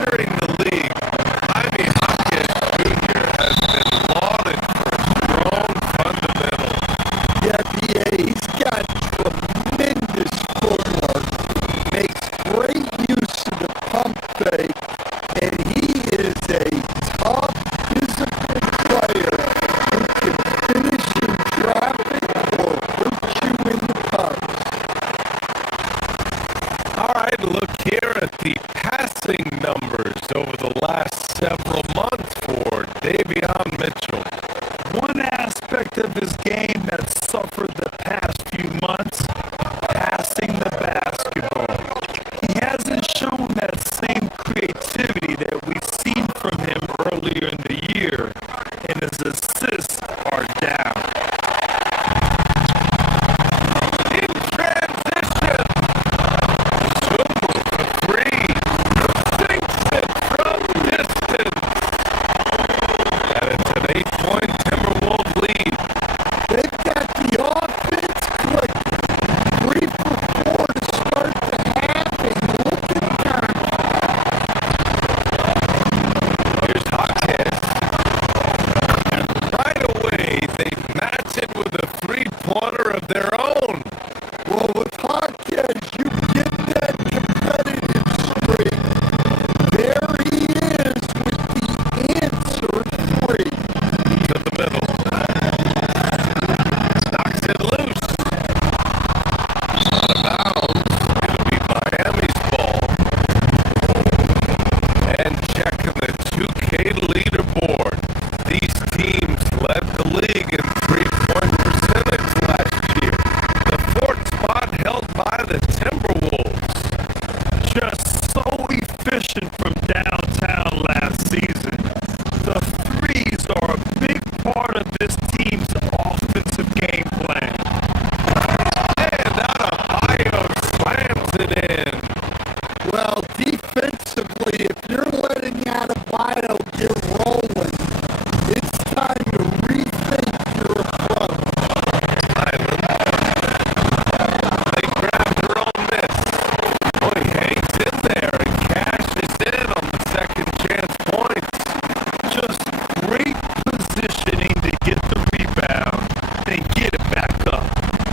entering the league, Jaime Jaquez Jr. has been lauded for strong fundamentals. Yeah, BA, he's got tremendous footwork, makes great use of the pump fake, and he is a tough, physical player who can finish in traffic or hurt you in the post. All right, look here at the passing numbers over the last several months for Davion Mitchell. One aspect of his game that suffered the past few months, passing the basketball. He hasn't shown that same creativity that we've seen from him earlier in the year, and his assists are down. In transition, Zuma for three, sinks it from distance. And it's an 8-point Timberwolves lead. They've got the offense clicking. 3 for 4 to start the half and looking down. Here's Jaquez. And right away, they match it with a three-pointer of their own. Well, with Jaquez, you get that competitive streak. There he is with the answer 3. To the middle. Knocks it loose. Out of bounds. It'll be Miami's ball. And checking the 2K leaderboard. These teams led the league in three-point percentage last year. The 4th spot held by the Timberwolves. Just so efficient from downtown last season. The threes are a big part of this team's offensive game plan. And Adebayo slams it in. Well, defensively, if you're letting Adebayo get rolling, it's time to rethink your approach. Island. They grab their own miss. Oh, he hangs in there and cashes in on the second chance points. Just great positioning to get the rebound, then get it back up.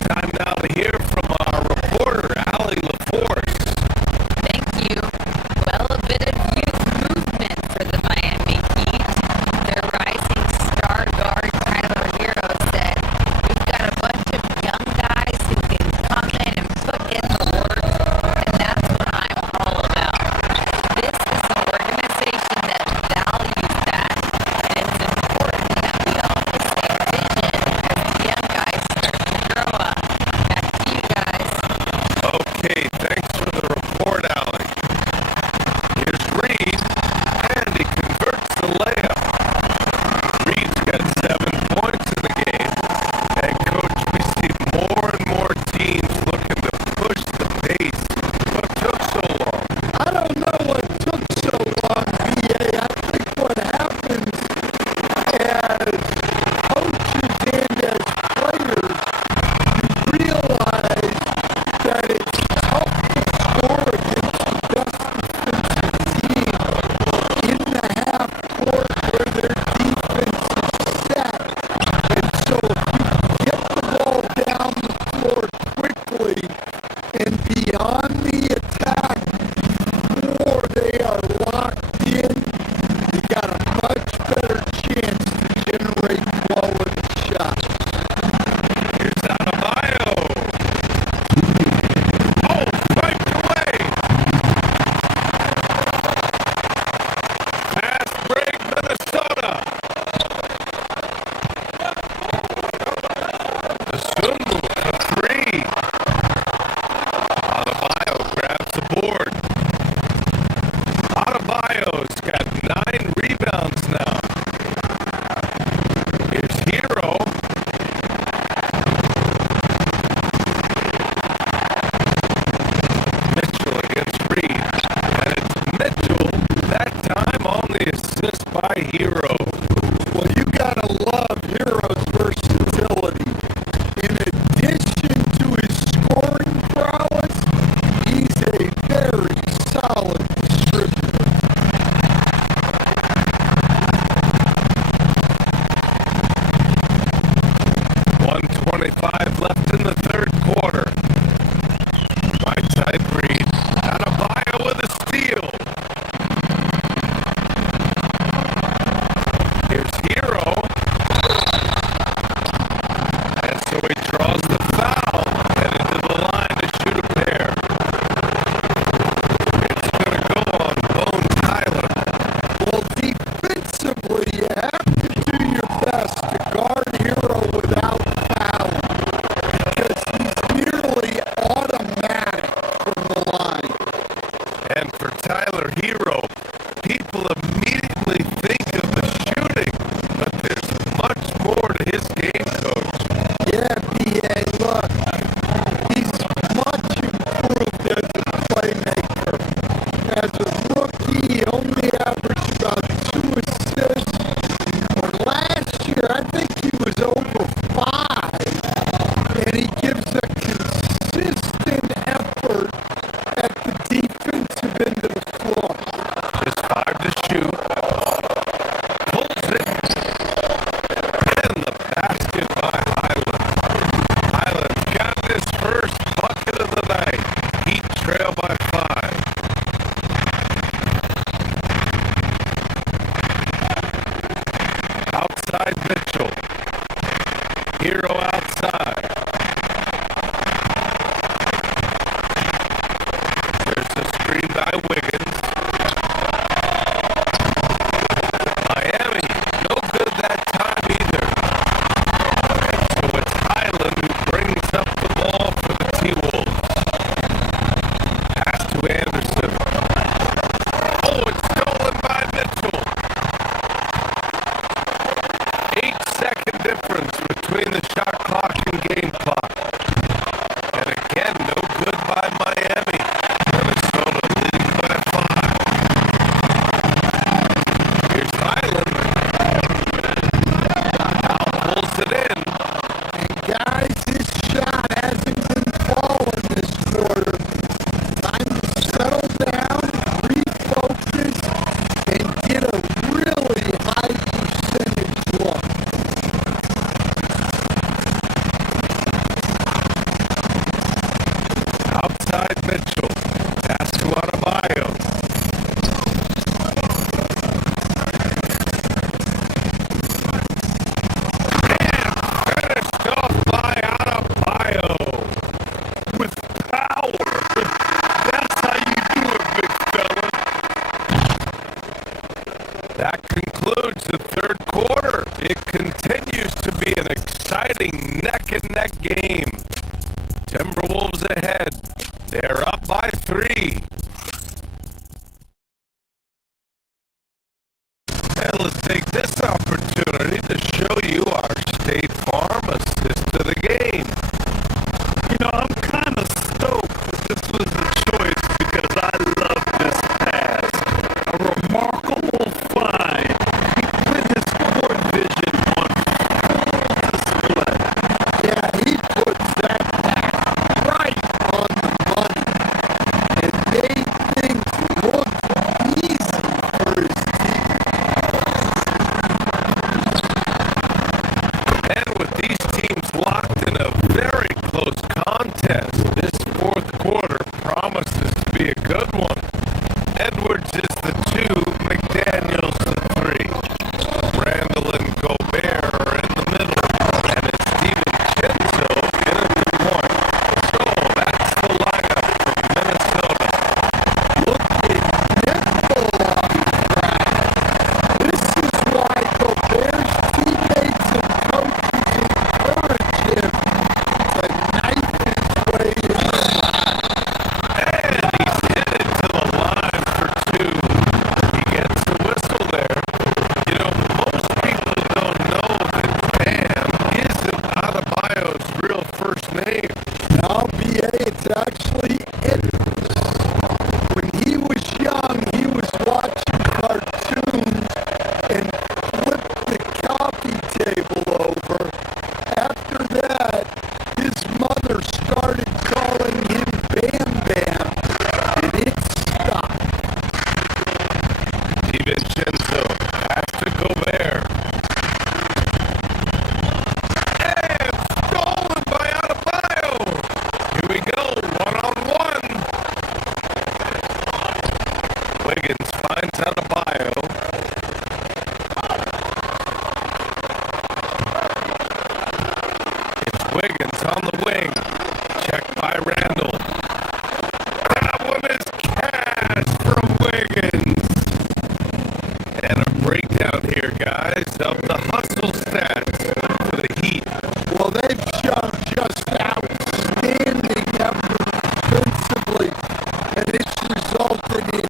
Time now to hear from our reporter, Allie LaForce. Thank you. Well, a bit of youth movement for the Miami Heat. Their rising star guard, Tyler Hero, said, "We've got a bunch of young guys who can come in and put in the work, and that's what I'm all about." This is an organization that values that, and it's important that we all have the same vision as the young guys start to grow up. Back to you guys. Okay, thanks for the report, Allie. Here's Reed, and he converts the layup. Reed's got 7 points in the game. And, Coach, we see more and more teams looking to push the pace. What took so long? I don't know what took so long, BA. I think what happens as coaches and as players, you realize that it's tough to score against the best defensive team in the half court where their defense is set. And so if you get the ball down the floor quickly and beyond the attack before they are locked in, you got a much better chance to generate quality shots. Here's Adebayo. Oh, swiped away. Fast break, Minnesota. The Zuma for three. Adebayo grabs the board. Adebayo's got 9 rebounds now. Here's Hero. Mitchell against Reed. And it's Mitchell, that time on the assist by Hero. Well, you gotta love Hero's versatility. In addition to his scoring prowess, he's a very solid distributor. Tyler Hero, people immediately think of the shooting, but there's much more to his game, Coach. Yeah, B.A., look, he's much improved as a playmaker. As a rookie, he only averaged about 2 assists. Or last year, I think he was over 5. And he gives a consistent effort at the defensive end of the floor. Just 5 to shoot. Pulls it. And the basket by Highland. Highland's got his first bucket of the night. Heat trail by 5. Outside Mitchell. Hero outside. There's the screen by Wiggins. Miami, no good that time either. So it's Highland who brings up the ball for the T-Wolves. Pass to Anderson. Oh, it's stolen by Mitchell. 8-second difference between the shot clock and game clock. And again, no good by Miami. Minnesota leading by 5. Here's Highland. Now pulls it in. And guys, his shot hasn't been falling this quarter. Time to settle down, refocus, and get a really high percentage look. Outside Mitchell. Pass to Adebayo. Finished off by Adebayo. With power. That's how you do it, big fella. That concludes the third quarter. It continues to be an exciting neck-and-neck game. Timberwolves ahead. They're up by 3. And let's take this opportunity to show you our State Farm assist of the game. You know, I'm kind of stoked that this was a choice because I love this pass. A remarkable find. He put his court vision on full display. Yeah, he puts that back right on the money and made things look easy for his team. And with these teams locked in a very close contest, this fourth quarter promises to be a good one. Edwards is the 2, McDaniels the 3. Randall and Gobert are in the middle, and it's DiVincenzo in at the point. So that's the lineup for Minnesota. Look at Nickel on track. This is why Gobert's teammates and coaches encourage him to knife his way in the line. And he's headed to the line for 2. He gets the whistle there. You know, most people don't know that Bam isn't Adebayo's real first name. Now, BA, it's actually Edwards. When he was young, he was watching cartoons and flipped the coffee table over. After that, his mother started calling him Bam Bam, and it stuck. DiVincenzo pass to Gobert. And stolen by Adebayo. Here we go, 1-on-1. Wiggins finds Adebayo. It's Wiggins on the wing. Checked by Randall. That one is cash from Wiggins. And a breakdown here, guys, of the hustle stats for the Heat. Well, they've shown just outstanding effort defensively, and it's resulted in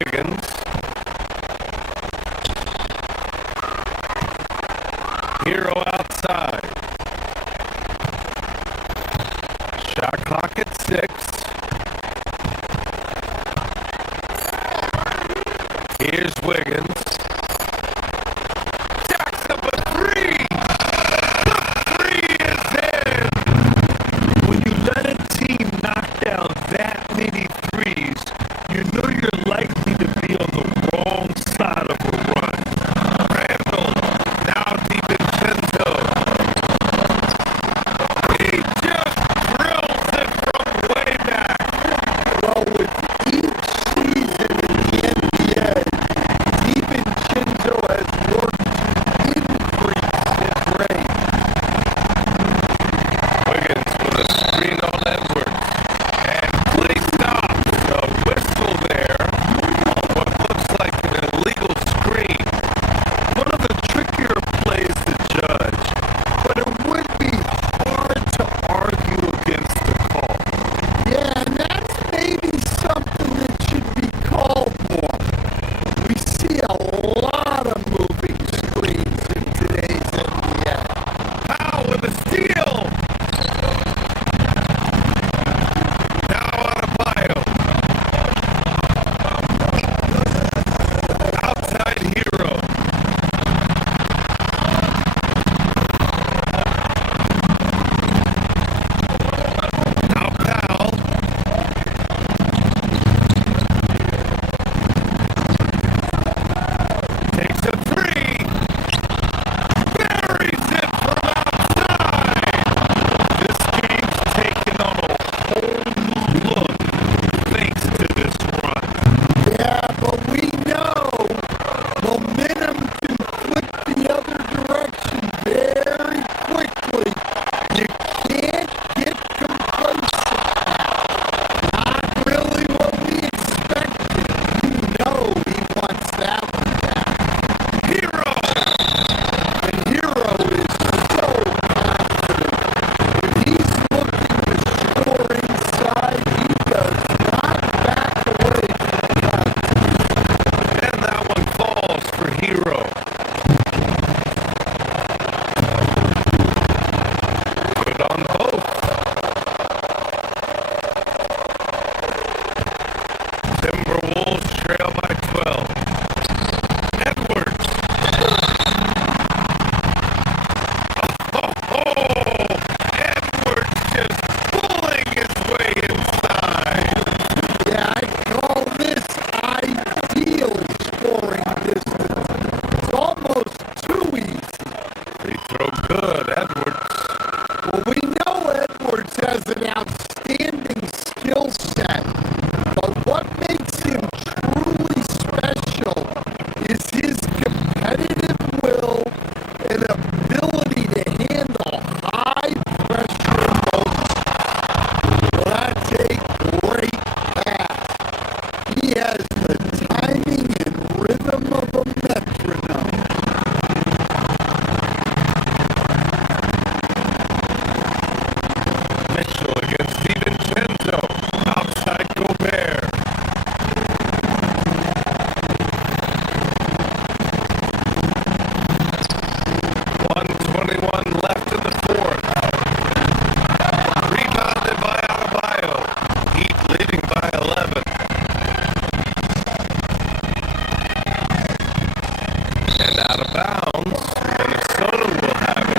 Wiggins. Hero outside. Shot clock at 6. Here's Wiggins. Jacks up a 3. The 3 is in. When you let a team knock down that many threes, you know you're likely to be on the wrong side of a run. Randall. Now DiVincenzo. He just drills it from way back. Well, with each season in the NBA, DiVincenzo has worked to increase his rate. Wiggins with a screen on Edwards. And play stops. A whistle there on what looks like an illegal screen. One of the trickier plays to judge, but it would be hard to argue against the call. Yeah, and that's maybe something that should be called more. We see a lot of moving screens in today's NBA. Powell with a steal. Now Adebayo. Outside Hero. Now Powell. Takes a 3. Buries it from outside. This game's taken on a whole new look thanks to this run. Yeah, but we know momentum can flip the other direction very quickly. You can't get complacent. Not really what we expected. You know he wants that one back. Hero. And Hero is so confident. If he's looking to score inside, he does not back away from the contest. And that one falls for Hero. Good on both. Timberwolves trail by 12. Edwards. Oh, Edwards just pulling his way inside. Yeah, I call this ideal scoring distance. It's almost too easy. They throw good, Edwards. Well, we know Edwards has an outstanding skill set, but what makes him truly special is his competitive will and ability to handle high pressure moments. Well, that's a great pass. He has the timing and rhythm of a metronome. Mitchell against DiVincenzo. Outside Gobert. 1:21 left in the fourth. Rebounded by Adebayo. Heat leading by 11. And out of bounds. Minnesota will have it.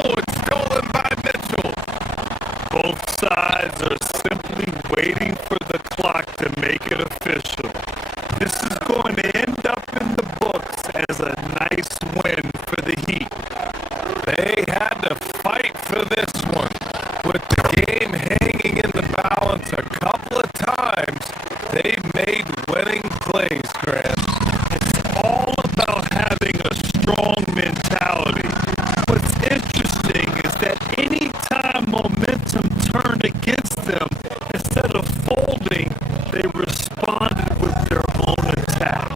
Oh, it's stolen by Mitchell. Both sides are simply waiting for the clock to make it official. This is going to end up in the books as a nice win for the Heat. They had to fight for this one. With the game hanging in the balance a couple of times, they made winning plays, Grant. It's all about having a strong mentality. What's interesting is that anytime momentum turned against them, instead of folding, they responded with their own attack.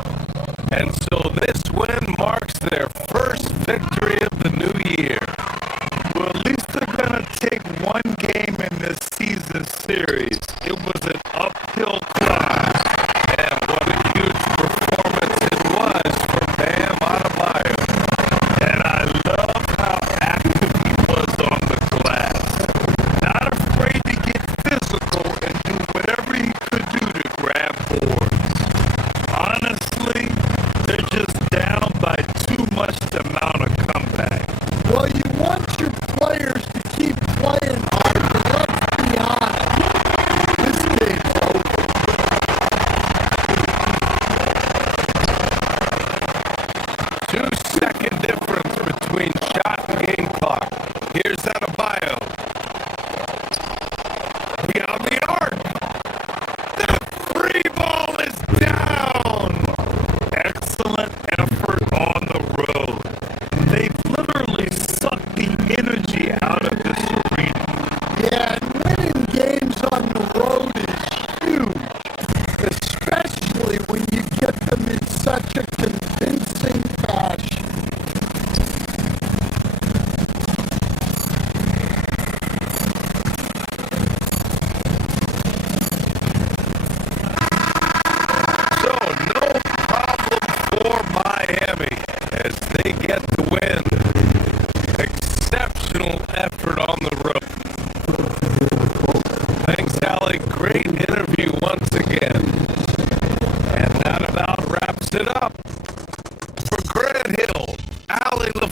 effort on the road. Thanks, Allie. Great interview once again. And that about wraps it up. For Grant Hill, Allie LaFleur.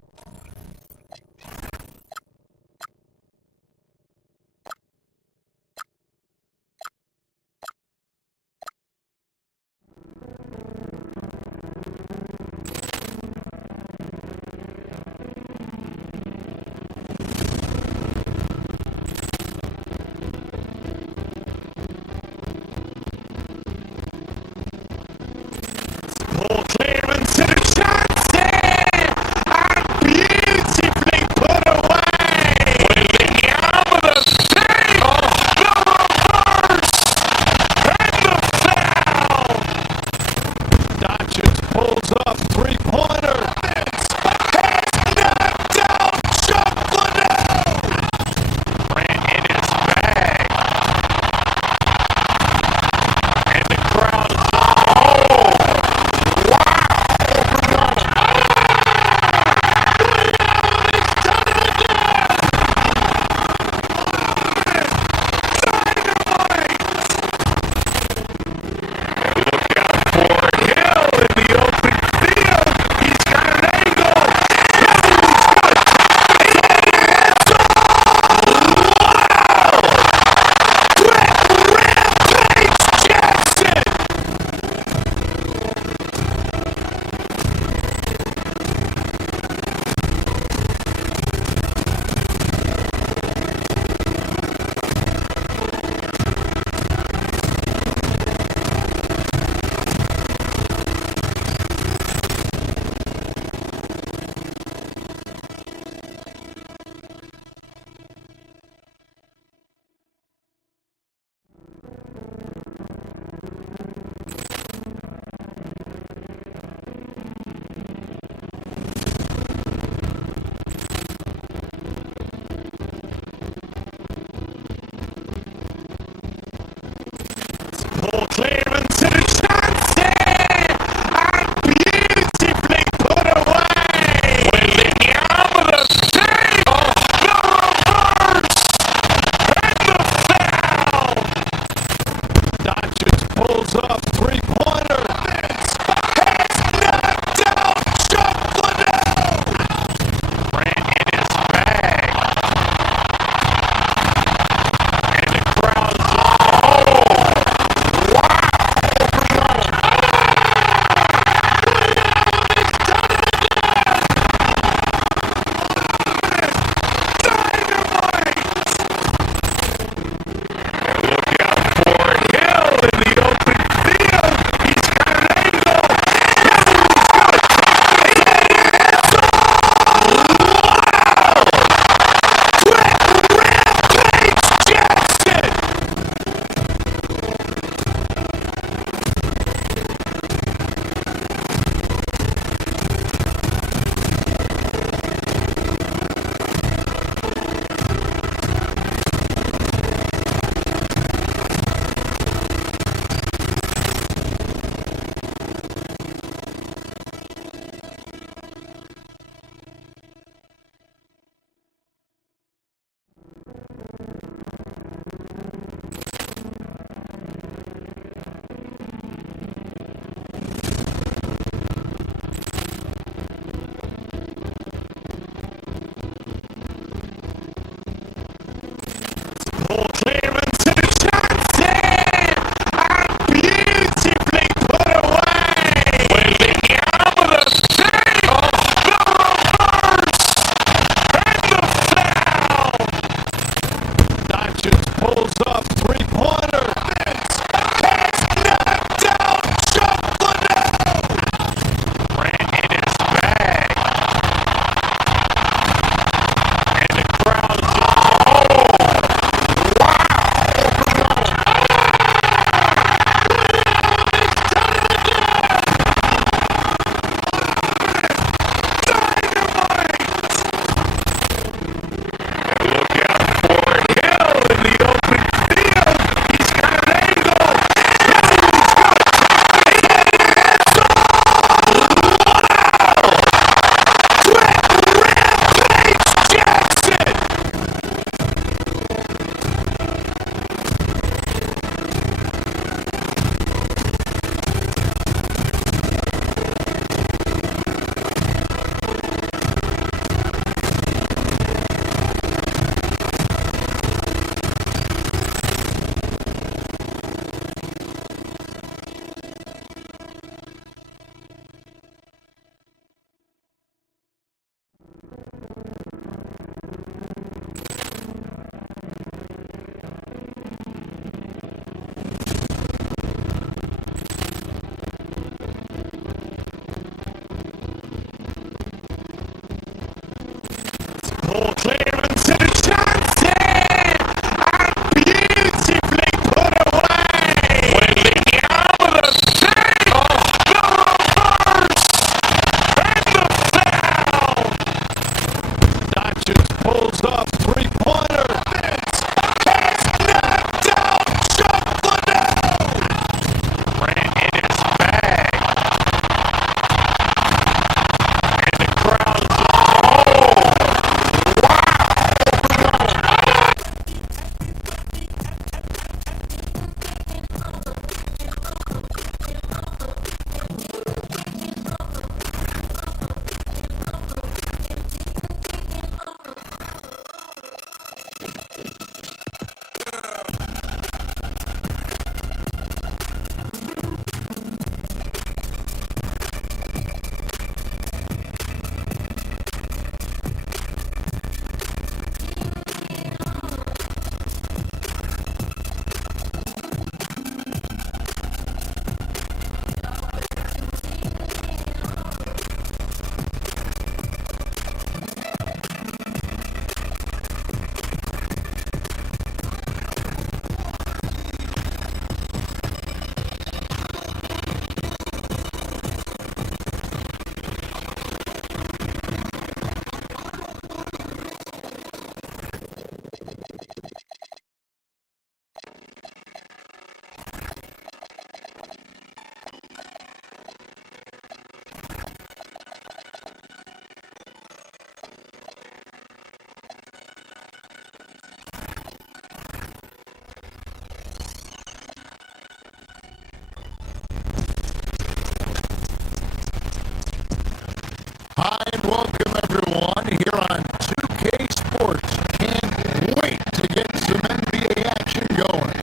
Hi and welcome everyone here on 2K Sports. Can't wait to get some NBA action going.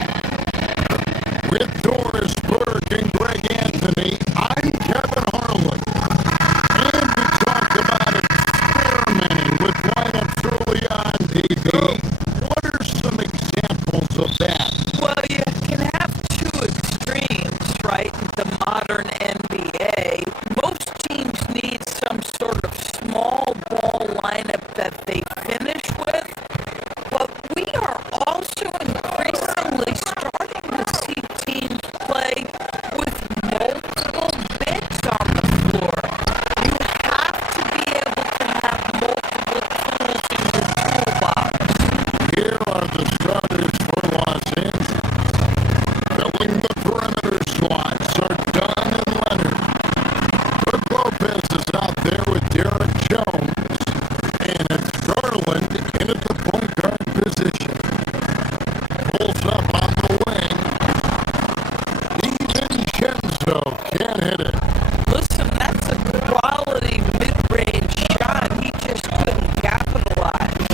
With Doris Burke and Greg Anthony, I'm Kevin Harlan. And we talk about experimenting with lineups early on, DB. What are some examples of that? Well, you can have two extremes, right? The modern NBA. Most teams need some sort of small ball lineup that they finish with, but we are also increasingly starting to see teams play with multiple bigs on the floor. You have to be able to have multiple tools in your toolbox. Here are the starters for Los Angeles. Filling the perimeter slots are Dunn and Leonard. Brook Lopez is out there with Derek Jones. And it's Garland in at the point guard position. Pulls up on the wing. DiVincenzo can't hit it. Listen, that's a quality mid-range shot. He just couldn't capitalize.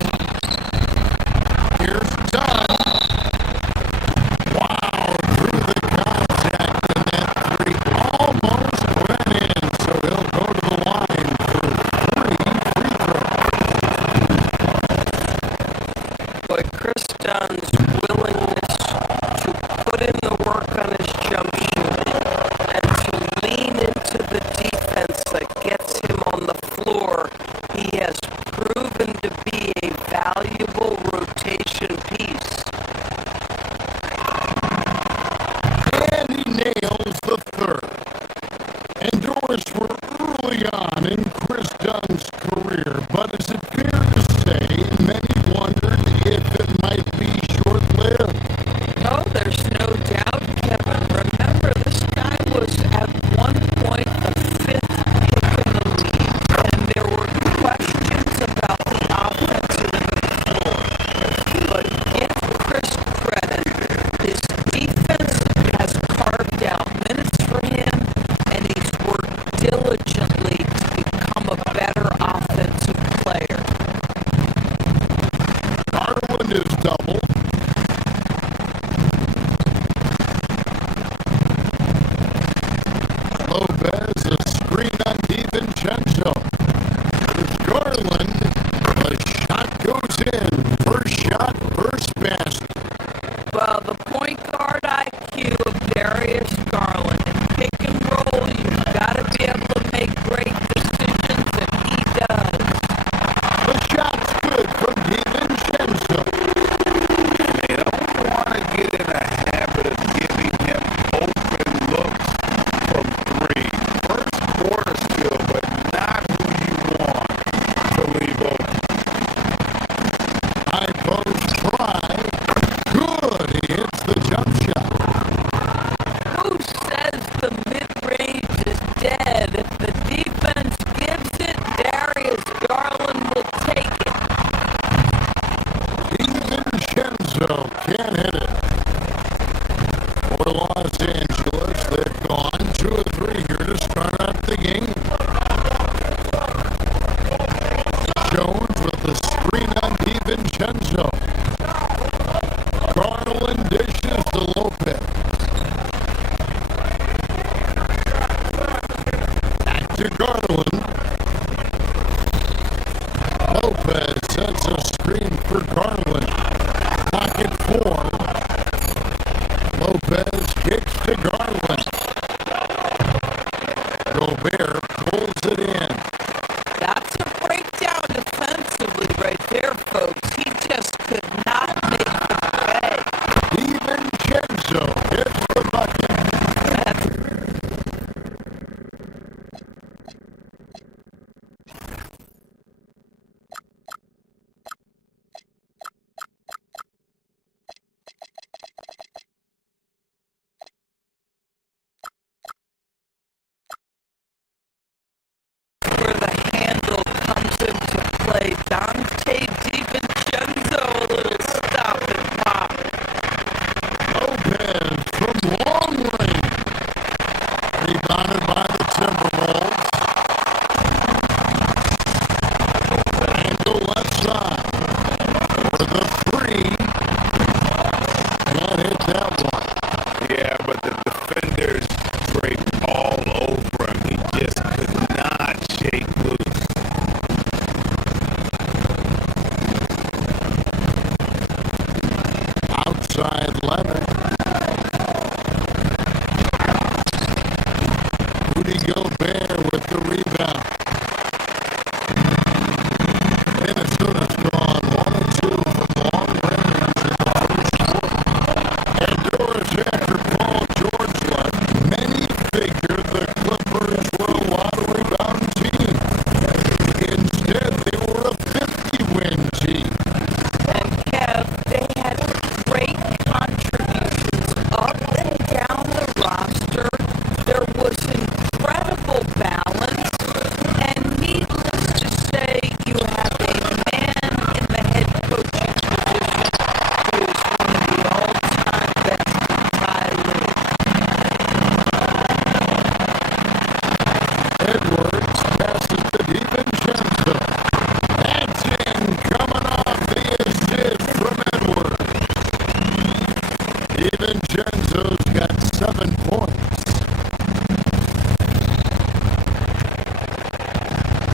Here's Dunn. Wow, through the contact, and that three almost went in, so he'll go to the line for 3 free throws. But Chris Dunn's willingness to put in the work on his jump shooting and to lean into the defense that gets him on the floor, he has proven to be a valuable rotation piece. And he nails the third. And Doris, we're early on in Chris Dunn's career, but is it fair to say many wondered if it might be short-lived? No, there's no doubt, Kevin. Remember, this guy was at one point the 5th pick in the league, and there were questions about the offensive end of the floor. But give Chris credit. His defense has carved out minutes for him, and he's worked diligently to become a better offensive player. Garland is doubled. Lopez, a screen on DiVincenzo. There's Garland. The shot goes in. First shot, first basket. Well, the point guard IQ of Darius Garland in pick and roll, you've got to be able to make great decisions, and he does. The shot's good from DiVincenzo. They don't want to get in a habit of giving him open looks from three. First quarter skill, but not who you want to leave open. High post try. Good. He hits the jump shot. Who says the mid-range is dead? If the defense gives it, Darius Garland will take it. DiVincenzo can't hit it. For Los Angeles, they've gone 2 of 3 here to start out the game. Jones with the screen on DiVincenzo. Garland dishes to Lopez. Back to Garland. Lopez sets a screen for Garland. Pocket 4. Lopez kicks to Garland. Gobert pulls it in. That's a breakdown defensively right there, folks. He just could not make the play. DiVincenzo hits the bucket. That's where the handle comes into play. Dante DiVincenzo, a little stop and pop. Lopez from long range. Rebounded by the Timberwolves. Rudy Gobert with the rebound. Minnesota's gone 1-2 from long range in the first quarter. And Doris, after Paul George left, many figured the Clippers were a lottery bound team. Instead, they were a 50-win team. And Kev, they had great contributions up and down the roster. There was incredible balance, and needless to say, you have a man in the head coaching position who is one of the all-time best in Thai league. Edwards passes to DiVincenzo. That's in, coming off the assist from Edwards. DiVincenzo's got 7 points.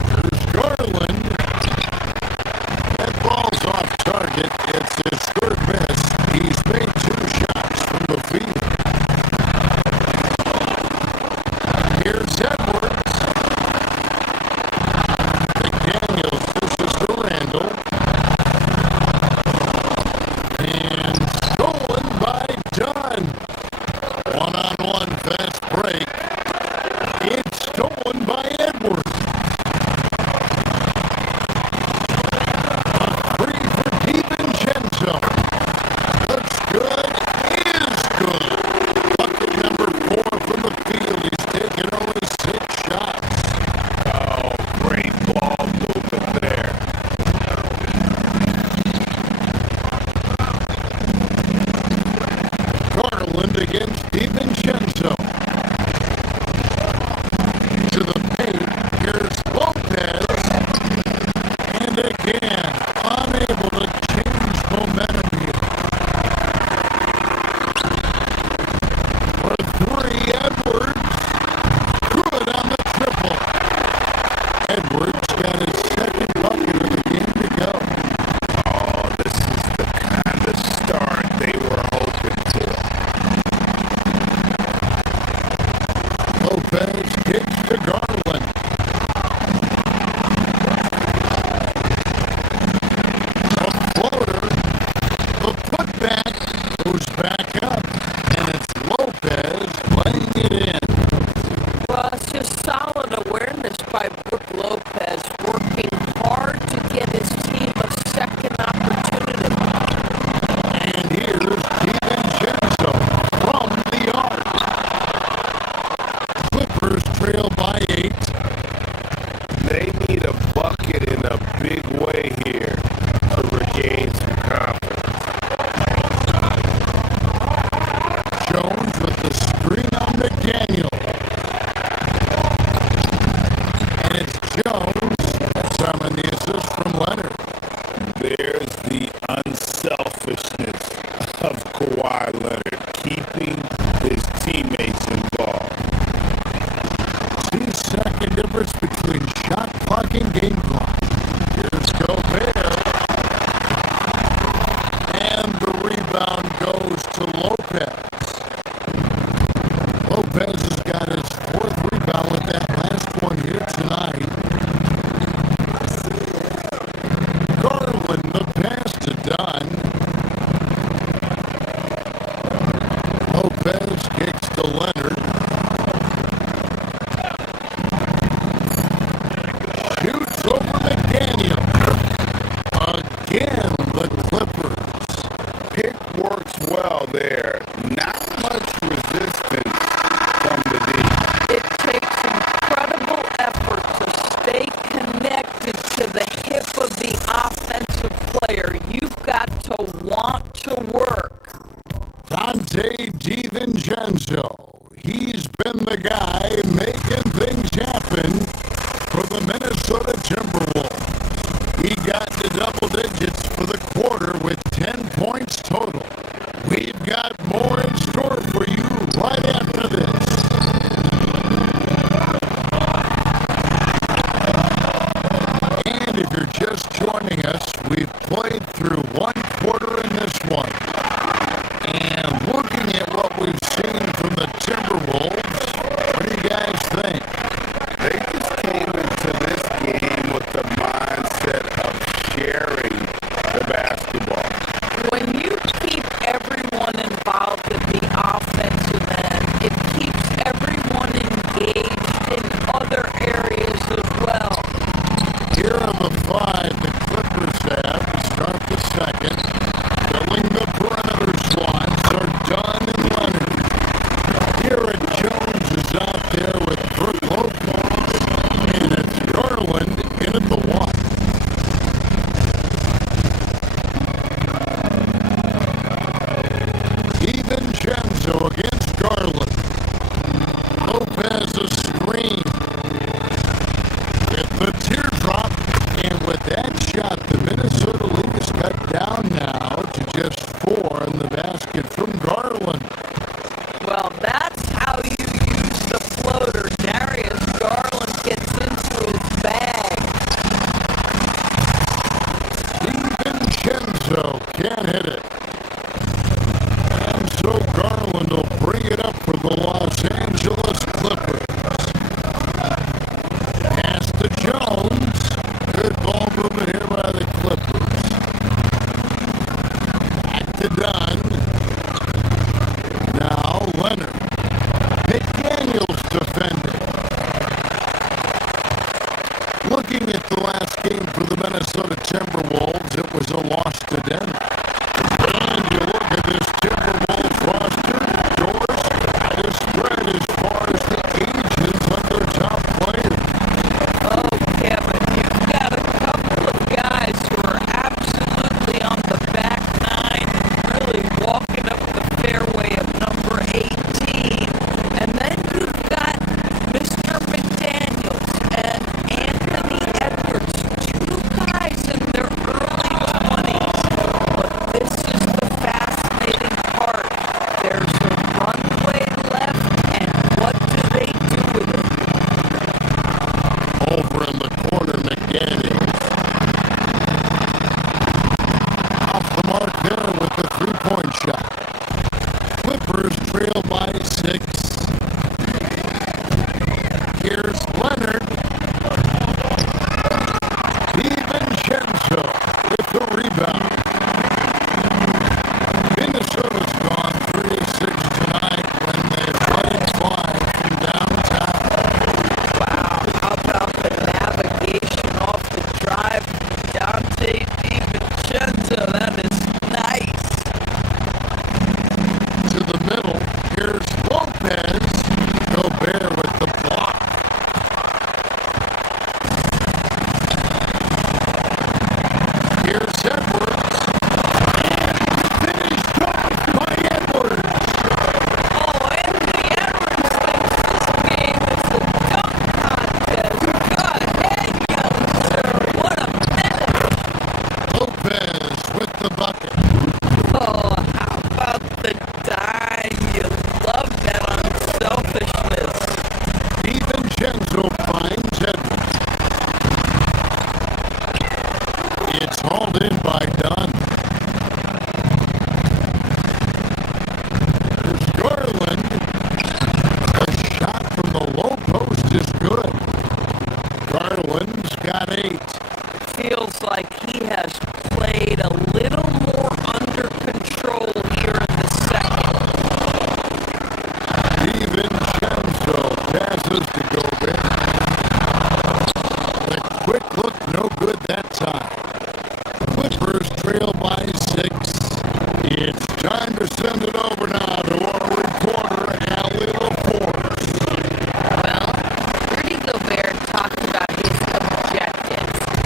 Here's Garland. That ball's off target. It's his third miss. He's made 2 shots from the field. Here's Edwards. McDaniels pushes to Randall. And stolen by Dunn. One-on-one fast break. It's stolen by Edwards. A free for DiVincenzo. Looks good. Is good. Bucket number 4 from the field. He's taken only 6 shots. Oh, great ball movement there. Garland against DiVincenzo. To the paint, here's Lopez. And again, unable to change momentum here. For 3, Edwards. Good on the triple. Edwards got his second bucket of the game to go. Oh, this is the kind of start they were hoping for. Lopez kicks to Garland. A floater. The putback goes back up. And it's Lopez laying it in. Well, it's just solid awareness by Brook Lopez, working hard to get his team a second opportunity. And here's DiVincenzo from the arc. Clippers trail by 8. They need a bucket in a big way here to regain some confidence. Jones with the screen on McDaniel. And it's Jones. Simon the assist from Leonard. There's the unselfishness of Kawhi Leonard, keeping his teammates involved. 2-second difference between shot clock and game clock. Here's Gobert. And the rebound goes to Lopez. Lopez has got his 4th rebound with that last one here tonight. Garland, the pass to Dunn. Lopez kicks to Leonard. Shoots over McDaniel. Again, the Clippers. Pick works well there. Not much resistance from the D. It takes incredible effort to stay connected to the hip of the offensive player. You've got to want to work. Dante DiVincenzo. He's been the guy making things happen for the Minnesota Timberwolves. He got to double digits for the quarter with 10 points total. We've got more in store for you right after this. And if you're just joining us, we've played through 1 quarter in this one. And looking at what we've seen from the Timberwolves, what do you guys think? has a screen. With the teardrop, and with that shot, the Minnesota lead is cut down now to just 4 in the basket from Garland. Well, that's how you use the floater. Darius Garland gets into his bag. DiVincenzo can't hit it. And so Garland will bring it up for the Los Angeles Clippers. Pass to Jones. Good ball movement here by the Clippers. Back to Dunn. Now Leonard. McDaniels defending. Looking at the last game for the Minnesota Timberwolves, it was a loss to Denver. And you look at this Timberwolves roster, Doris had a spread as far as the ages of their top players. Oh, Kevin, you've got a couple of guys who are absolutely on the back nine and really walking up the fairway of number 18. And then you've got Mr. McDaniels and Anthony Edwards, two guys in their early 20s. But this is the fascinating part. There's a runway left, and what do they do with it? Over in the corner, McDaniels. Off the mark there with the three-point shot. Clippers trail by 6. Here's Leonard. DiVincenzo with the rebound. Minnesota's gone 3-6 tonight when they played 5 from downtown. Wow, how about the navigation off the drive? Dante DiVincenzo, that is nice. To the middle, here's Lopez. Gobert with the block. Here's Edwards. Finished off by Edwards. Oh, Anthony Edwards thinks this game is a dunk contest. Go ahead, young sir. What a finish. Lopez with the bucket. Oh, how about the dime? You love that unselfishness. DiVincenzo finds Edwards. It's hauled in by Dunn. There's Garland. The shot from the low post is good. Garland's got 8. Feels like he has played a little more under control here in the second. DiVincenzo passes to Gobert. The quick look, no good that time. Clippers trail by 6. It's time to send it over now to our reporter, Allie LaForce. Well, Rudy Gobert talked about his objectives.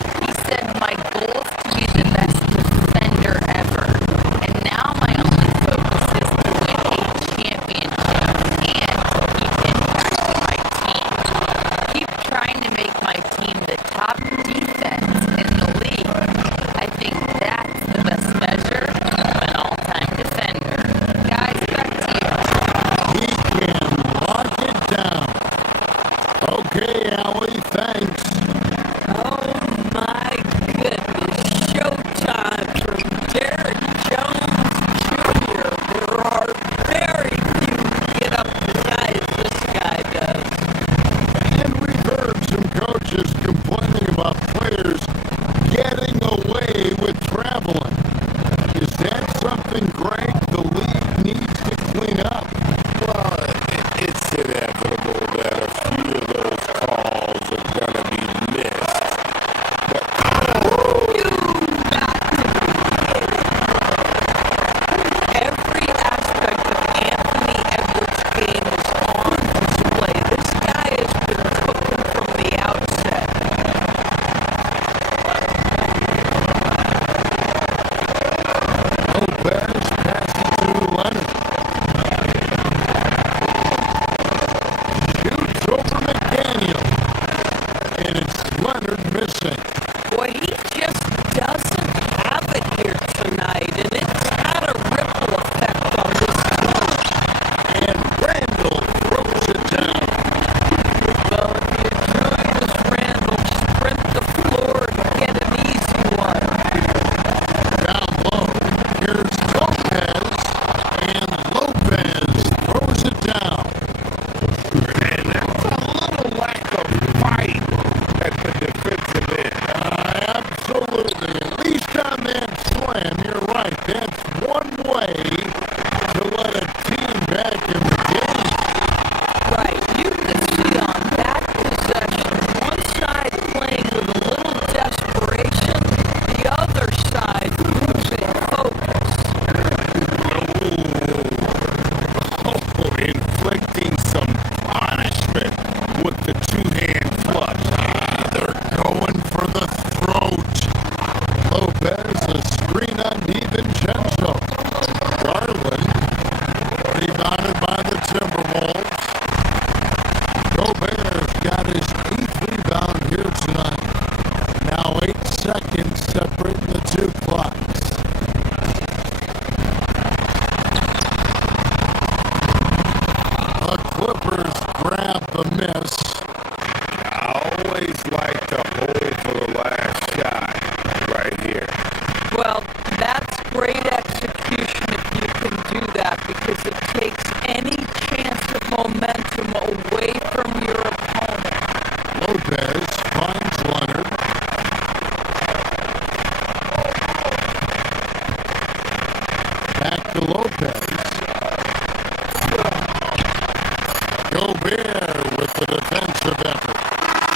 defensive effort.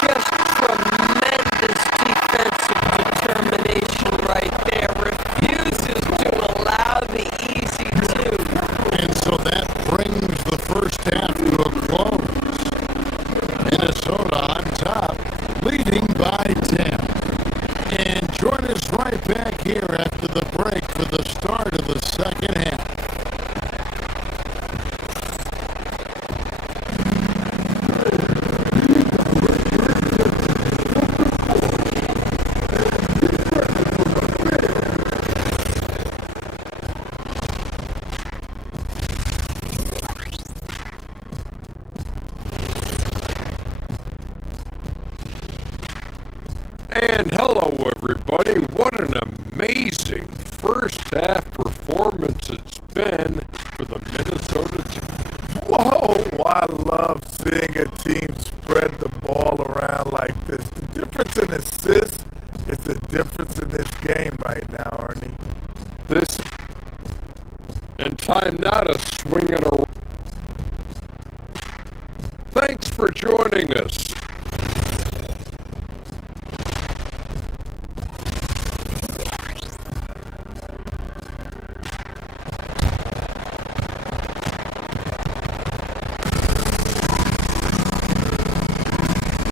Just tremendous defensive determination right there. Refuses to allow the easy two. And so that brings the first half to a close. Minnesota on top, leading by 10. And join us right back here after the break for the start of the second half. And hello, everybody. What an amazing first half performance it's been for the Minnesota team. Whoa, I love seeing a team spread the ball around like this. The difference in assists is the difference in this game right now, Ernie. This and time now to swing it around. Thanks for joining us.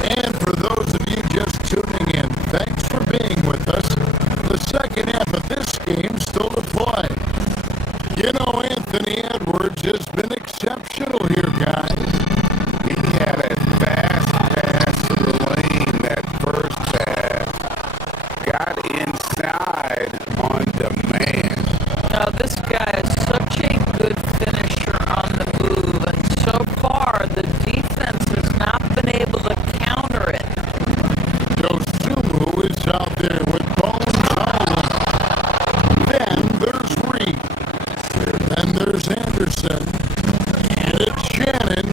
And for those of you just tuning in, thanks for being with us. The second half of this game still to play. You know, Anthony Edwards has been exceptional here, guys. He had a fast pass to the lane that first half. Got inside on demand. Now this guy is such a good finisher on the move, and so far the defense has not been able to counter it. Dosunmu is out there with Bones Holland. Then there's Reed. Then there's Anderson. And it's Shannon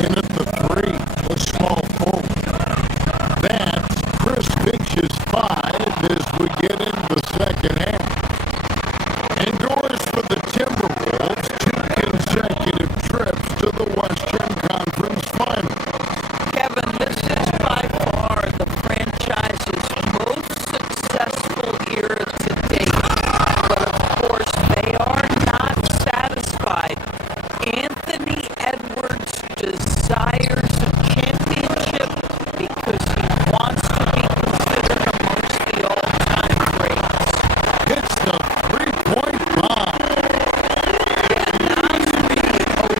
in at the 3, the small forward. That's Chris Finch's 5 as we get into the second half. Indoors for the Timberwolves, 2 consecutive trips to the Western Conference Final. Kevin, this is by far the franchise's most successful era to date. But of course, they are not satisfied. Anthony Edwards desires a championship because he wants to be considered amongst the all-time greats. Hits the 3-point bomb.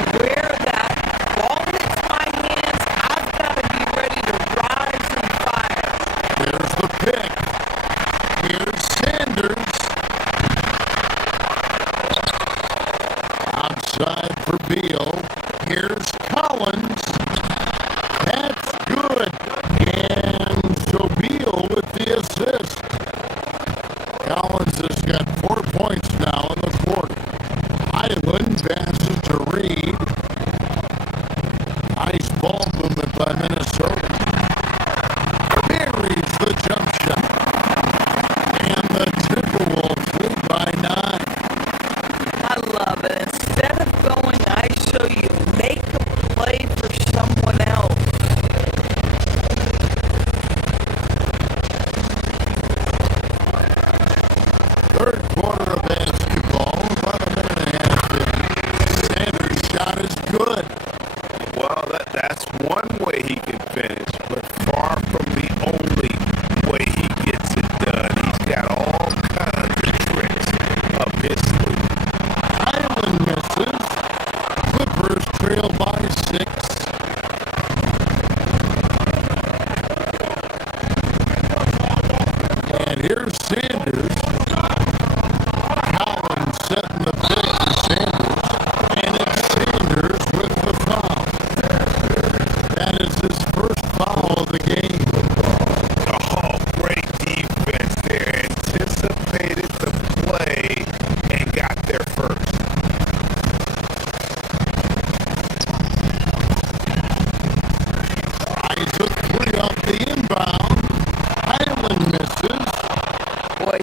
Aware that ball hits my hands, I've got to be ready to rise and fire. There's the pick. Here's Sanders. Outside for Beal. Here's Collins. That's good. And so Beal with the assist. Collins has got 4 points now in the quarter. Highland passes to Reed. Nice ball movement by Minnesota. Buries the jump shot. And the Timberwolves lead by 9. I love it. Instead of going ISO, you make a play for someone else. Third quarter of basketball, about a minute and a half in. Sanders' shot is good. Well, that's one way he can finish, but far from the only way he gets it done. He's got all kinds of tricks up his sleeve. Highland misses. Clippers trail by 6. And here's Sanders. Collins setting the pick for Sanders. And it's Sanders with the foul. That is his first foul of the game. Oh, great defense there. Anticipated the play and got there first. Tries a 3 off the inbound. Highland misses. Boy,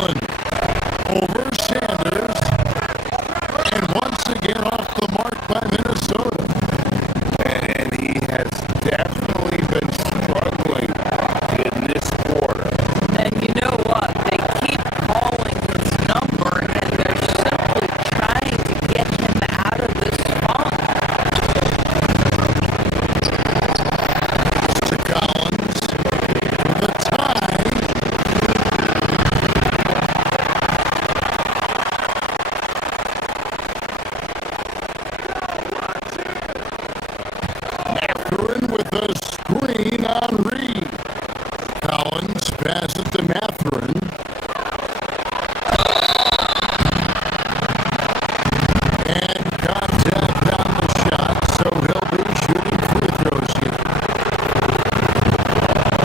Hyland over Sanders. And once again off the mark by Minnesota. And he has definitely been struggling in this quarter. And you know what? They keep calling his number, and they're simply trying to get him out of this funk. To Collins. The tie. Mathurin with a screen on Reed. Collins passes to Mathurin. And contact on the shot, so he'll be shooting free throws here.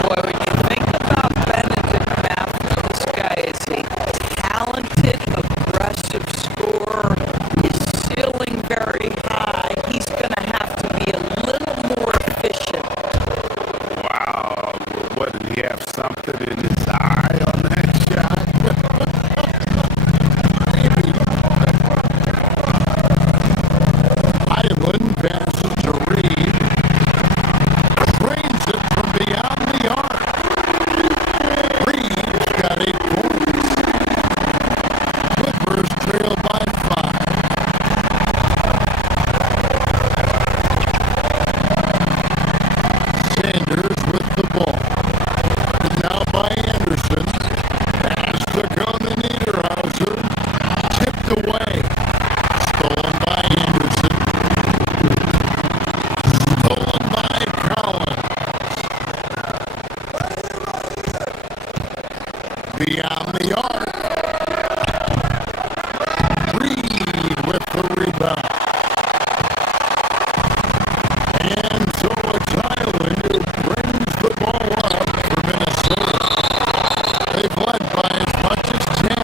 Boy, when you think about Benedict Matthews, this guy is a talented, aggressive scorer. His ceiling very high. He's going to have to be a little more efficient. Wow. What, did he have something in his eye on that shot? Hyland passes to Reed. Trains it from beyond the arc. Reed's got 8 points. Clippers trail by 5. Sanders with the ball. Now by Anderson. Pass to Conan Niederhauser. Tipped away. Stolen by Anderson. Stolen by Collins. Beyond the arc. Reed with the rebound. And so it's Hyland who brings the ball up for Minnesota. They've led by as much as 10.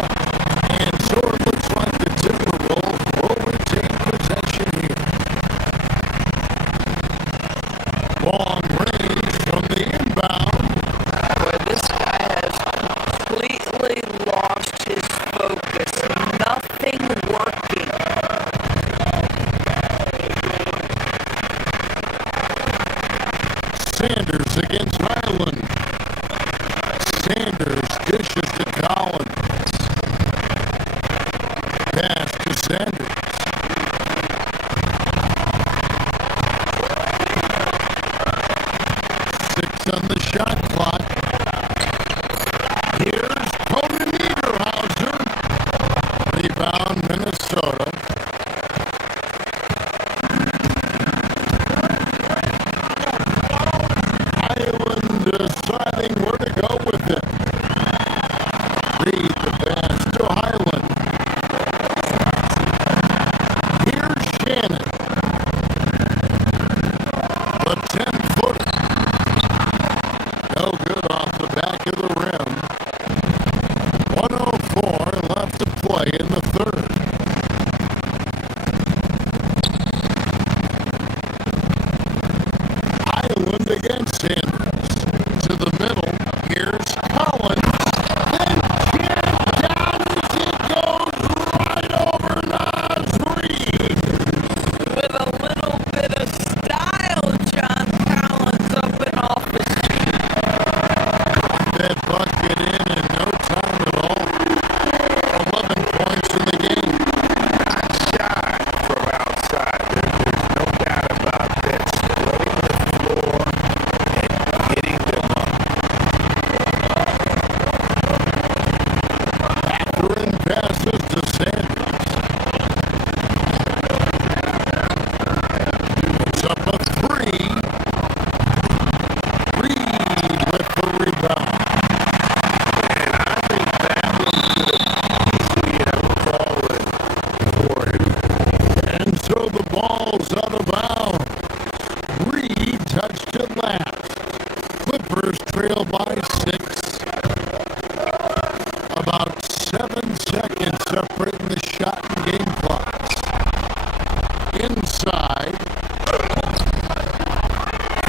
And so it looks like the Timberwolves will retain possession here. Long range from the inbound. Boy, this guy has completely lost his focus. Nothing working. Sanders against Hyland. Sanders dishes to Collins. Pass to Sanders. Six on the shot clock. Here's Conan Niederhauser. Rebound Minnesota. Hyland deciding where to go with it. Reed the pass to Hyland. Here's Shannon. The 10-footer. No good off the back of the rim. 1:04 left to play in the third. Hyland against Sanders. To the middle. Here's Collins. Then jammed down as he goes right over Nas Reed. With a little bit of style, John Collins up and off his feet. That bucket in no time at all. 11 points in the game. Not shot from outside. There's no doubt about this. Splitting the floor and hitting them up. Mathurin passes to Sanders. Puts up a 3. Reed with the rebound. And I think that one could easily have fallen for him. And so the ball's out of bounds. Reed touched it last. Clippers trail by 6. About 7 seconds separating the shot and game clocks. Inside.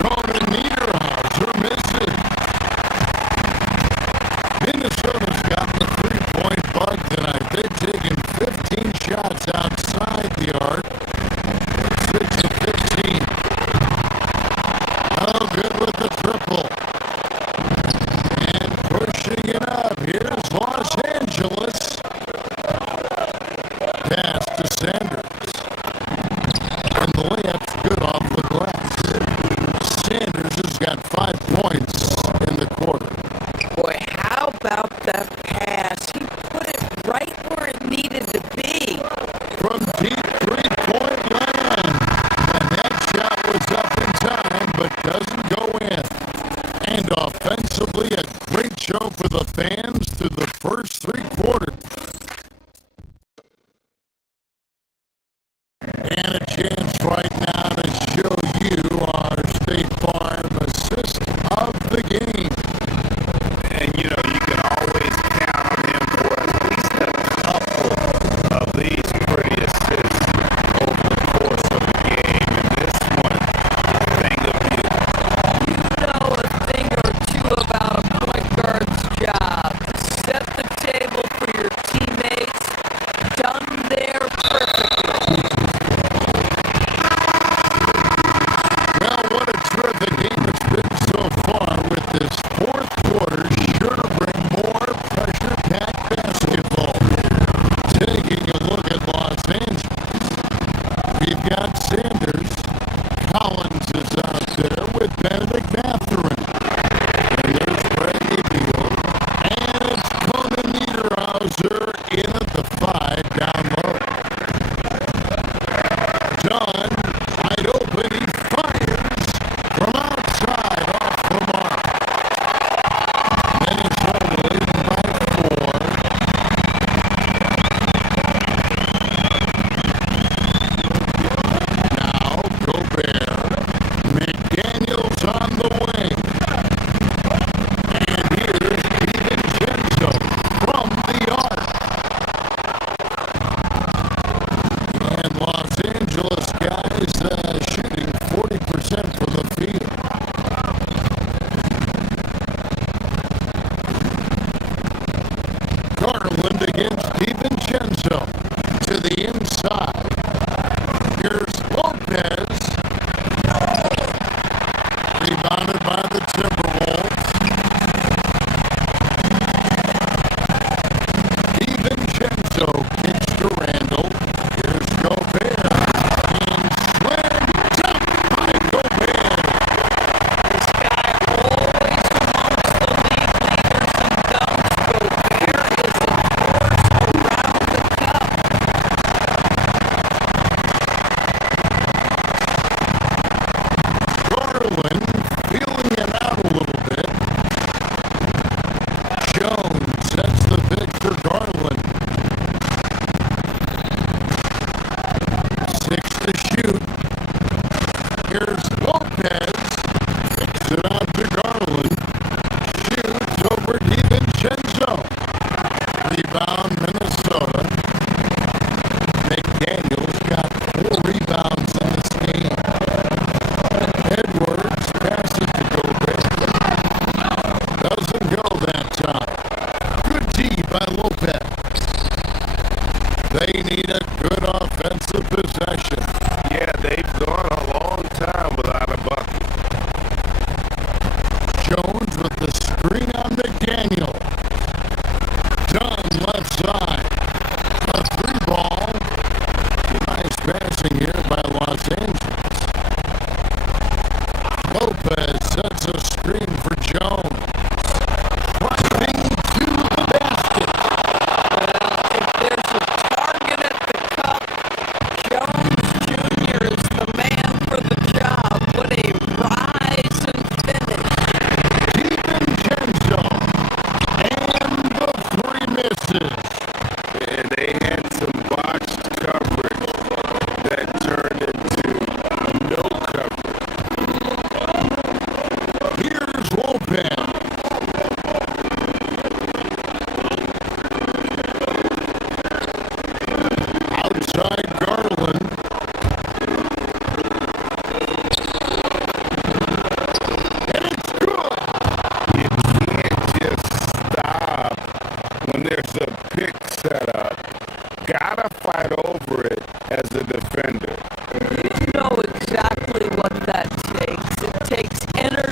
Conan Niederhauser misses. Minnesota's got the 3-point good with the triple. And pushing it up. Here's Los Angeles. Pass to Sanders. And the layup's good off the glass. Sanders has got 5 points in the quarter. Boy, how about that pass? He put it right where it needed to be. From deep three-point land. And that shot was up in time, but doesn't go in. And offensively, a great show for the fans through the first 3 quarters. And a chance right now to show you our State Farm assist of the game. And, you know, you can always count on him for at least a couple of these pretty assists over the course of the game. And this one, a thing of beauty. You know a thing or two about a point guard's job. Set the table for your teammates. Done there perfectly. Well, what a terrific game it's been so far with this fourth quarter. Sure to bring more pressure-packed basketball. Taking a look at Los Angeles, we've got Sanders. Collins is out there with Benedict Mathurin. And there's Bradley Beal. And it's Conan Niederhauser in at the 5 down low. Dunn, wide open, he fires from outside off the mark. Minnesota leading by 4. Now Gobert, McDaniels on the wing. And here's DiVincenzo from the arc. And Los Angeles guys shooting 40% from the field. Garland against DiVincenzo to the inside. Here's Lopez. Rebounded by the Timberwolves. DiVincenzo kicks to Randall. Here's Gobert. And slam dunk by Gobert. This guy always amongst the league leaders in dunks. Gobert is a force around the cup. Garland feeling it out a little bit. Jones sets the pick for Garland. 6 to shoot. Here's Lopez. Kicks it out to Garland. Shoots over DiVincenzo. Rebound Minnesota. McDaniels got 4 rebounds in this game. Edwards passes to Gobert. Doesn't go that time. Good D by Lopez. They need a good offensive possession. Yeah, they've gone a long time without a bucket. Jones with the screen on McDaniel. Dunn left side. A 3-ball. Nice passing here by Los Angeles. Lopez sets a screen for Jones. Driving to the basket. Well, if there's a target at the cup, Jones Jr. is the man for the job. What a rise and finish. DiVincenzo. And the 3 misses. And they had some botched coverage that turned into no coverage. Here's Lopez. Outside Garland. And it's good. You can't just stop when there's a pick set up. Gotta fight over it as a defender. You know exactly what that takes. It takes energy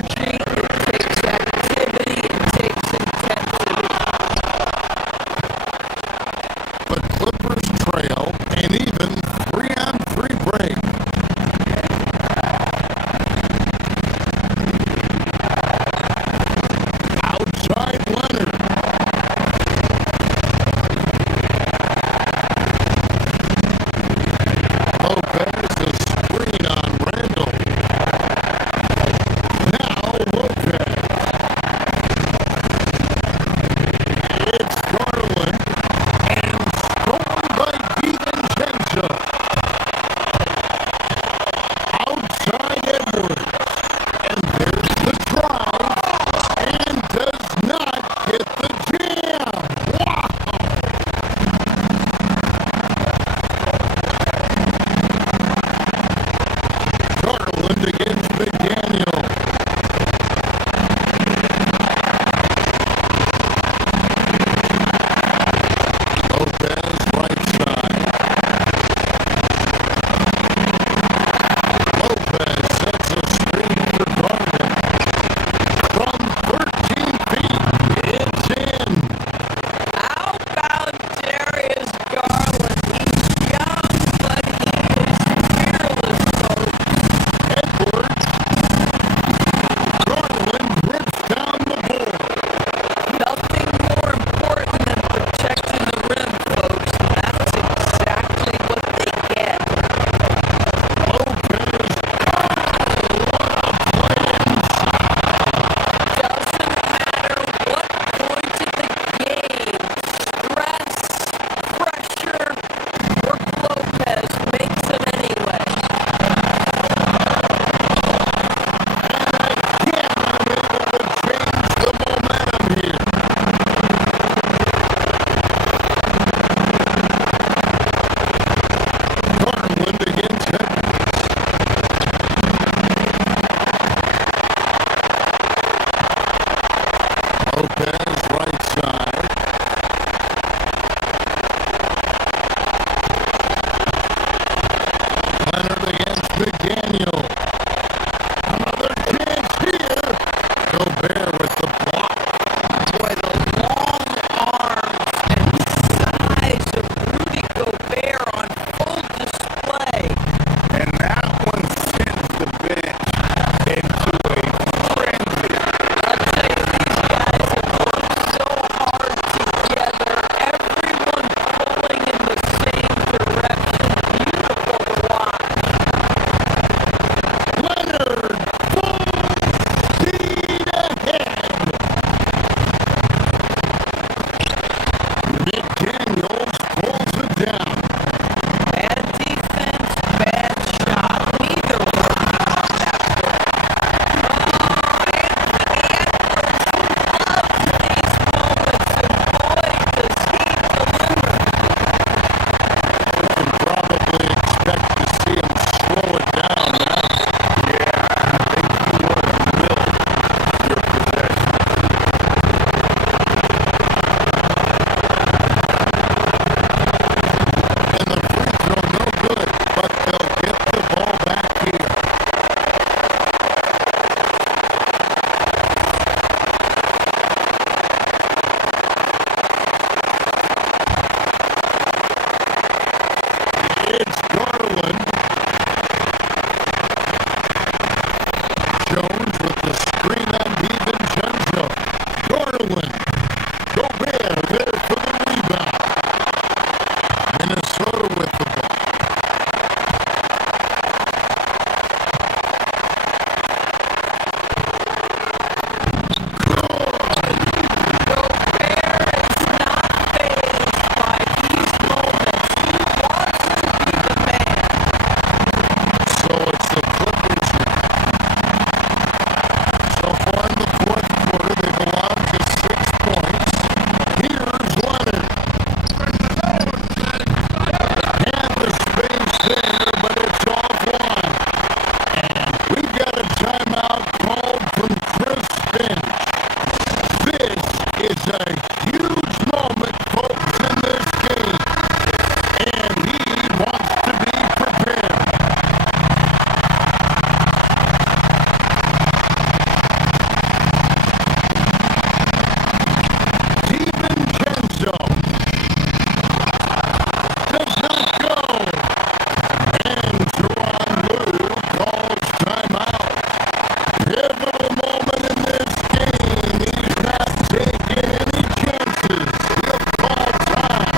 Lopez, right side. Leonard against McDaniel. Another chance here. Gobert with the block. Boy, the long arms and size of Rudy Gobert on full display. And that one sends the bench into a frenzy. I'll tell you, these guys have worked so hard together. Everyone pulling in the same direction. Beautiful to watch. Leonard, full speed ahead. McDaniels pulls it down. Bad defense, bad shot. Neither working on that play. Oh, Anthony Edwards loves these moments, and boy, does he deliver. We can probably expect to see him slow it down now. Yeah, I think you want to build your possession. And the free throw, no good, but they'll get the ball back here. It's Garland. Jones with the screen on DiVincenzo. Garland. Gobert there for the rebound. Minnesota with the ball. Gobert is not fazed by these moments. He wants to be the man. So it's the Clippers. So far in the fourth quarter, they've allowed just 6 points. Here's Leonard. And the space there, but it's offline. We've got a timeout called from Chris Finch. This is a huge moment, folks, in this game. And he wants to be prepared. DiVincenzo does not go. And Teron Lue calls timeout. Pivotal moment in this game. He's not taking any chances. He'll call time.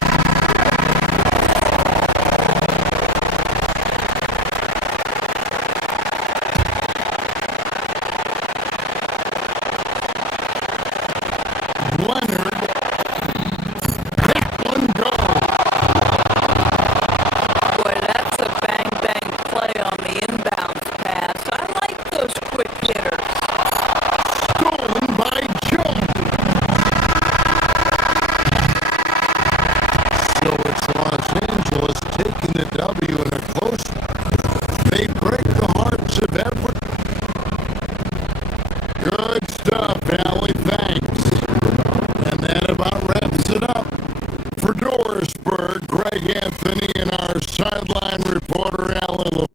Leonard. That one goes. Boy, that's a bang-bang play on the inbounds pass. I like those quick hitters. Stolen by Jones. So it's Los Angeles taking the W in a close one. They break the hearts of every. Good stuff, Allie. Thanks. And that about wraps it up. For Dorisburg, Greg Anthony and our sideline reporter, Alan.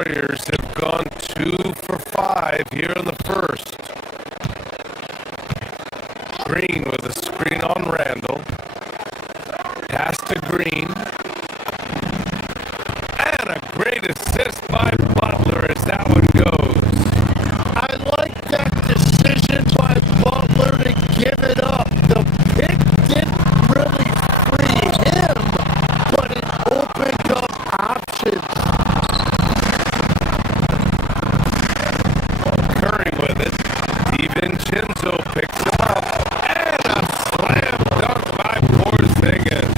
Warriors have gone 2 for 5 here in the first. Green with a screen on Randall. Pass to Green. And a great assist by Butler as that one goes. I like that decision by Butler to give it up. The pick didn't really free him, but it opened up options. Curry with it. DiVincenzo picks him up. And a slam dunk by Porzingis.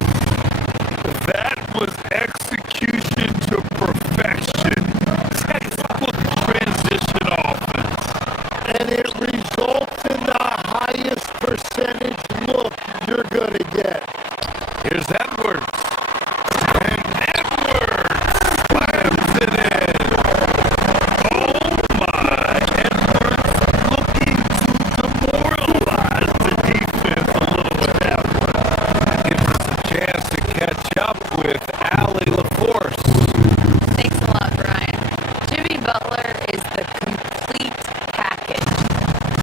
That was execution to perfection. Textbook transition offense. And it results in the highest percentage look you're going to get. Here's Edwards. And Edwards slams it in. Oh my! Edwards looking to demoralize the defense a little with that one. Gives us a chance to catch up with Allie LaForce. Thanks a lot, Brian. Jimmy Butler is the complete package.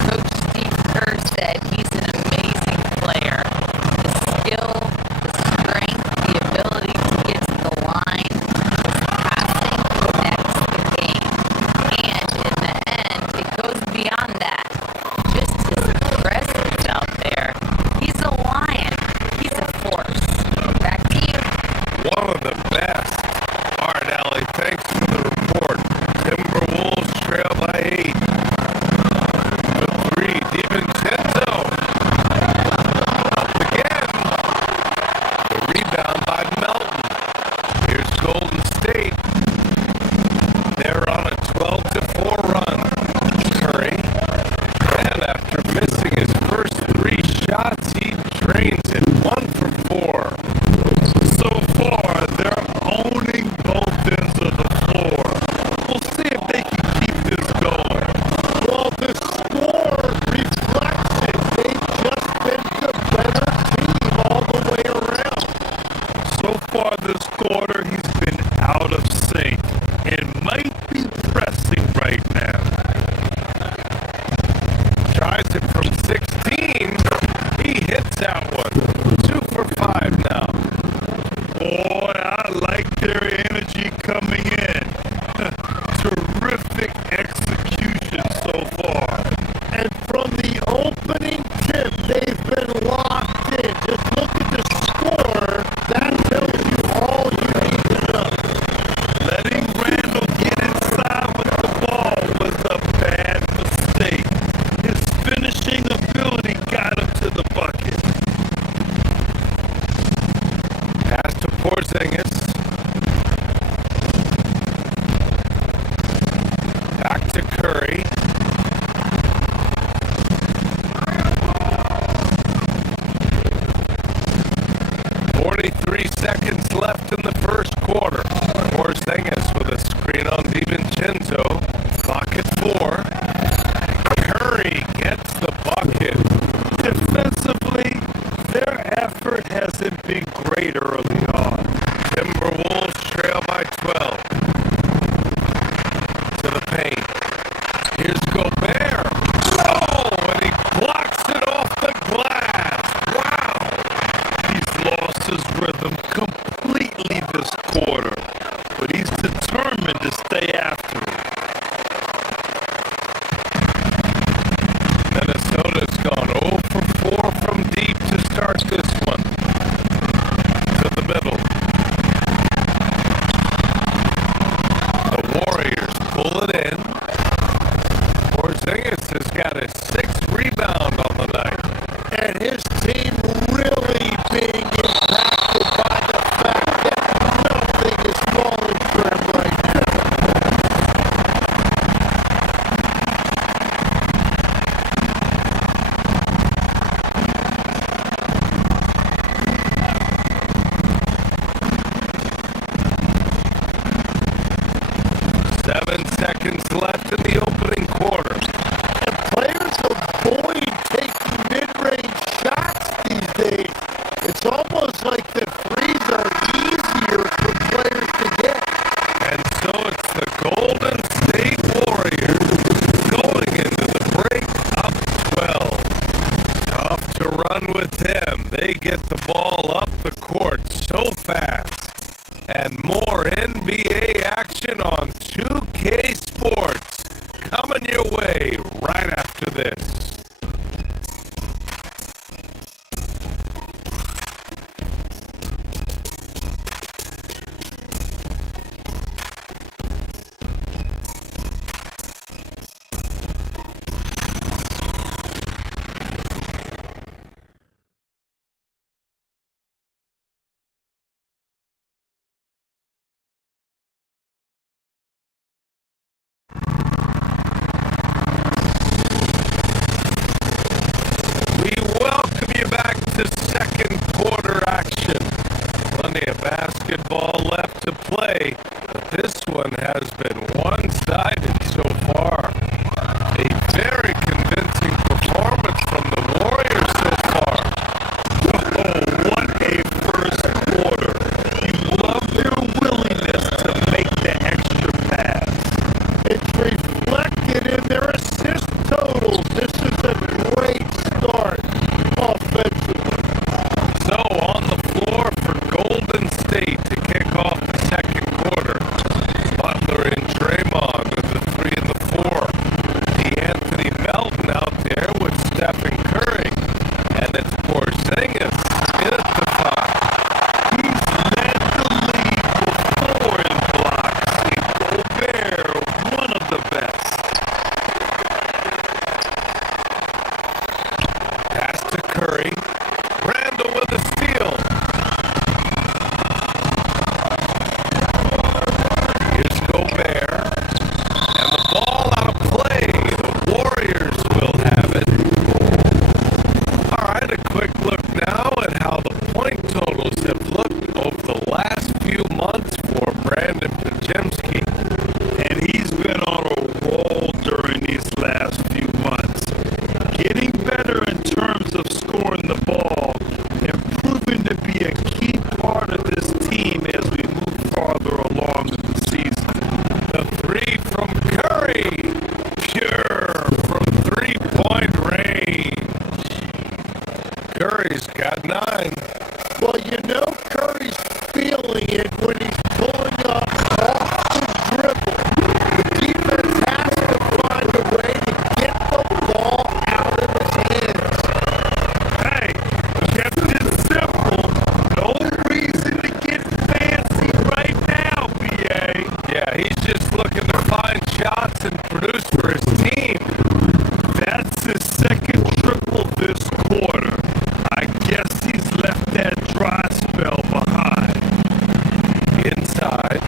Coach Steve Kerr said he's an amazing player. The skill, the strength, the ability to get to the line, his passing connects the game. And in the end, it goes beyond that. Just his presence out there. He's a lion. He's a force. Back to you. One of the best. All right, Allie, thanks for the report. Timberwolves trail by 8. The 3, DiVincenzo. Up again. The rebound by Melton. Here's Golden State. They're on a 12-4 run. Curry. And after missing his first 3 shots, he drains it. 1 for 4. So far, they're owning both ends of the floor. We'll see if they can keep this going. Well, the score reflects it. They've just been the better team all the way around. So far this quarter, he's been out of sync and might be pressing right now. Tries it from 16. He hits that one. 2 for 5 now. Boy, I like their energy coming in. Terrific execution so far. And from the opening tip, they've been locked in. Just look at the score. That tells you all you need to know. Letting Randall get inside with the ball was a bad mistake. His finishing ability got him to the bucket. Pass to Porzingis. Back to Curry. Seconds left in the first quarter. Porzingis with a screen on DiVincenzo. Clock at 4. Curry gets the bucket. Defensively, their effort hasn't been great early on. Timberwolves trail by 12. To the paint. Here's Gobert. Oh, and he blocks it off the glass. Wow. He's lost his rhythm completely this quarter, but he's determined to stay after it. Minnesota's gone 0 for 4 from deep to start this one. To the middle. The Warriors pull it in. Porzingis has got a 6th rebound on the night. And his team really being impacted by the fact that nothing is falling for him right now. Seconds left in the opening quarter. And players avoid taking mid-range shots these days. It's almost like the threes are easier for players to get. And so it's the gold NBA action on 2K Sports. Coming your way right after this. Second quarter action. Plenty of basketball left to play, but this one has been one-sided so far. A very convincing performance from the Warriors so far. Oh, what a first quarter. You love their willingness to make the extra pass. It's reflected in their assist totals. This is a great start offensively. So on the floor for Golden State to kick off the second quarter. Butler and Draymond with the 3 and the 4. D'Anthony Melton out there with Stephen Curry. And it's Porzingis in at the 5. He's led the league before in blocks. Gobert, one of the best. Pass to Curry. Randall with a steal. Here's Gobert. And the ball out of play. The Warriors will have it. All right, a quick look now at how the point totals have looked over the last few months for Brandon Podziemski. And he's been on a roll during these last few months. Getting better in terms of scoring the ball and proving to be a key part of this team as we move farther along in the season. The 3 from Curry. Pure from 3-point range. Curry's got 9. Well, you know Curry's feeling it when he's pulling up off the dribble. The defense has to find a way to get the ball out of his hands. Hey, kept it simple. No reason to get fancy right now, BA. Yeah, he's just looking to find shots and produce for his team. That's his second triple this quarter. I guess he's left that dry spell behind. Inside.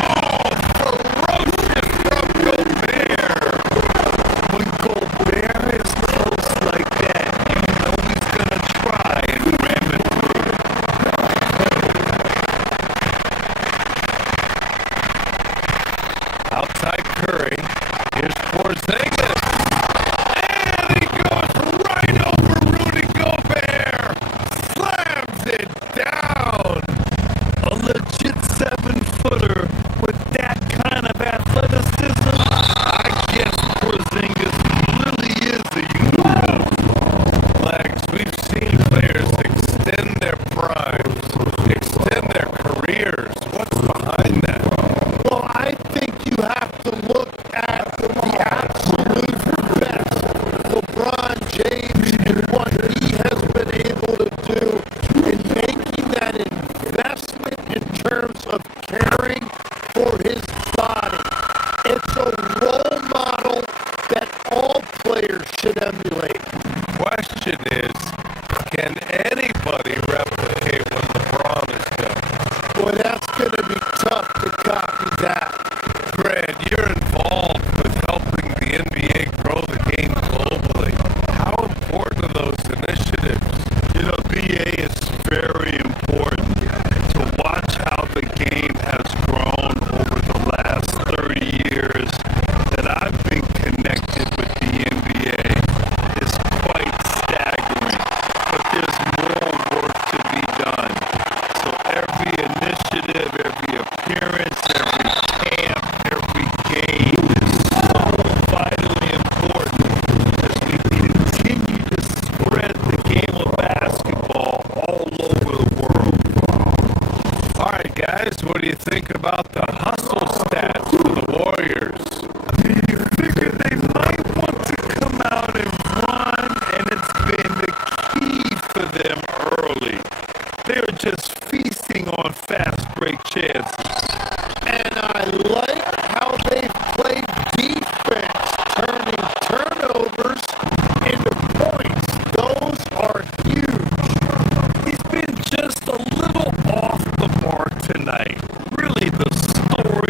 Oh, ferocious from Gobert. When Gobert is close like that, you know he's gonna try and ram it through. Outside Curry. Here's Porzingis.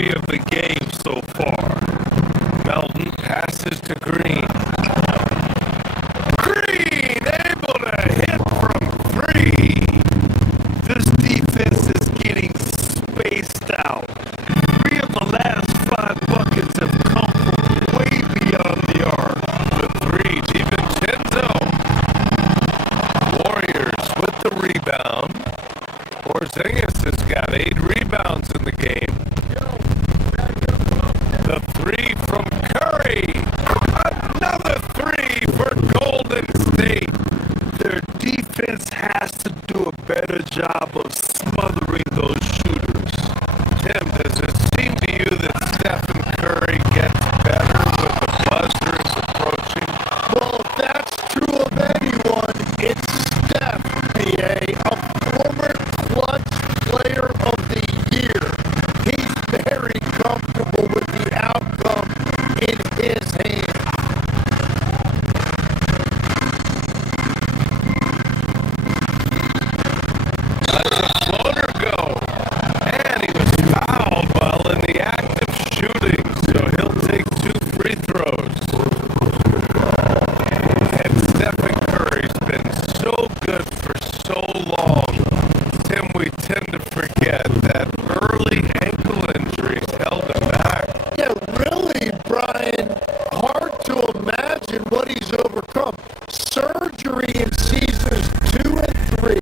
story of the game so far. Melton passes to Green. Green able to hit from three. This defense is getting spaced out. 3 of the last 5 buckets have come from way beyond the arc. The three, DiVincenzo. Warriors with the rebound. Porzingis has got 8 rebounds in the game. The three from Curry. Another three for Golden State. Their defense has to do a better job of smothering those shooters. Tim, does it seem to you that Stephen Curry gets better with the buzzers approaching? Well, if that's true of anyone, it's Steph, a former clutch player of the year. He's very comfortable with the outcome in his hands. Lets a floater go. And he was fouled while in the act of shooting, so he'll take 2 free throws. And Stephen Curry's been so good for so long. Tim, we tend to forget that early ankle injuries held him back. Yeah, really, Brian, hard to imagine what he's overcome. Surgery in seasons 2 and 3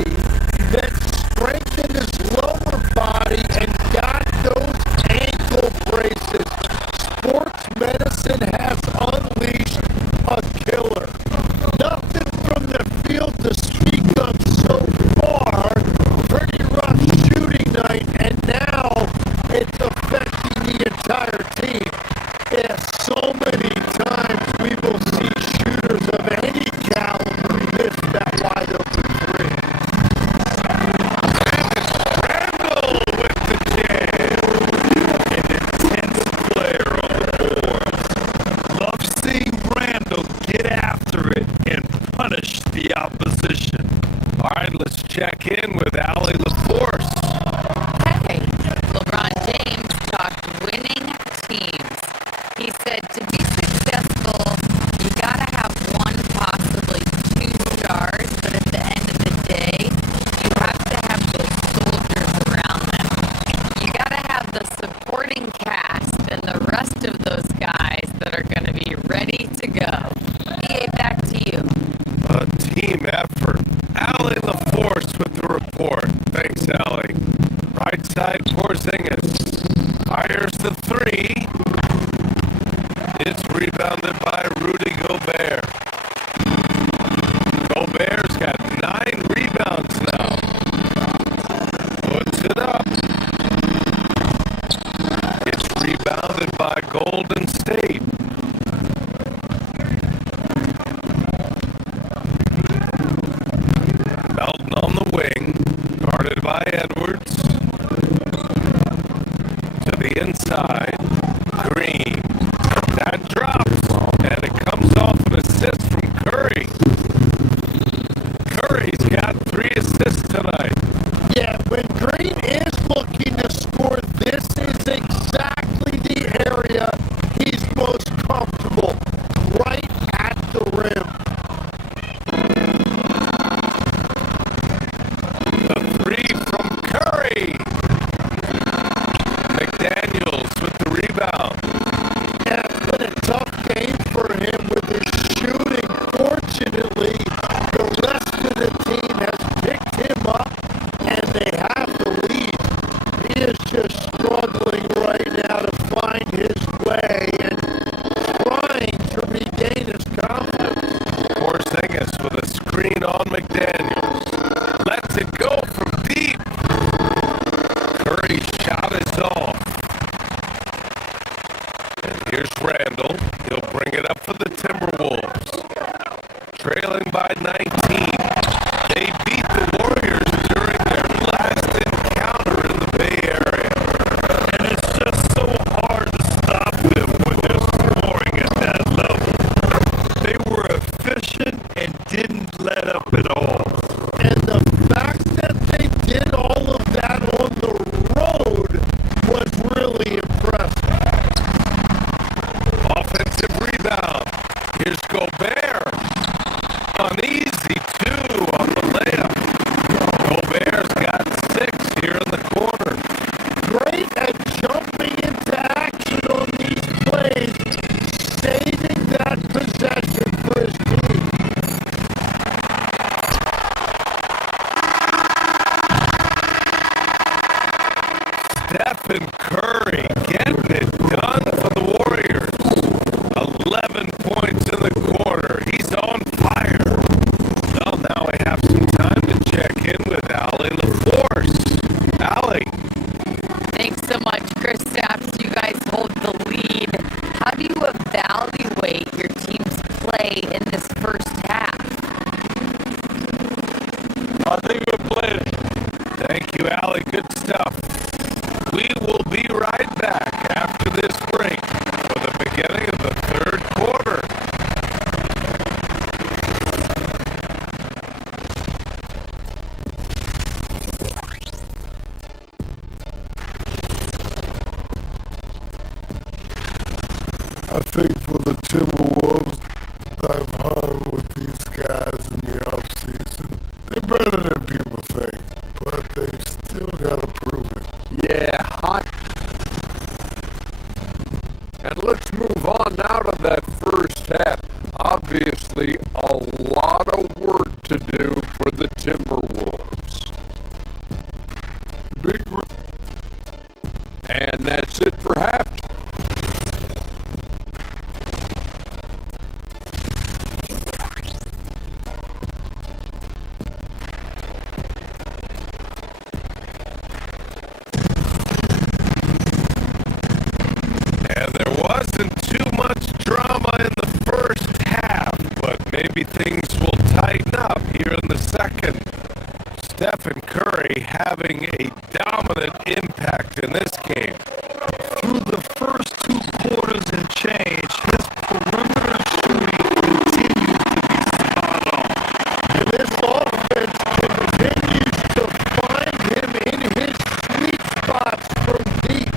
that strengthened his lower body and got those ankle braces. Sports medicine has unleashed a killer. Nothing from the field to speak of so far. Pretty rough shooting night, and now it's affecting the entire team. Yeah, so many times we will see shooters of any caliber miss that wide open three. Randall with the jam. An intense player on the boards. Love seeing Randall get after it and punish the opposition. All right, let's check in with Allie LaForce. Hey, LeBron James talked winning teams. He said to be successful, you gotta have 1, possibly 2 stars, but at the end of the day, you have to have those soldiers around them. You gotta have the supporting cast and the rest of those guys that are gonna be ready to go. EA, back to you. A team effort. Allie LaForce with the report. Thanks, Allie. Right side, Porzingis. Fires the three. It's rebounded by Rudy Gobert. Gobert's got 9 rebounds now. Puts it up. It's rebounded by Golden State. Melton on the wing, guarded by Edwards. To the inside, Green. That drops, and it comes off an assist from Curry. Curry's got 3 assists tonight. Yeah, when Green is looking to score, this is exactly the area he's most comfortable, right at the rim. The 3 from Curry. McDaniels with the rebound. play in this first half? I think we played it. Thank you, Allie. Good stuff. We will be right back after this break for the beginning of the third quarter. I think for the Timberwolves, I've hung with these guys in the offseason. They're better than people think, but they've still got to prove it. Yeah, hot. And let's move on out of that first half. Obviously, a lot of work to do for the Timberwolves. Big. And that's it for half. And there wasn't too much drama in the first half, but maybe things will tighten up here in the second. Stephen Curry having a dominant impact in this game. Through the first 2 quarters and change, his perimeter shooting continues to be spot on. And this offense continues to find him in his sweet spots from deep.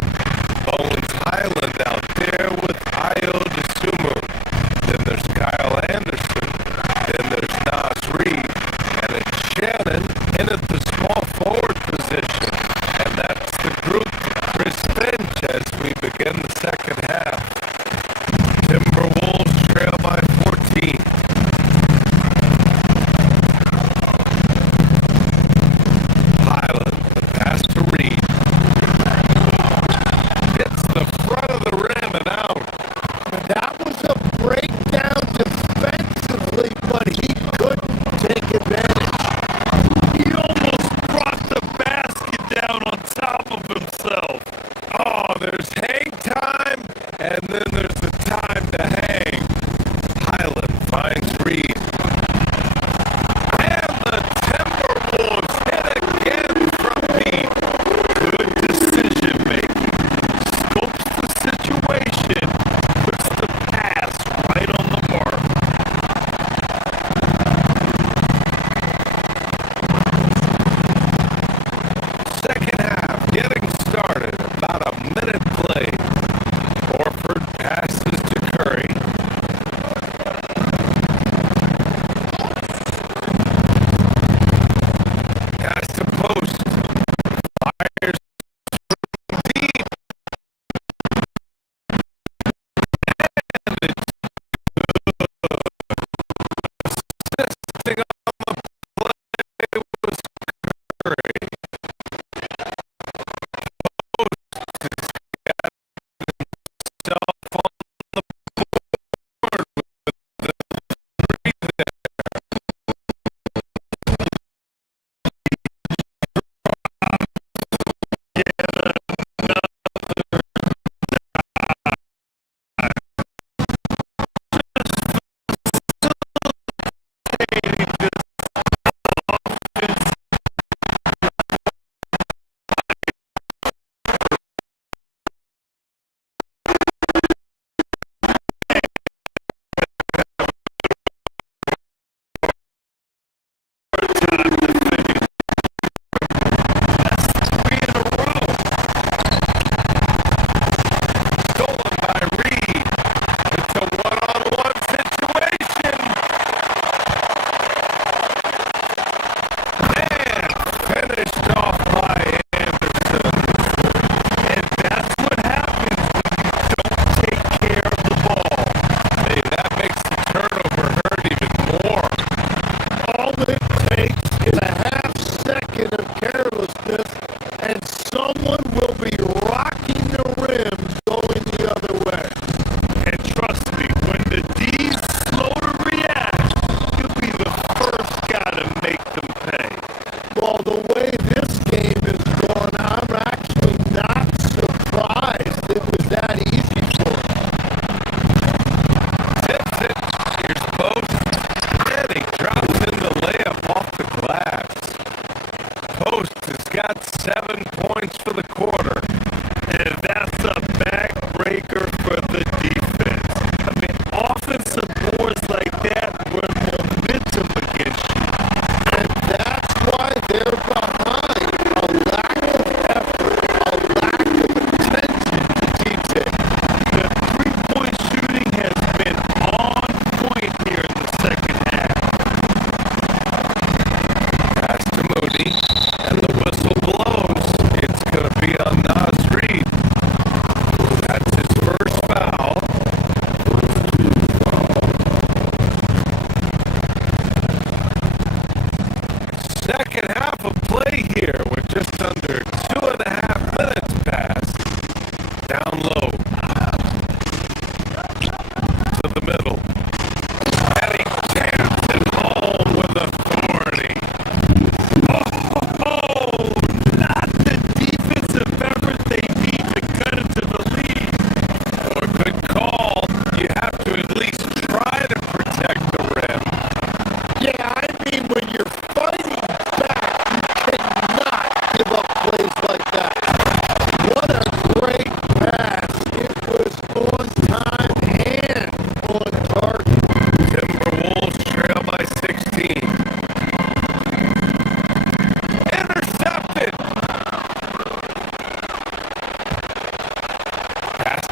Bones Highland out there with Io DeSumo. Then there's Kyle Anderson. Then there's Nas Reed. And it's Shannon in at the small forward position. And that's the group for Chris Finch as we begin the second half. Timberwolves trail by 14. Highland, the pass to Reed. Gets the front of the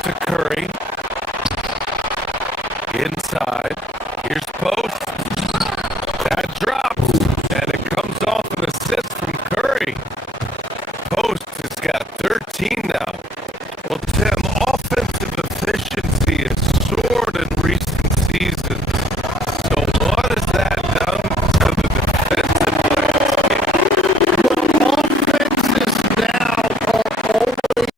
to Curry. Inside. Here's post. That drops. And it comes off an assist from Curry. Post has got 13 now. Well, Tim, offensive efficiency has soared in recent seasons. So what has that done to the defensive landscape? Offenses now are always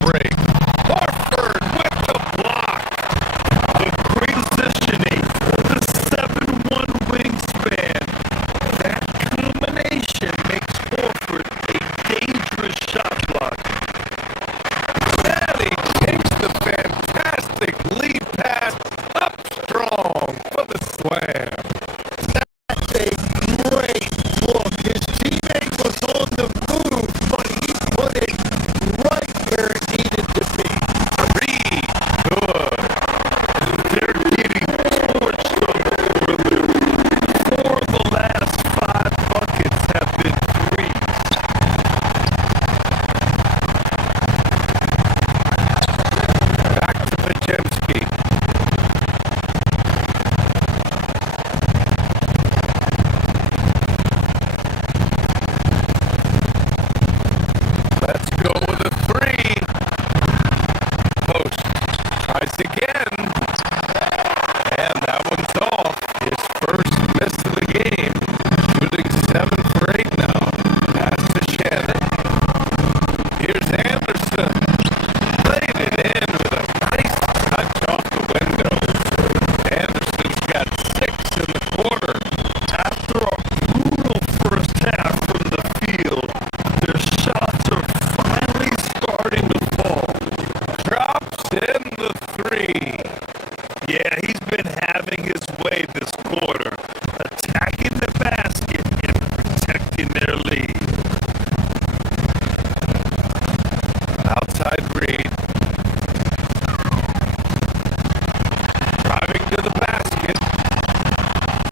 break. Horford with the block. The transitioning. The 7'1" wingspan. That combination makes Horford a dangerous shot blocker. Then he takes the fantastic lead pass up strong for the slam. That's a great look. His teammate was on the move, but he put it right where it needed to be. Three. Good. They're getting torched on the perimeter. 4 of the last 5 buckets have been threes. Back to Pajemski. Let's go with a 3. Post tries again. And that one's off. His first miss of the game. Shooting 7 for 8 now. Pass to Shannon. Here's Anderson. Played it in with a nice touch off the window. Anderson's got 6 in the quarter. After a brutal first half from the field, their shots are finally starting to fall. Drops in the 3. Yeah, he's been having his way this quarter, attacking the basket and protecting their lead. Outside Reed. Driving to the basket.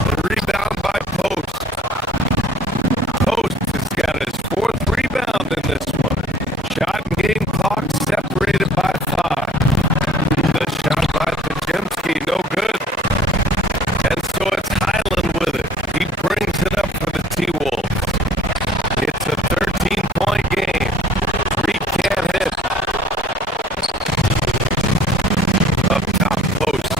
The rebound by Post. Post has got his 4th rebound in this one. Shot and game clock separated by 5. The shot by Pajemski, no good. And so it's Highland with it. He brings it up for the T-Wolves. It's a 13-point game. Reed can't hit. Up top post.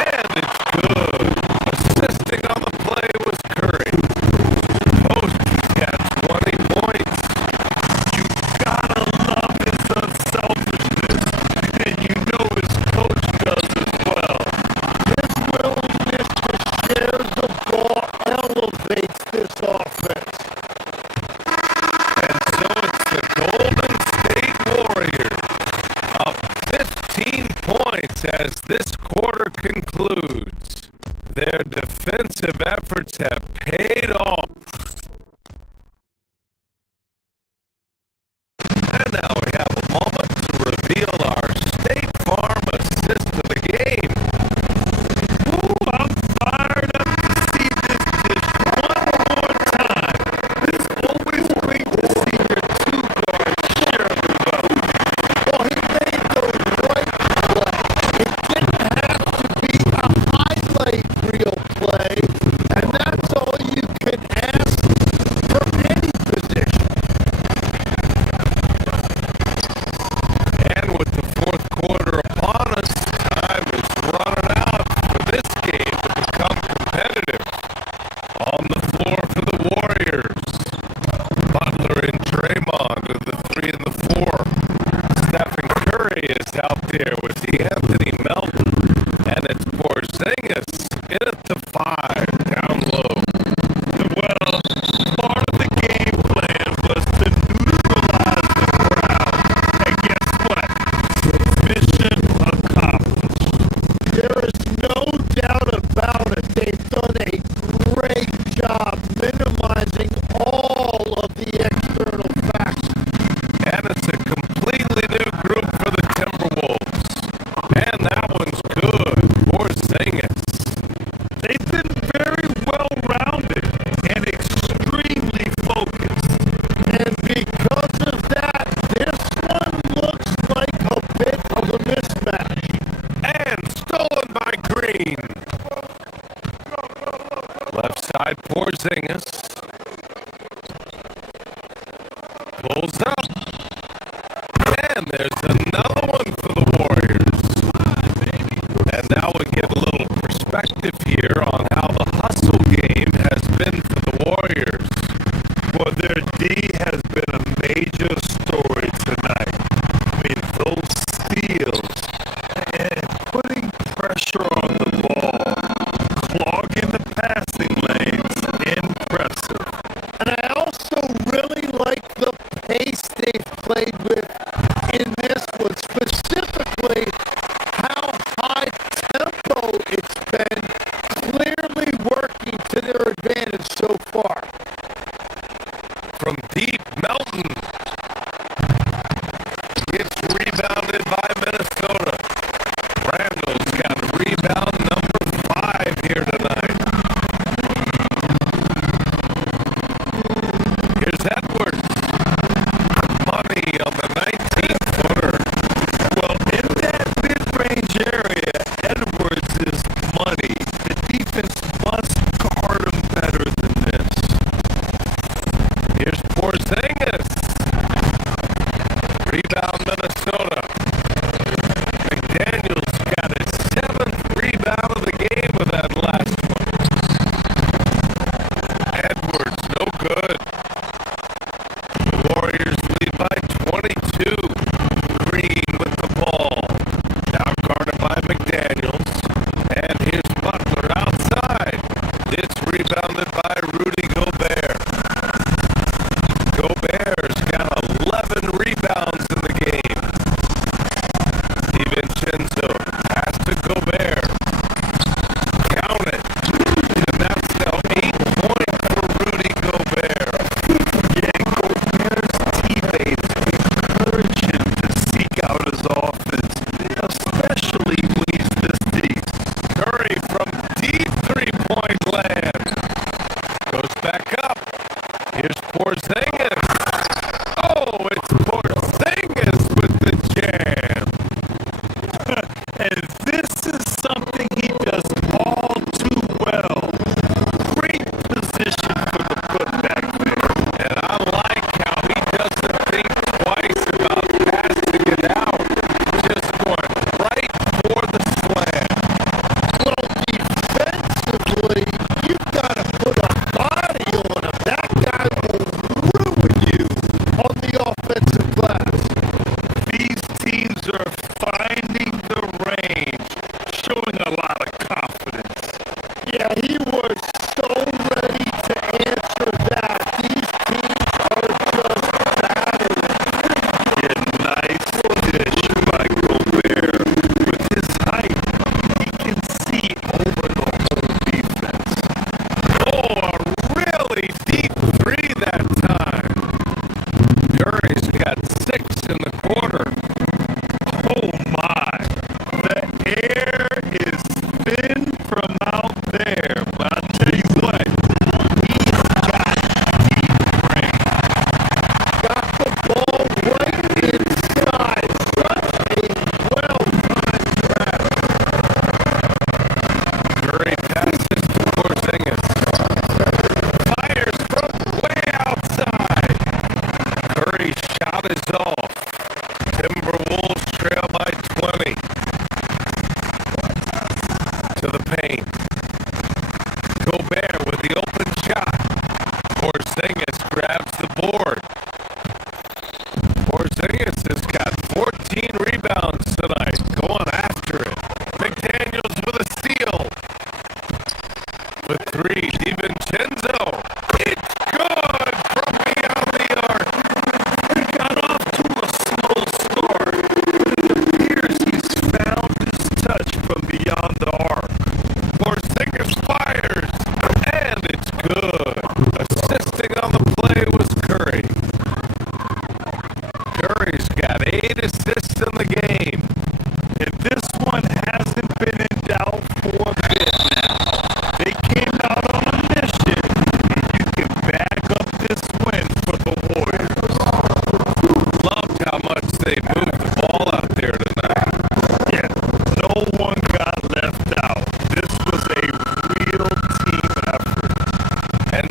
And it's good. Assisting on the play was Curry. Post has got 20 points. You gotta love his unselfishness, and you know his coach does as well. His willingness to share the ball elevates this offense. And so it's the Golden State Warriors up 15 points as this quarter concludes. Their defensive efforts have paid off. And now we have a moment to reveal our State Farm assist of the game. Ooh, I'm fired up to see this dish one more time. It's always great to see your 2 guards share the wealth. Well, he made the right play. It didn't have to be a highlight reel play, and that's all you can Porzingis pulls up, and there's another one for the Warriors. And now we get a little perspective here on how the hustle game has been for the Warriors. Well, their D has been a major story tonight. I mean, those steals and putting pressure on the ball, clogging the passing lanes, impressive. And I also really like the pace they've played with in this one, specifically how high tempo it's been, clearly working to their advantage so far. From deep, Melton gets rebounded by Minnesota. Randall's got rebound number 5 here tonight. Here's Edwards. Money on the 19-footer. Well, in that mid-range area, Edwards is money. The defense must guard him better than this. Here's Porzingis. Rebound Minnesota. McDaniels got his 7th rebound of the game with that last one. Edwards, no good. The Warriors lead by 22. Green with the ball. Now guarded by McDaniels. And here's Butler outside. It's rebounded by Rudy Gobert. Gobert's got 11 rebounds in the game. DiVincenzo pass to Gobert. Count it. And that's now 8 points for Rudy Gobert. Yeah, Gobert's teammates encourage him to seek out his offense, especially when he's this deep. Curry from deep three-point land. Goes back up. Here's Porzingis. Oh, it's Porzingis with the jam. And this is something he does all too well. Great position for the putback there. And I like how he doesn't think twice about passing it out. Just going right for the slam. Well, defensively, you've got to put a body on him. That guy will ruin you on the offensive glass. These teams are finding the range, showing a lot of confidence. Yeah, he was so ready to answer that. These teams are just battling. Yeah, nice dish by Gobert. With his height, he can see over the whole defense. Oh, a really deep three that time. Curry's got 6 in the quarter. Oh my, the air is thin from out there, but I'll tell you what, he's got deep range. Got the ball right inside. Such a well-timed grab. Curry passes to Porzingis. Fires from way outside. Curry's shot is off. Timberwolves trail by 20. To the paint. Gobert with the open shot. Porzingis grabs the board. Porzingis has got 14 rebounds tonight. Going after it. McDaniels with a steal. With 3, DiVincenzo. It's good from beyond the arc. He got off to a slow start, but it appears he's found his touch from beyond the arc. Porzingis fires. And it's good. Assisting on the play was Curry. Curry's got 8 assists in the game. And this one hasn't been in doubt for a bit now. They came out on a mission, and you can back up this win for the Warriors. Loved how much they moved the ball out there tonight. Yeah, no one got left out. This was a real team effort. And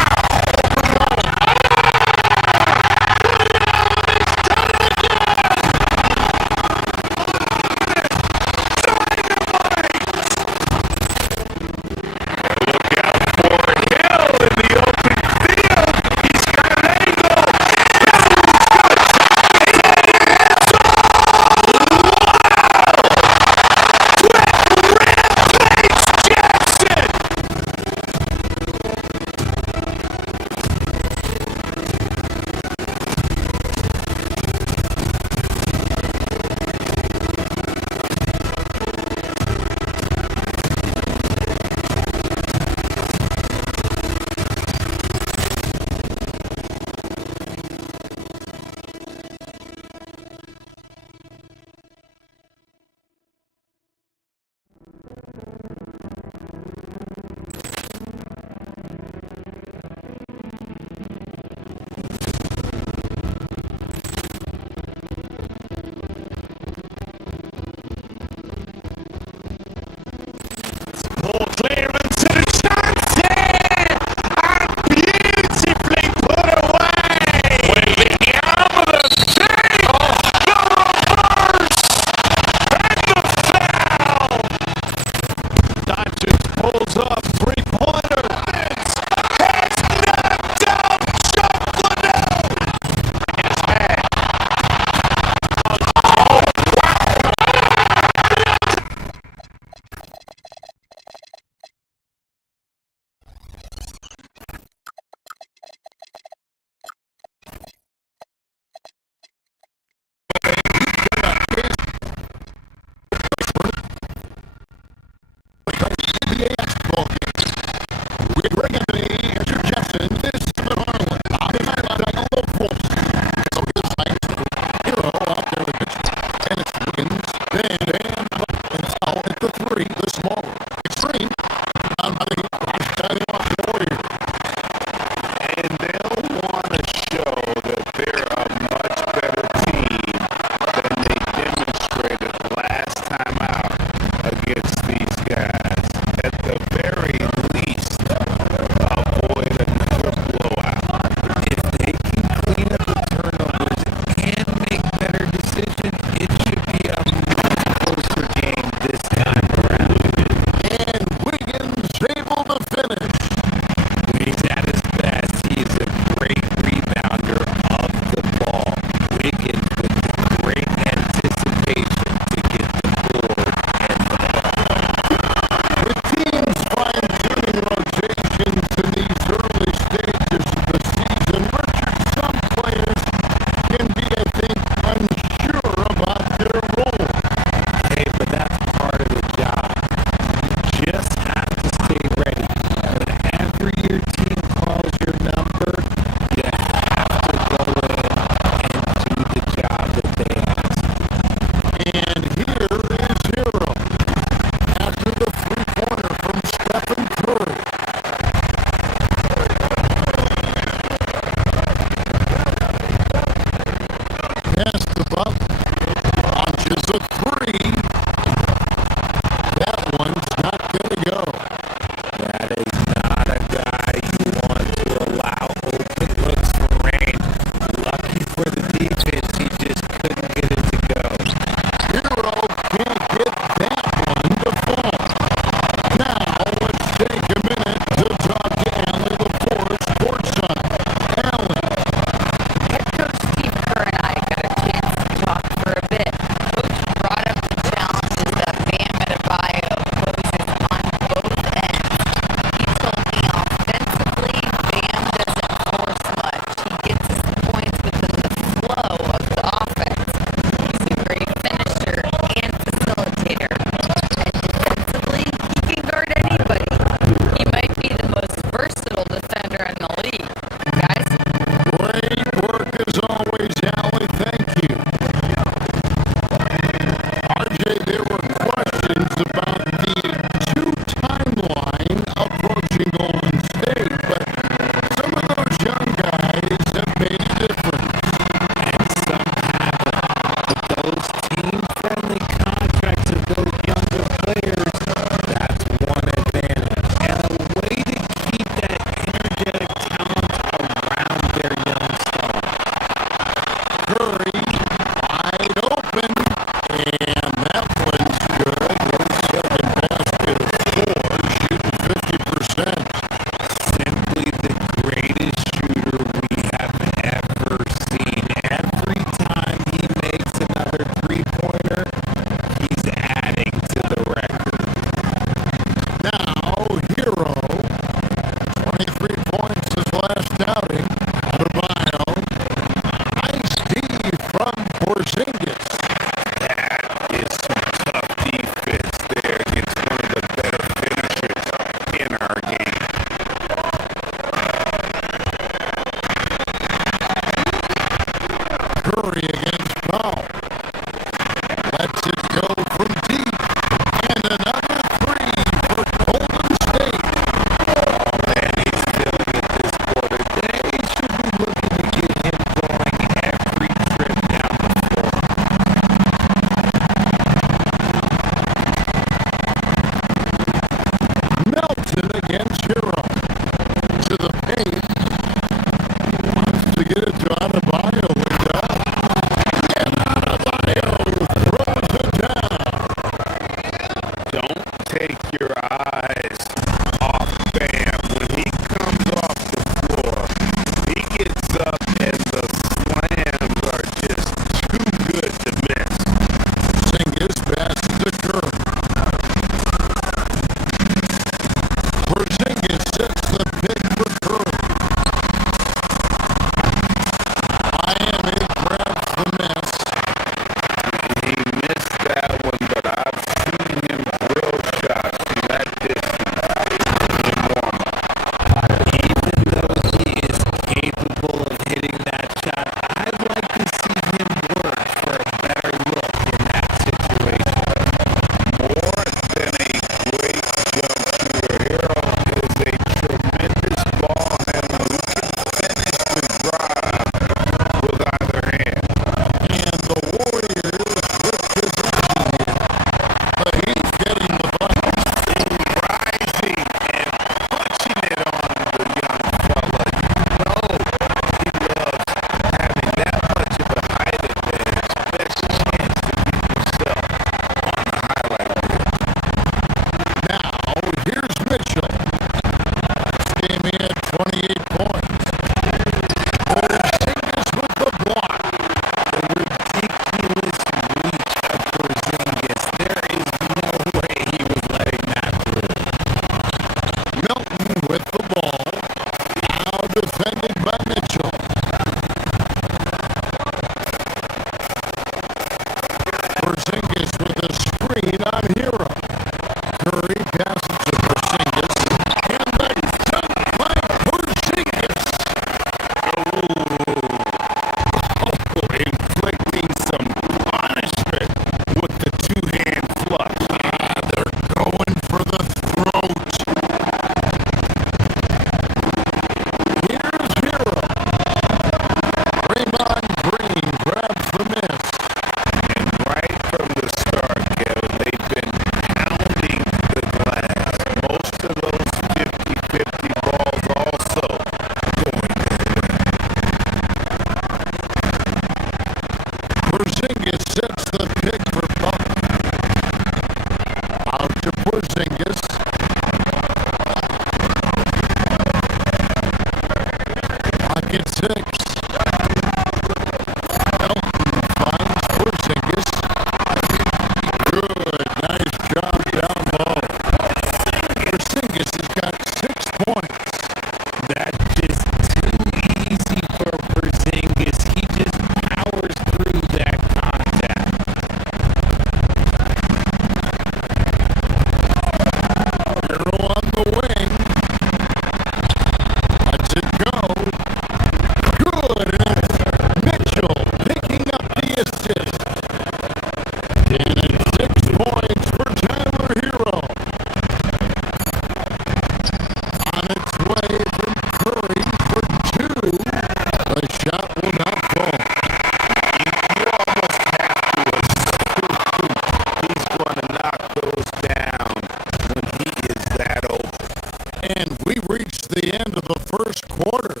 the end of the first quarter.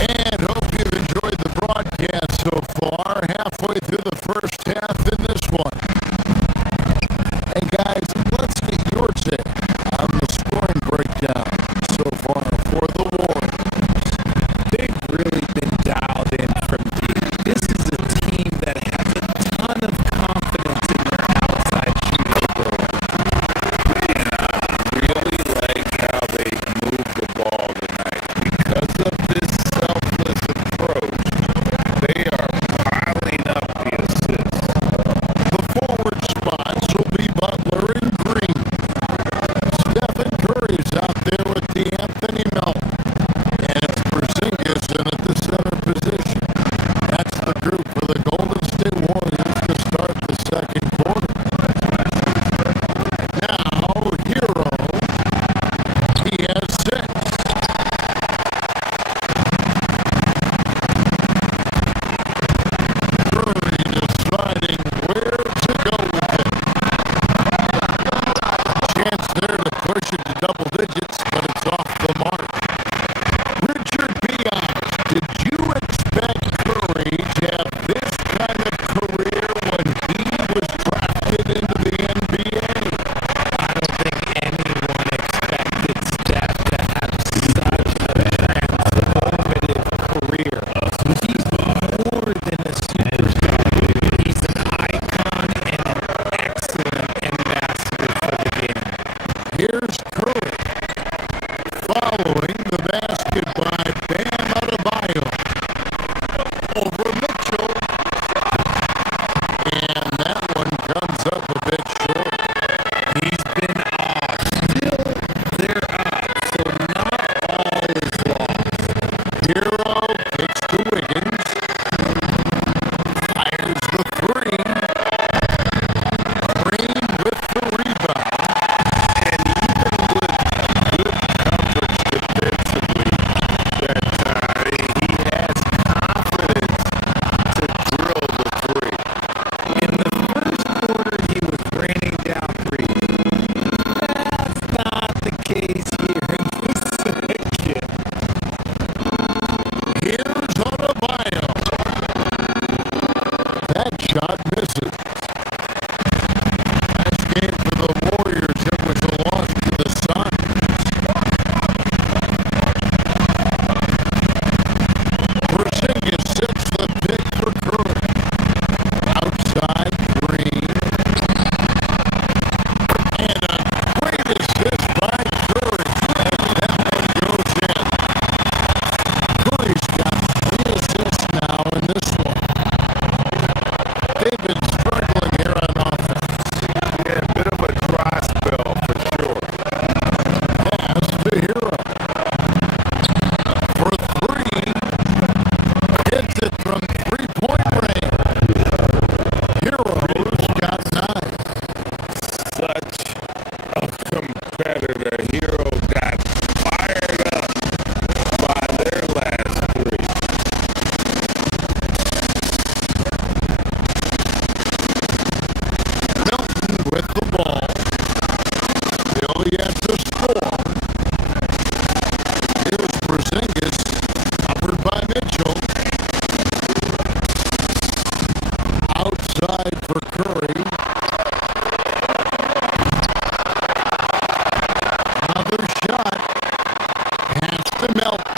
And hope you've enjoyed the broadcast so far. Halfway through the first half in this one. Hey guys, let's get your take on the scoring breakdown so far for the Warriors. They've really been dialed in from deep. This is a team that has a ton of confidence in their outside shooting ability. Really like how they move the ball tonight. Because of this selfless approach, they are piling up the assists. The forward spots will be Butler and Green. Stephen Curry's out there with D'Anthony Melton. And it's Porzingis in at the center position. That's the group for the Golden State Warriors to start the second quarter. Now, Hero, he has 6. Curry deciding where to go with it. Chance there to push it to double digits, but it's off the mark. Richard Bias, did you expect Curry to have this kind of career when he was drafted into the NBA? I don't think anyone expected Steph to have such a transformative career. He's more than a superstar. He's an icon and an excellent ambassador for the game. Here's Curry, following the basket by Bam Adebayo over Mitchell, and that one comes up a bit short. He's been off. Still, they're up, so not all is lost. Hero kicks to Wiggins, fires the 3. Green with the rebound. And even with good coverage defensively, that he has confidence to drill the 3. In the first quarter, he was raining down threes. That's not the case here in the second. Here's Adebayo. That shot misses. Last game for the Warriors, it was a loss to the Suns. Porzingis sits the pick for Curry. Outside, Green. And a great assist by Curry. And that one goes in. Curry's got 3 assists now in this one. They've been struggling here on offense. Yeah, a bit of a dry spell for sure. Pass to Hero. For 3. Hits it from 3-point range. Hero's got 9. Such a competitor. Hero got fired up by their last 3. Melton with the ball. Still yet to score. Here's Porzingis, covered by Mitchell. Outside for Curry. Another shot. Pass to Melton.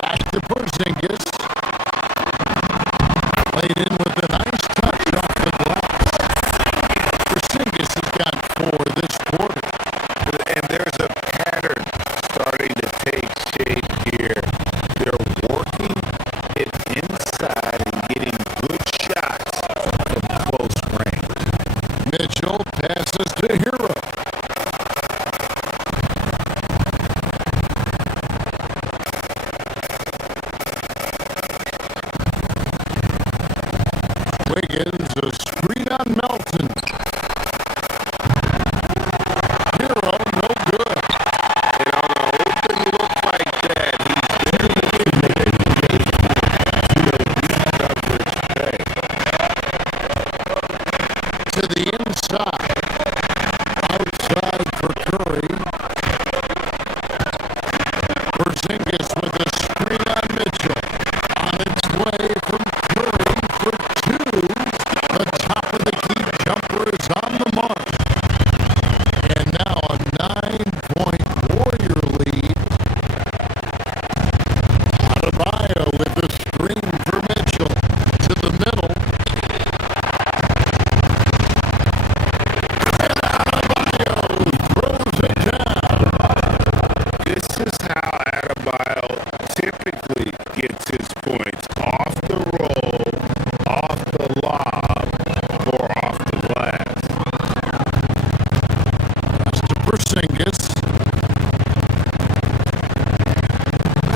Back to Porzingis. Played in with a nice touch off the glass. Porzingis has got 4 this quarter. And there's a pattern starting to take shape here. They're working it inside and getting good shots from close range. Mitchell passes to Hero. Wiggins, a screen on Melton. Hero, no good. And on an open look like that, he's there with the deep coverage inside. Outside for Curry. Porzingis with a screen on Mitchell. On its way from Curry for two. The top of the key jumper is on the mark. And now a 9-point Warrior lead. Adebayo with the screen for Mitchell. To the middle. Throws it down. This is how Adebayo typically gets his points: off the roll, off the lob, or off the glass. Pass to Porzingis.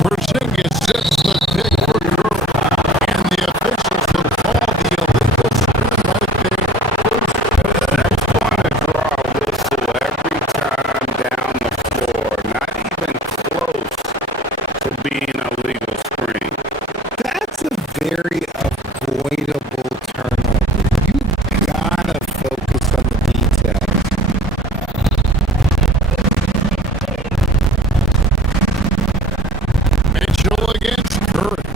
Porzingis sets the pick for Curry. And the officials will call the illegal screen right there. That's going to draw a whistle every time down the floor. Not even close to being a legal screen. That's a very avoidable turnover. You gotta focus on the details. Mitchell against Curry.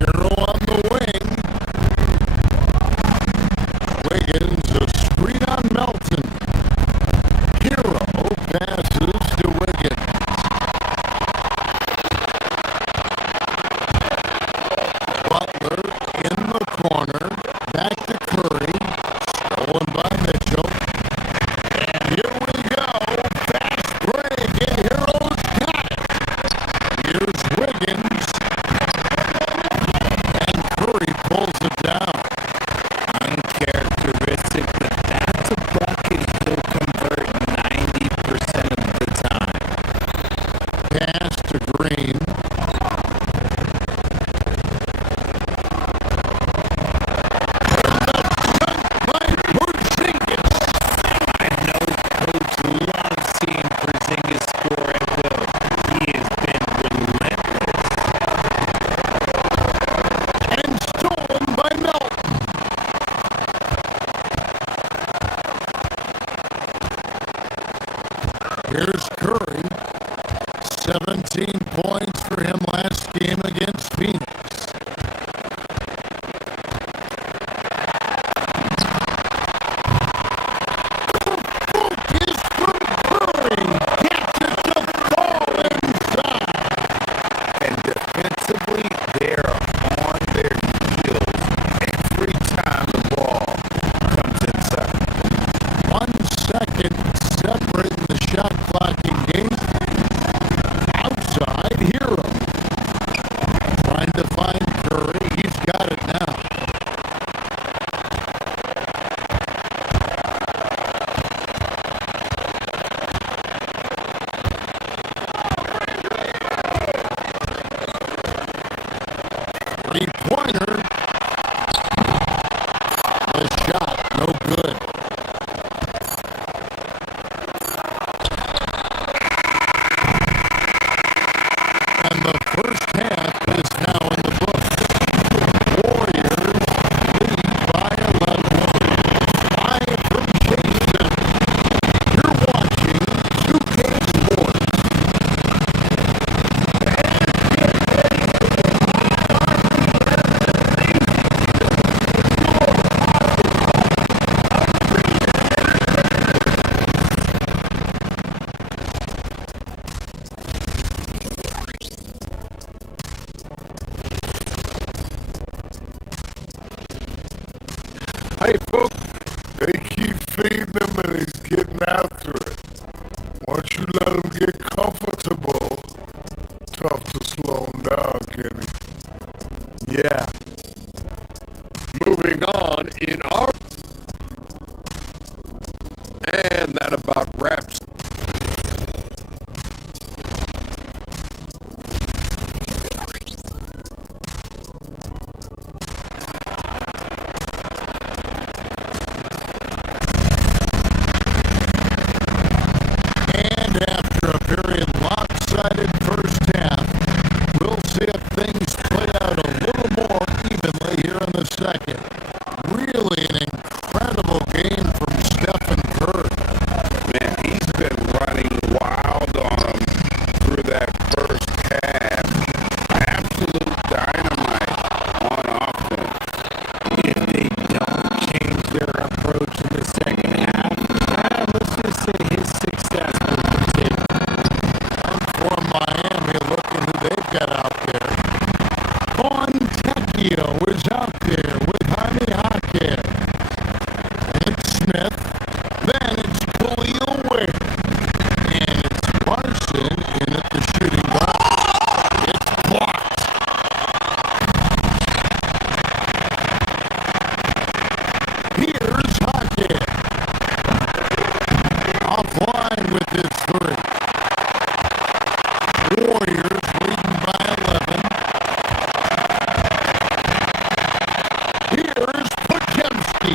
Hero on the wing. Wiggins, a screen on Melton. Hero passes to Wiggins. Butler in the corner. Back to Curry. Stolen by Mitchell. Here we go. Fast break, and Hero's got it. Here's Wiggins. And Curry pulls it down. Uncharacteristic, but that's a bucket he'll convert 90% of the time. Pass to Green. By Porzingis. I know Coach loves seeing Porzingis score at will. He has been relentless. And stolen by Melton. Here's Curry. 17 points for him last game against Phoenix. Focus from Curry. Gets it to fall inside. And defensively, they're on their heels every time the ball comes inside. 1 second separating the shot clock in game. Outside Hero. Trying to find Curry. He's got it now. Three-pointer. The shot, no good. And the first half is now in the books. Warriors lead by 11. 5 from Jason. You're watching 2K Sports. Hey, folks, they keep feeding him and he's getting after it. Once you let him get comfortable, tough to slow him down, Kenny. Yeah. Moving on in our... And that about wraps. And after a very lopsided first half, we'll see if things play out a little more evenly here in the second. Really an incredible game from there with Jaime Jaquez. It's Smith. Then it's Khalil Ware. And it's Larson in at the shooting guard. It's blocked. Here's Jaquez. Offline with his three. Warriors leading by 11. Here's Pukemski.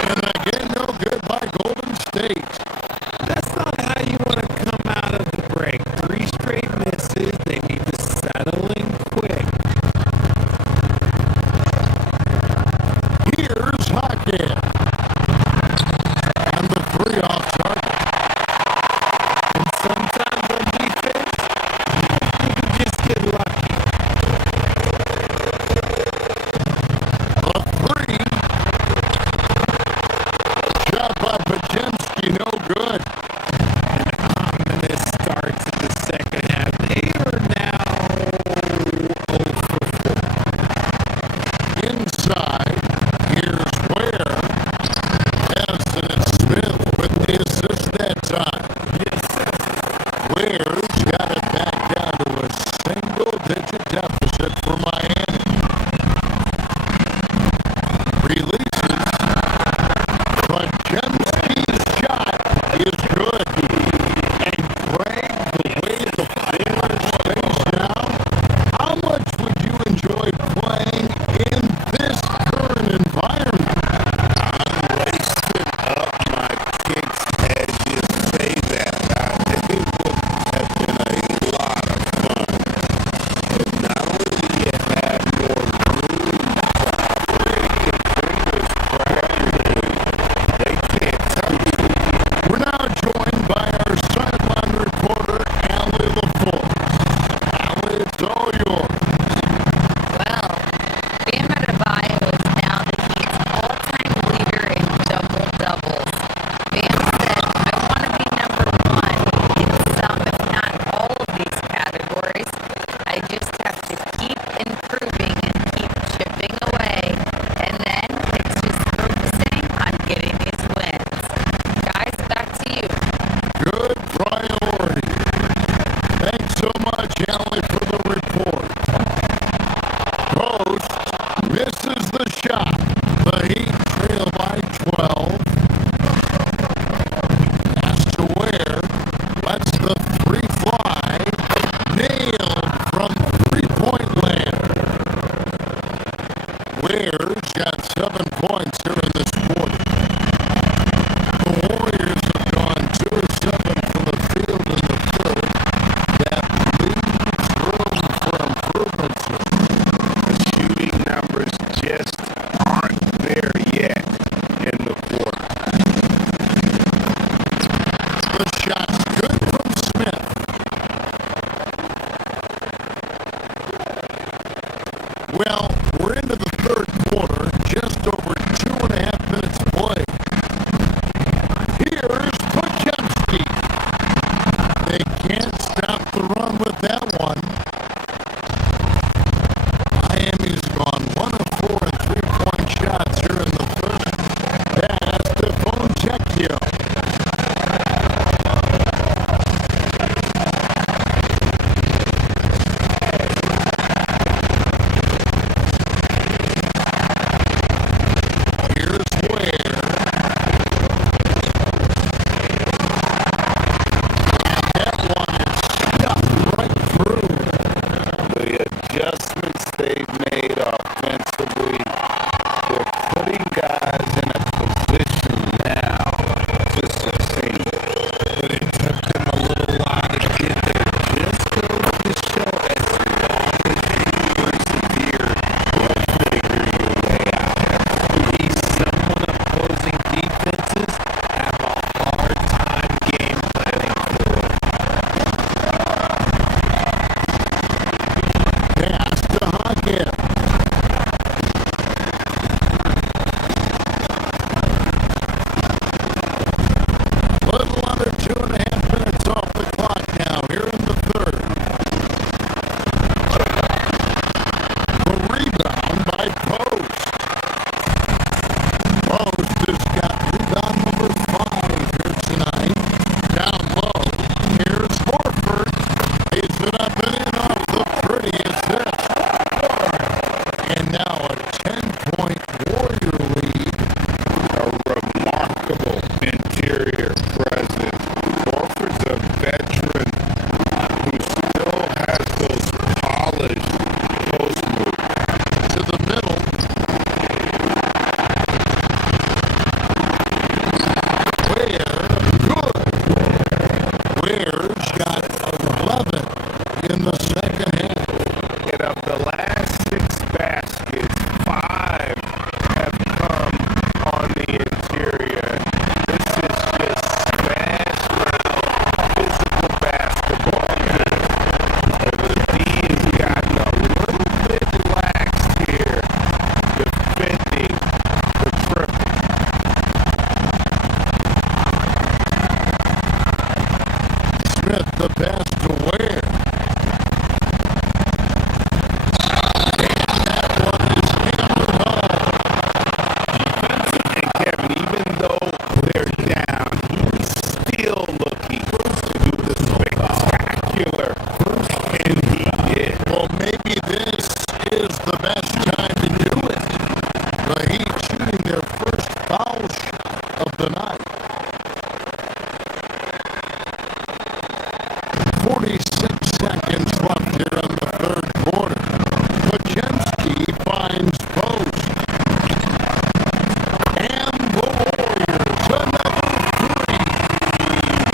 And again, no good by Golden State. That's not how you want to come out of the break. 3 straight misses. They need to settle in quick. Here's Jaquez. And the 3 off target. And sometimes on defense, you can just get lucky. The 3. Shot by Pukemski, no good. Ominous start to the second half. They are now 0 for 4. Inside, here's Ware. Yes, and it's Smith with the assist that time. Ware's got it back down to a single-digit deficit for Miami. Releases, but Kemsky's shot is good. And Greg, the way the floor is spaced now, how much would you enjoy playing in this current environment? I'm wasting up my kicks as you say that. It would have been a lot of fun. But not only do you have more room to operate the fingers properly, they can't touch you. We're now joined by our sideline reporter, Allie LaForce. Allie, it's all yours. Well, Bam Adebayo is now the Heat's all-time leader in double-doubles. Bam said, I want to be number 1 in some, if not all of these categories. I just have to keep improving and keep chipping away. And then it's just focusing on getting these wins. Guys, back to you. Good priority. Thanks so much, Allie, for the report. Post misses the shot. The Heat trail by 12. Pass to Ware. Lets the 3 fly. Nailed from 3-point land. Ware's got 7 points here in this quarter. The Warriors have gone 2 of 7 from the field in the third. That leaves room for improvements here. The shooting numbers just aren't there yet in the quarter. The shot's good from Smith. Well, we're into the third quarter, just over 2.5 minutes played. Here's Pukemski. They can't stop the run with that one. Miami's gone 1 of 4 and 3-point shots here in the third. Pass to Bonchecchio. Here's Ware. That one is stuffed right through. The adjustments they've made offensively, they're putting guys in a position now to succeed. But it took them a little while to get there. Just goes to show as long as you persevere, you'll figure your way out. These somewhat opposing defenses have a hard time game planning for. Pass to Jaquez. And that one is stuffed right through. The Warriors have gone 2 of 7 from the field in the third. That has to Bonchecchio. Here's Ware. Lets the 3 fly. Nailed from 3-point land. Ware's got 7 points here in this quarter. The Warriors have gone 2 of 7 from the field in the third. Pass to Jaquez. Warrior lead. A remarkable interior presence. Horford's a veteran who still has those polished post moves. To the middle. Ware, good. Ware's got 11 in the second half. And of the last 6 baskets, 5 have come on the interior. This is just fast round physical basketball. The D has gotten a little bit lax here, defending the triple. Smith, the pass to Ware. And Kevin, even though they're down, he's still looking to do the spectacular, and he did. Well, maybe this is the best time to do it. The Heat shooting their first foul shot of the night. 46 seconds left here in the third quarter. Pajemski finds post. And the Warriors, another 3.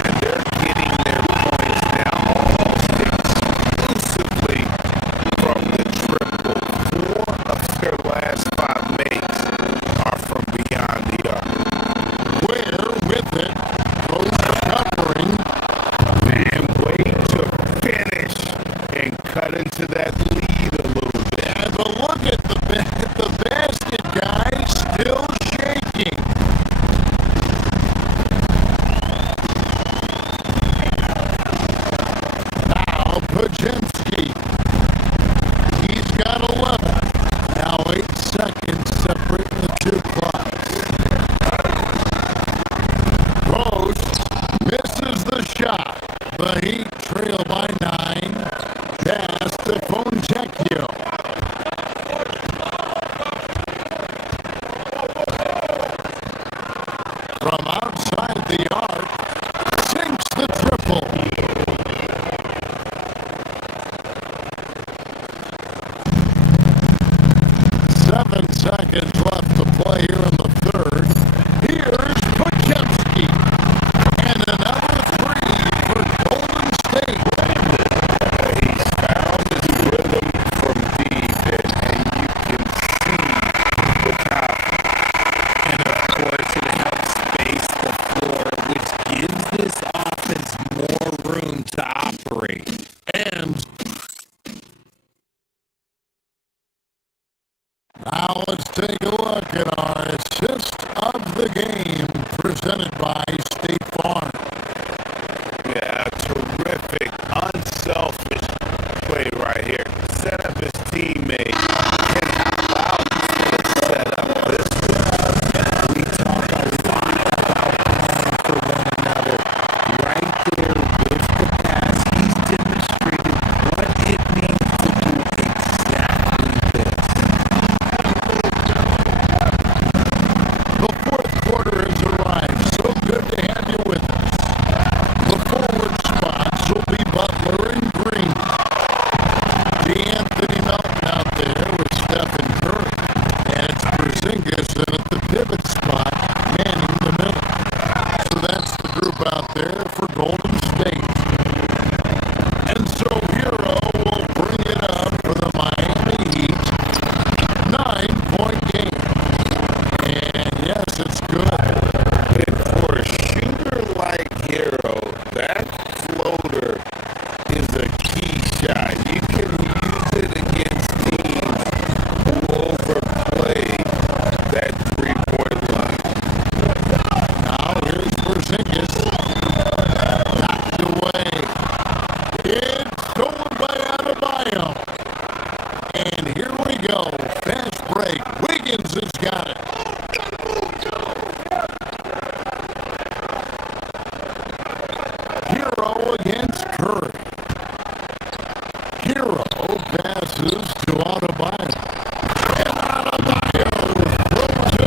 And they're getting their points now almost exclusively from the triple. 4 of their last 5 makes are from beyond the arc. Ware with it. Post covering. And way to finish and cut into that lead a little bit. And but look at the basket, guys. Still shaking. Now Pajemski. He's got 11. Now 8 seconds separating the two clocks. Post misses the shot. The Heat trail by 9. Pass to Fontecchio. From outside the arc, sinks the triple. Seven seconds left to play here in the third. Here's Pajemski. And another 3 for Golden State. He's found his rhythm from deep, and you can see the top. And of course, it helps space the floor, which gives this offense more room to operate. And now let's take a look at our assist of the game presented by State Farm. Yeah, terrific, unselfish play right here. Set up his teammate. And how about this setup? This We talk a lot about playing for one another. Right there with the pass, he's demonstrated what it means to do exactly this. The fourth quarter has arrived. So good to have you with us. The forward spots will be Butler and Green. D'Anthony Melton out there with Stephen Curry. And it's Porzingis in at the pivot spot, manning the middle. So that's the group out there for Golden State. And so Hero will bring it up for the Miami Heat. 9-point game. And yes, it's good. And for a shooter like Hero, that floater is a key shot. You can use it against teams who overplay that 3-point line. Now here's Porzingis. Knocked away. It's stolen by Adebayo. And here we go. Fast break. Wiggins has got it. Hero against Curry. Hero passes to Adebayo. And Adebayo throws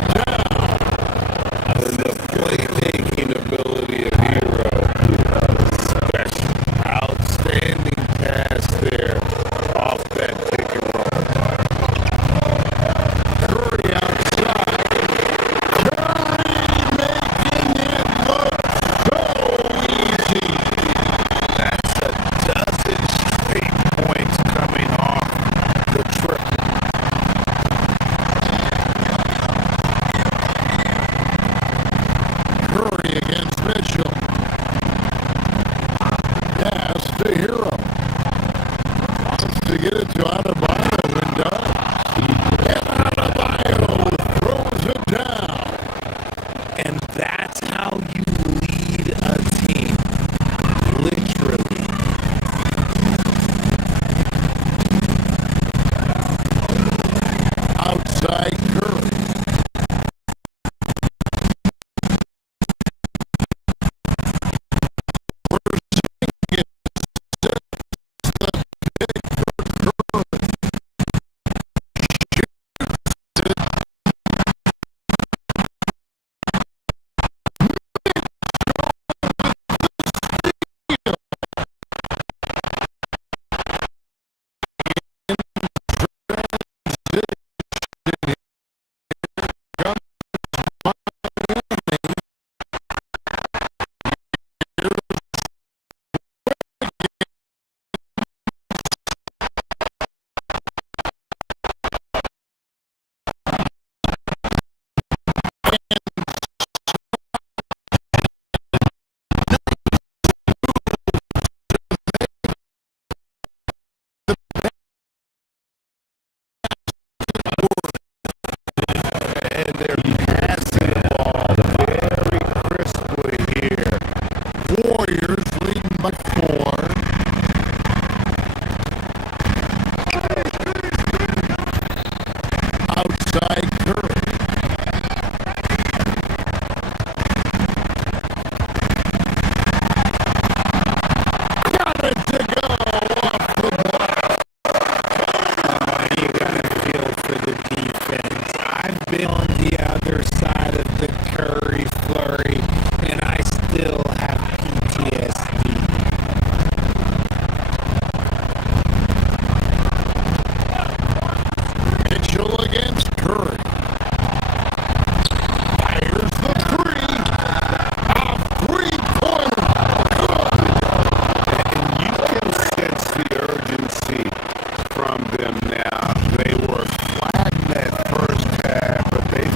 been on the other side of the Curry flurry, and I still have PTSD. Mitchell against Curry. Fires the three. A three-pointer. And you can sense the urgency from them now. They were flat in that first half, but they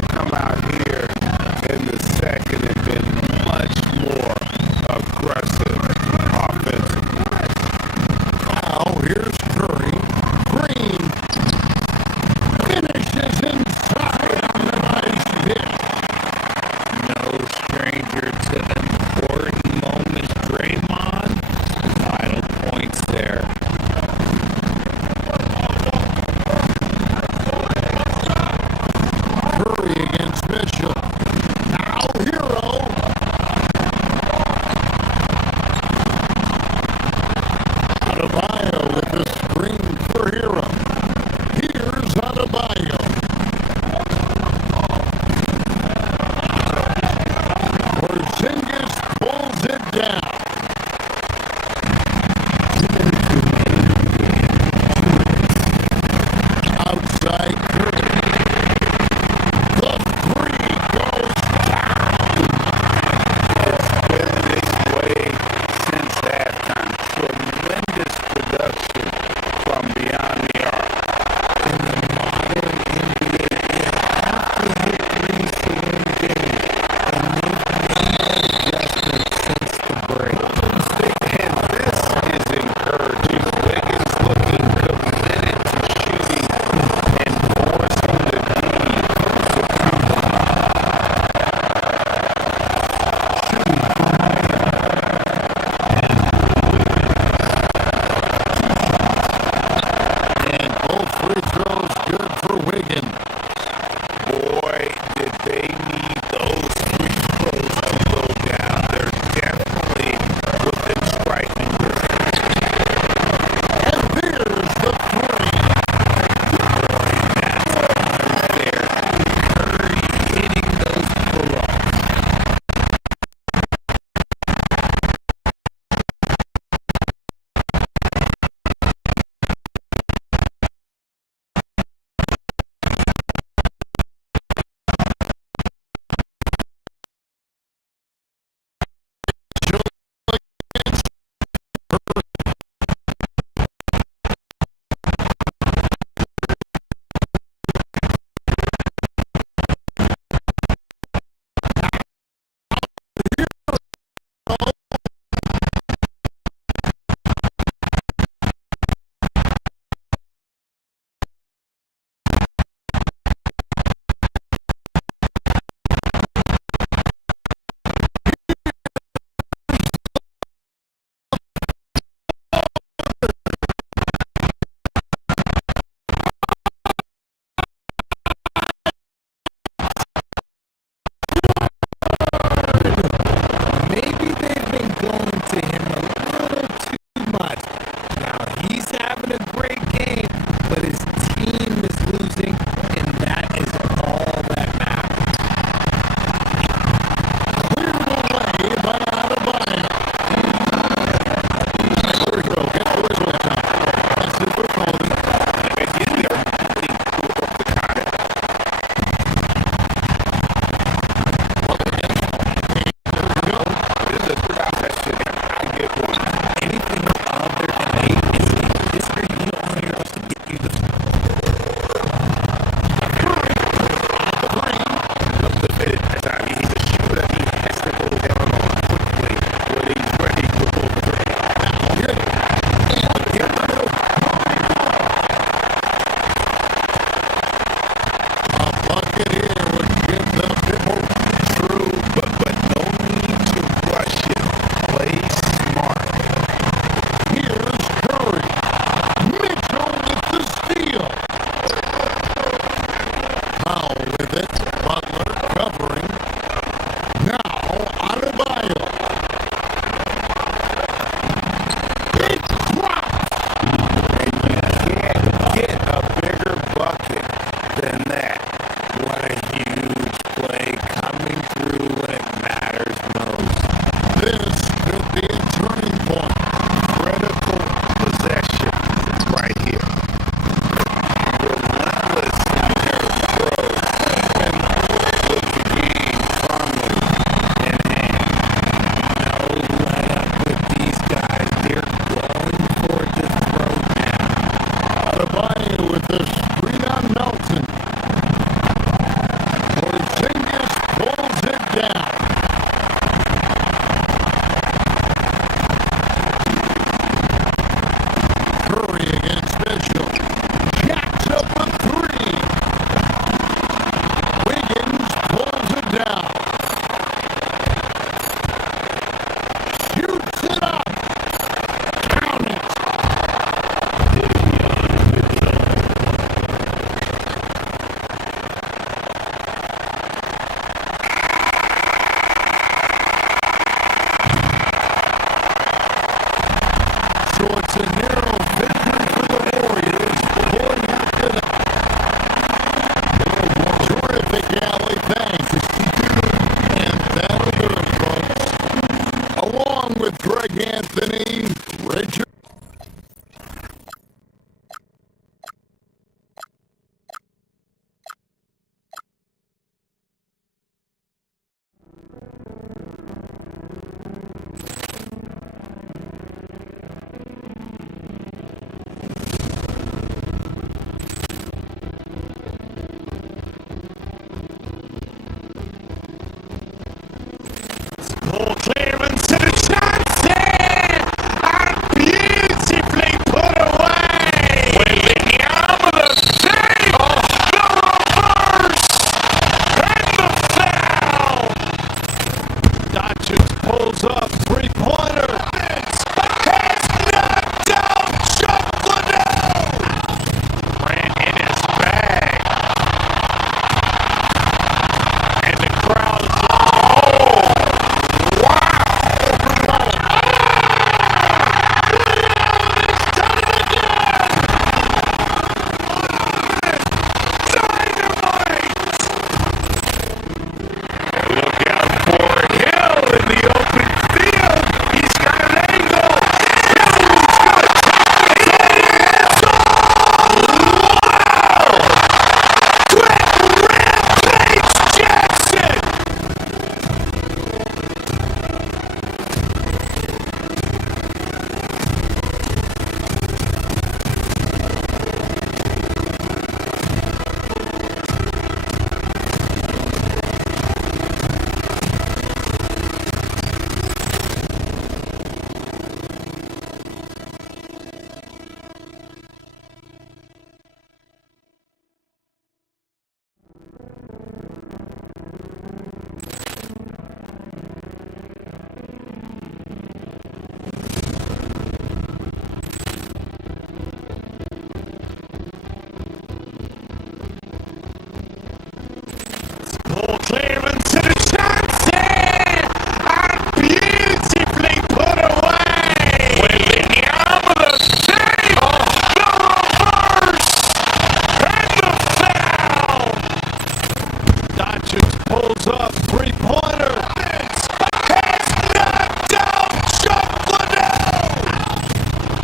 three-pointer has knocked out Chuck Liddell.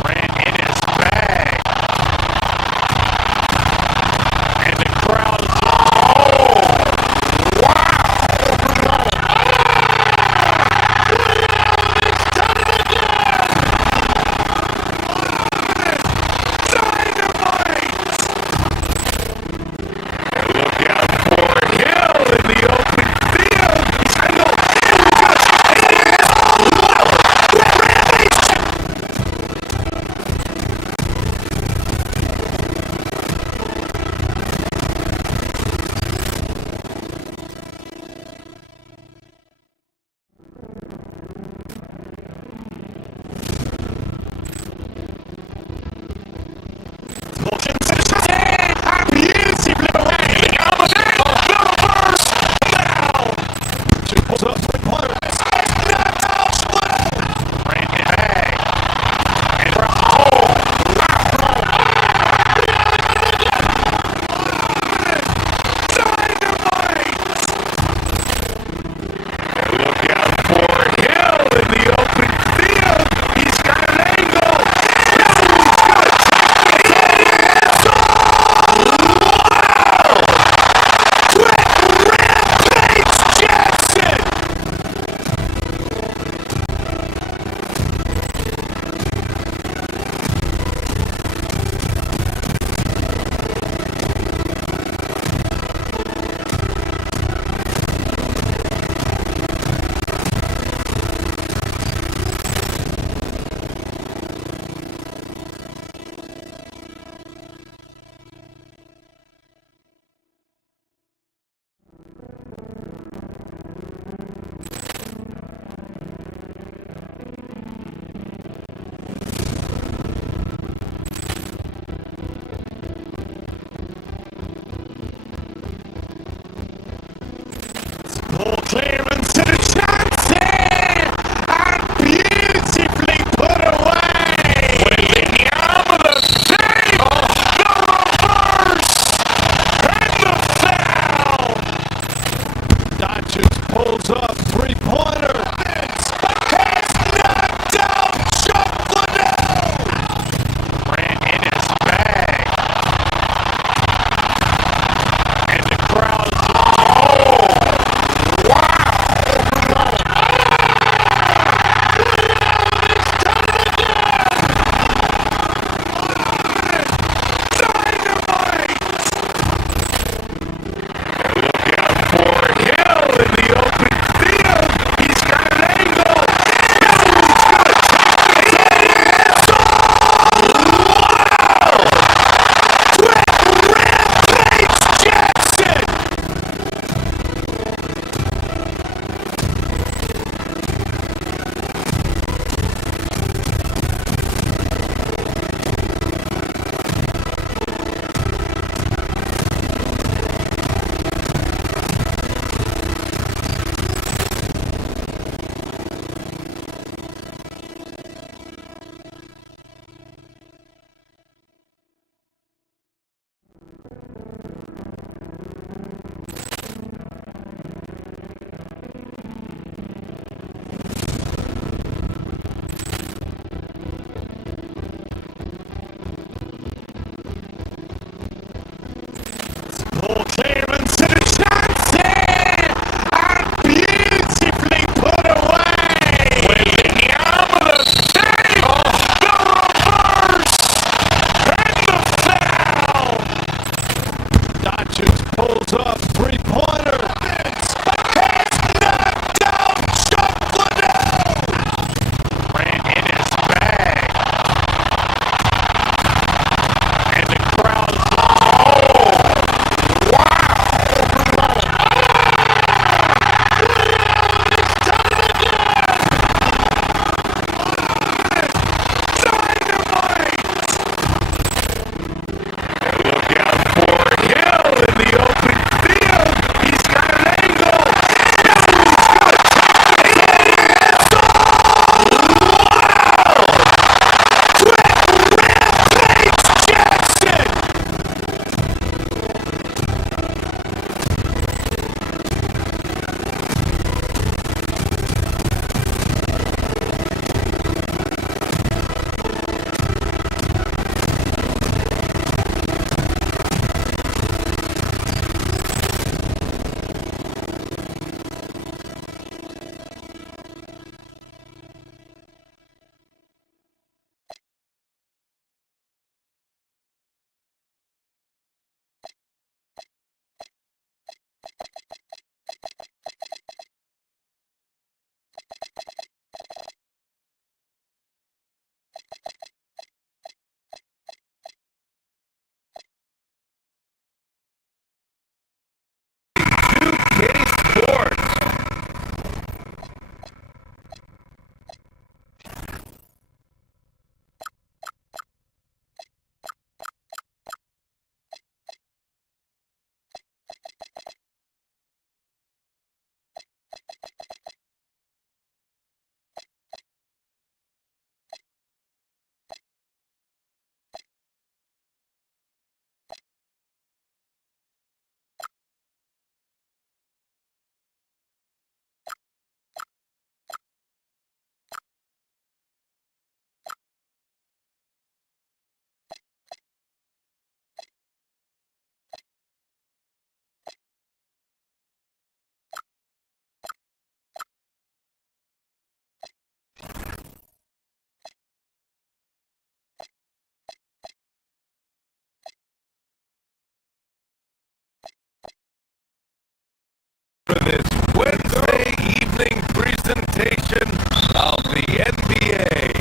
Ran in his bag. And the crowd, look out for Hill in the open field. And the for this Wednesday evening presentation of the NBA.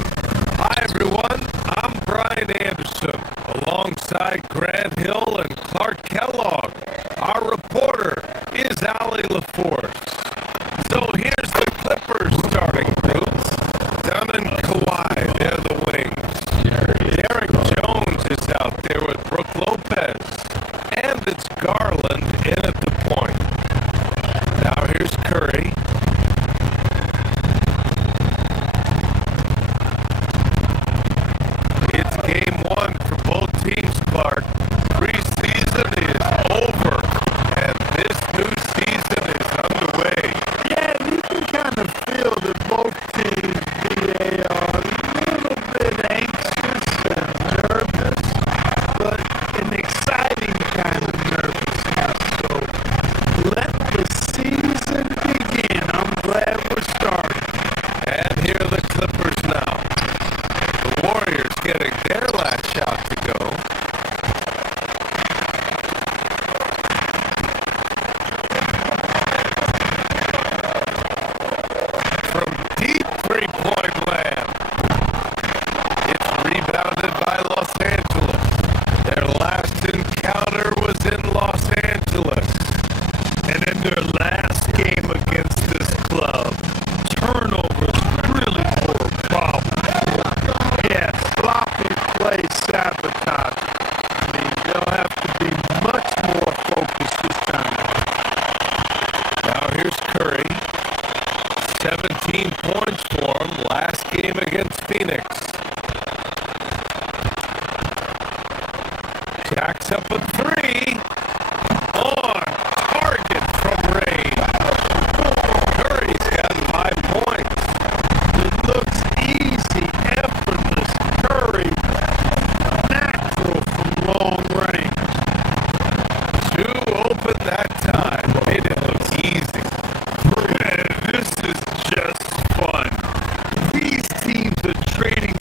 Hi everyone, I'm Brian Anderson, alongside Grant Hill and Clark Kellogg. Our reporter is Allie LaForce. So here's the Clippers starting groups. Dunn and Kawhi, they're the wings. Derek Jones is out there with Brook Lopez. And it's Garland in at the point. Now here's Curry. It's game one for both teams, Clark. Preseason is over, and this new season is underway. Yeah, you can kind of feel that both teams they are a little bit anxious and nervous, but an exciting kind of nervousness. So let the season begin. I'm glad we're starting. And here are the Clippers now. The Warriors getting their last shot to go. From deep three-point land. It's rebounded by Los Angeles. Their last encounter was in Los Angeles. And in their last game against this club, turnovers really were a problem. Yeah, sloppy play sabotage. I mean, they'll have to be much more focused this time. Now here's Curry. 17 points for him last game against Phoenix. Jacks up a three. On target from range. Curry's got 5 points. It looks easy, effortless. Curry, natural from long range. 2 open that time. Made it look easy. Man, this is just fun. These teams are trading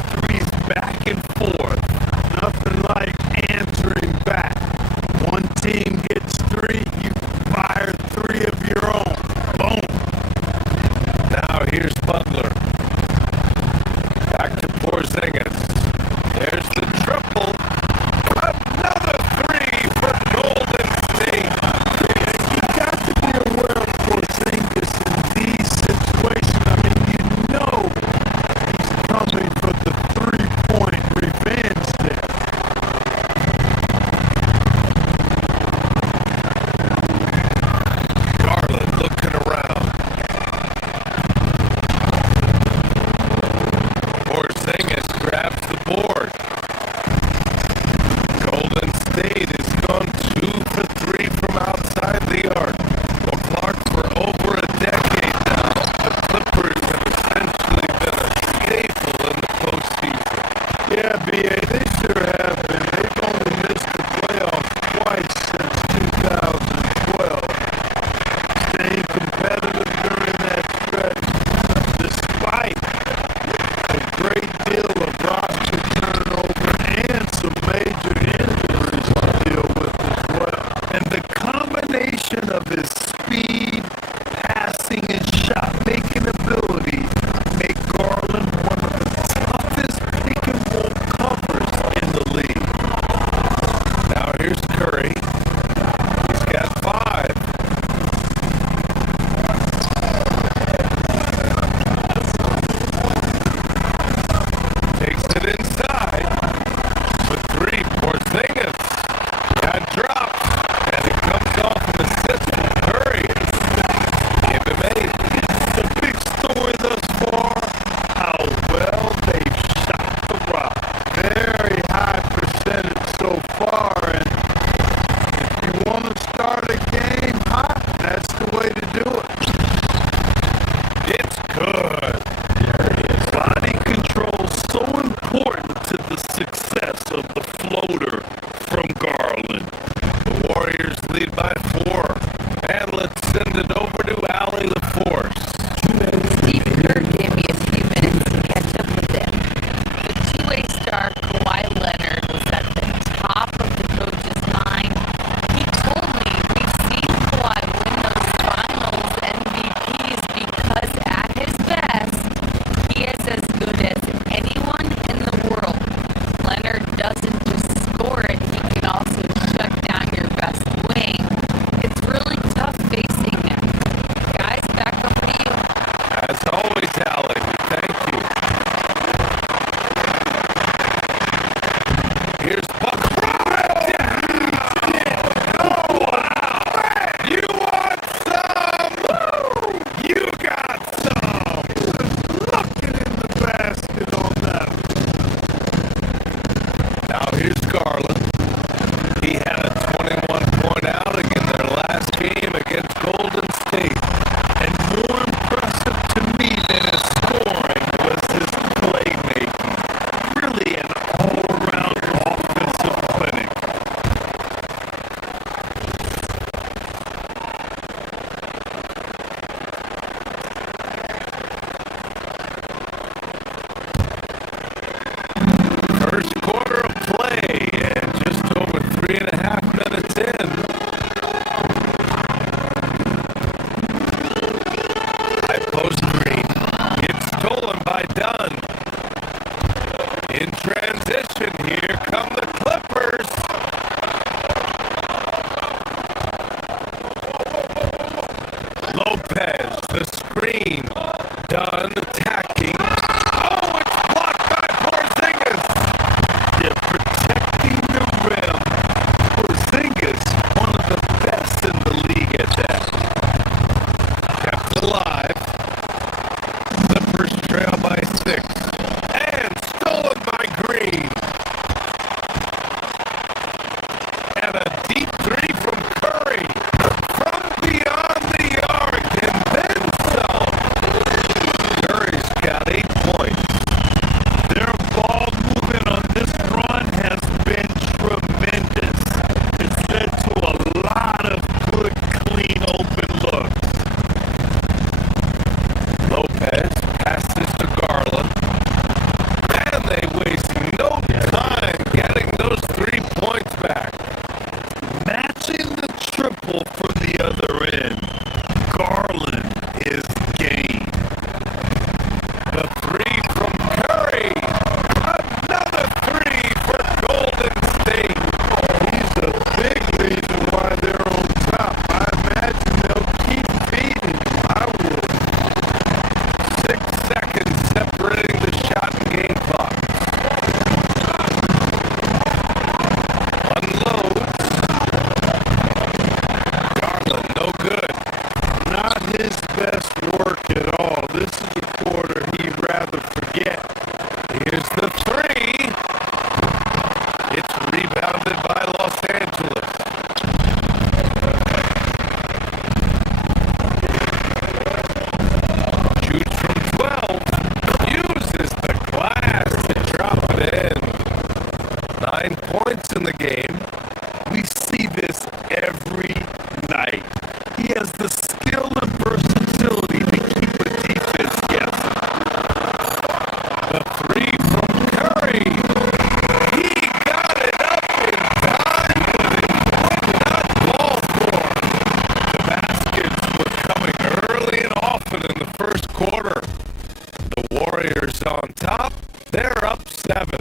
top, they're up 7.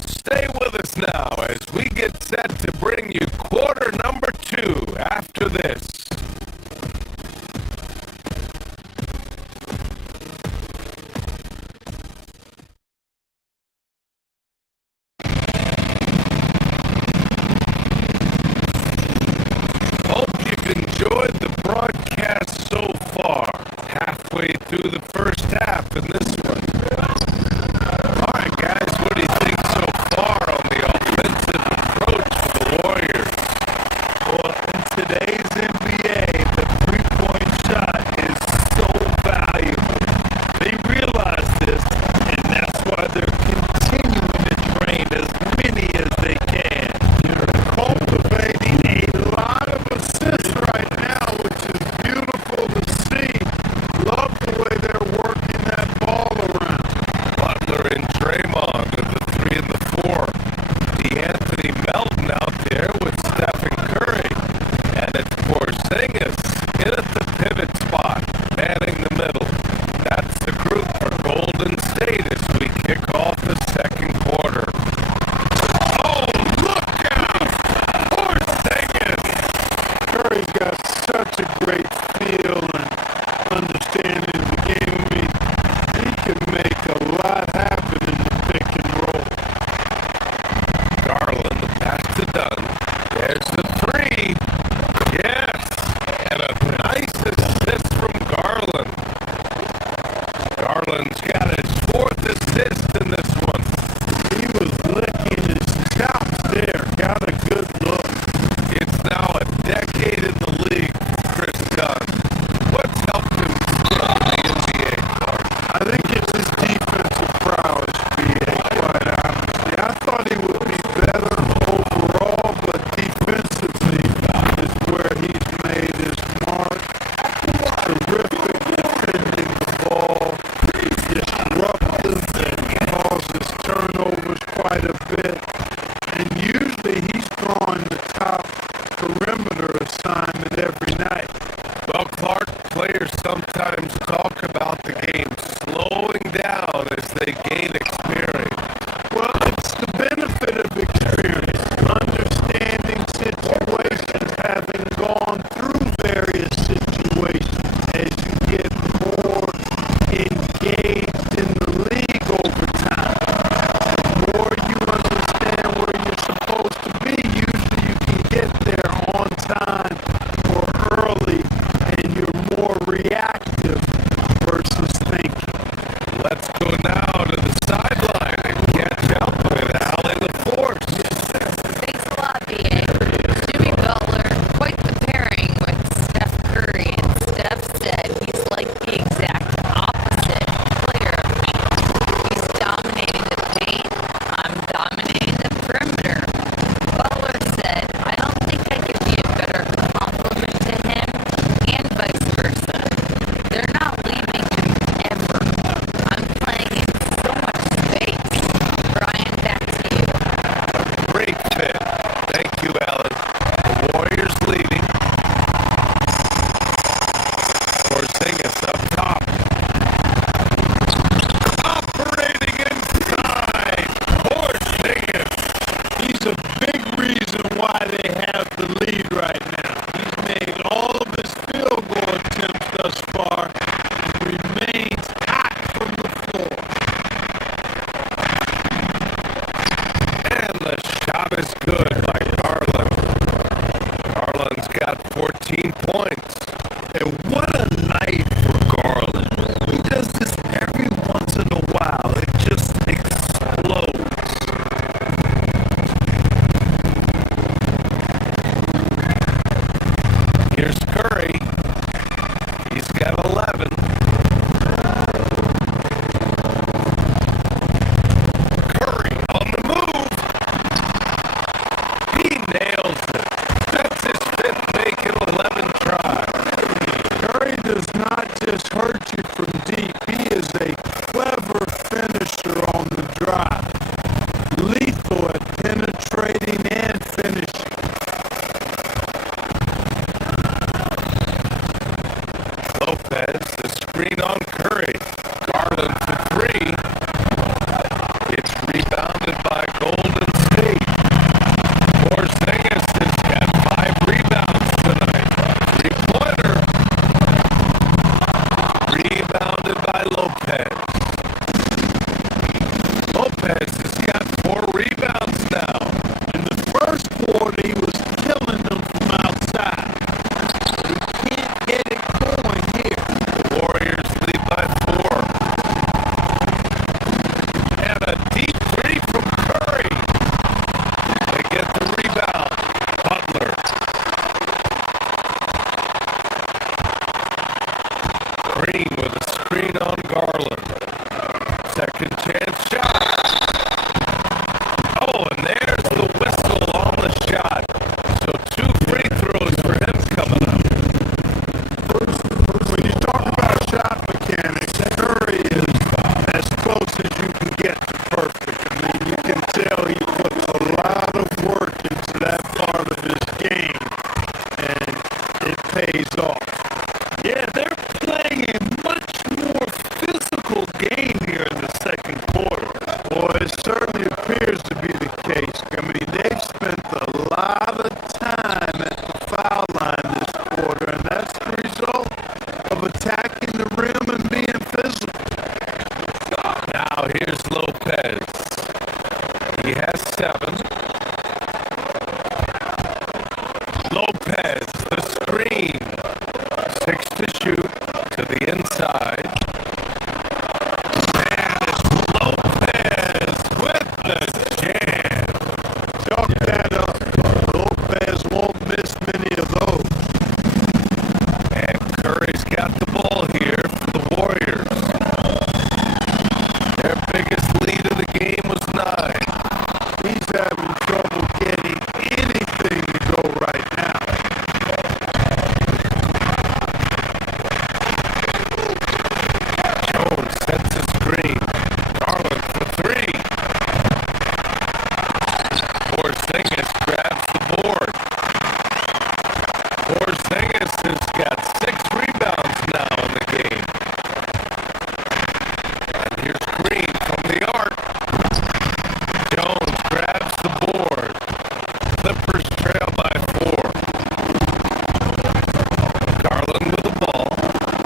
Stay with us now as we get set to bring you quarter number 2 after this. Hope you've enjoyed the broadcast so far. Halfway through the first half in this one. All right, guys, what do you think so far on the offensive approach for the Warriors? Well, in today's NBA, the three-point shot is so valuable. They realize this, and that's why they're continuing to drain as many as they can. You're cultivating a lot of assists right now, which is beautiful to see. Love the way they're working that ball around. Butler and Draymond with the 3 and the 4. D'Anthony Melton out there with Stephen Curry. And it's Porzingis in at the pivot spot, manning the middle. That's the group for Golden State as we kick off the second quarter. Oh, look out! Porzingis! Curry's got such a great feel and understanding of the game. I mean, he can make a lot happen in the pick and roll. Garland, the pass to Dunn. There's the 3. Yes! And a nice assist from Garland. Garland's got his 4th assist in this one. He was licking his chops there. Got a good look. It's now a decade in the league, Chris Dunn. What's helped him grow in the NBA, Clark? I think it's his defensive prowess, B.A., quite honestly. I thought he would be better overall, but defensively is where he's made his mark. Terrific defending the ball. Disruptive and causes turnovers quite a bit. And usually he's drawing the top perimeter assignment every night. Well, Clark, players sometimes talk about the game slowing down as they gain experience. Well, it's the benefit of experience, understanding situations, having gone through various situations as you get more engaged in the league over time. The more you understand where you're supposed to be, usually you can get there on time or early, and you're more reactive versus thinking. Let's go now to the sideline and catch up with Allen LaForce. Thanks a lot, B.A. Jimmy Butler, quite the pairing with Steph Curry, and Steph said he's like the exact opposite player of me. He's dominating the paint, I'm dominating the perimeter. Butler said, I don't think I could be a better compliment to him, and vice versa. They're not leaving him ever. I'm playing in so much space. Brian, back to you. Great fit. Thank you, Allen. The Warriors leading. Porzingis up top. Operating inside. Porzingis. He's a big reason why they have the lead right now. He's made all of his field goal attempts thus far and remains hot from the floor. And the shot is good by Garland. Garland's got 14 points. And what a night for Garland. He does this every once in a while. It just explodes. Here's Curry. He's got 11. Curry on the move. He nails it. That's his 5th make it 11 try. Curry does not just hurt you from deep. He is a clever finisher on the drive. Lethal at penetrating and finishing. Lopez, the screen on Curry. Garland for 3. inside. And it's Lopez with the jam. Chalk that up. Lopez won't miss many of those. And Curry's got the ball here for the Warriors. Their biggest lead of the game was 9. He's having trouble getting anything to go right now. Jones sets a screen. Garland for 3. Porzingis grabs the board. Porzingis has got 6 rebounds now in the game. And here's Green from the arc. Jones grabs the board. Clippers trail by 4. Garland with the ball.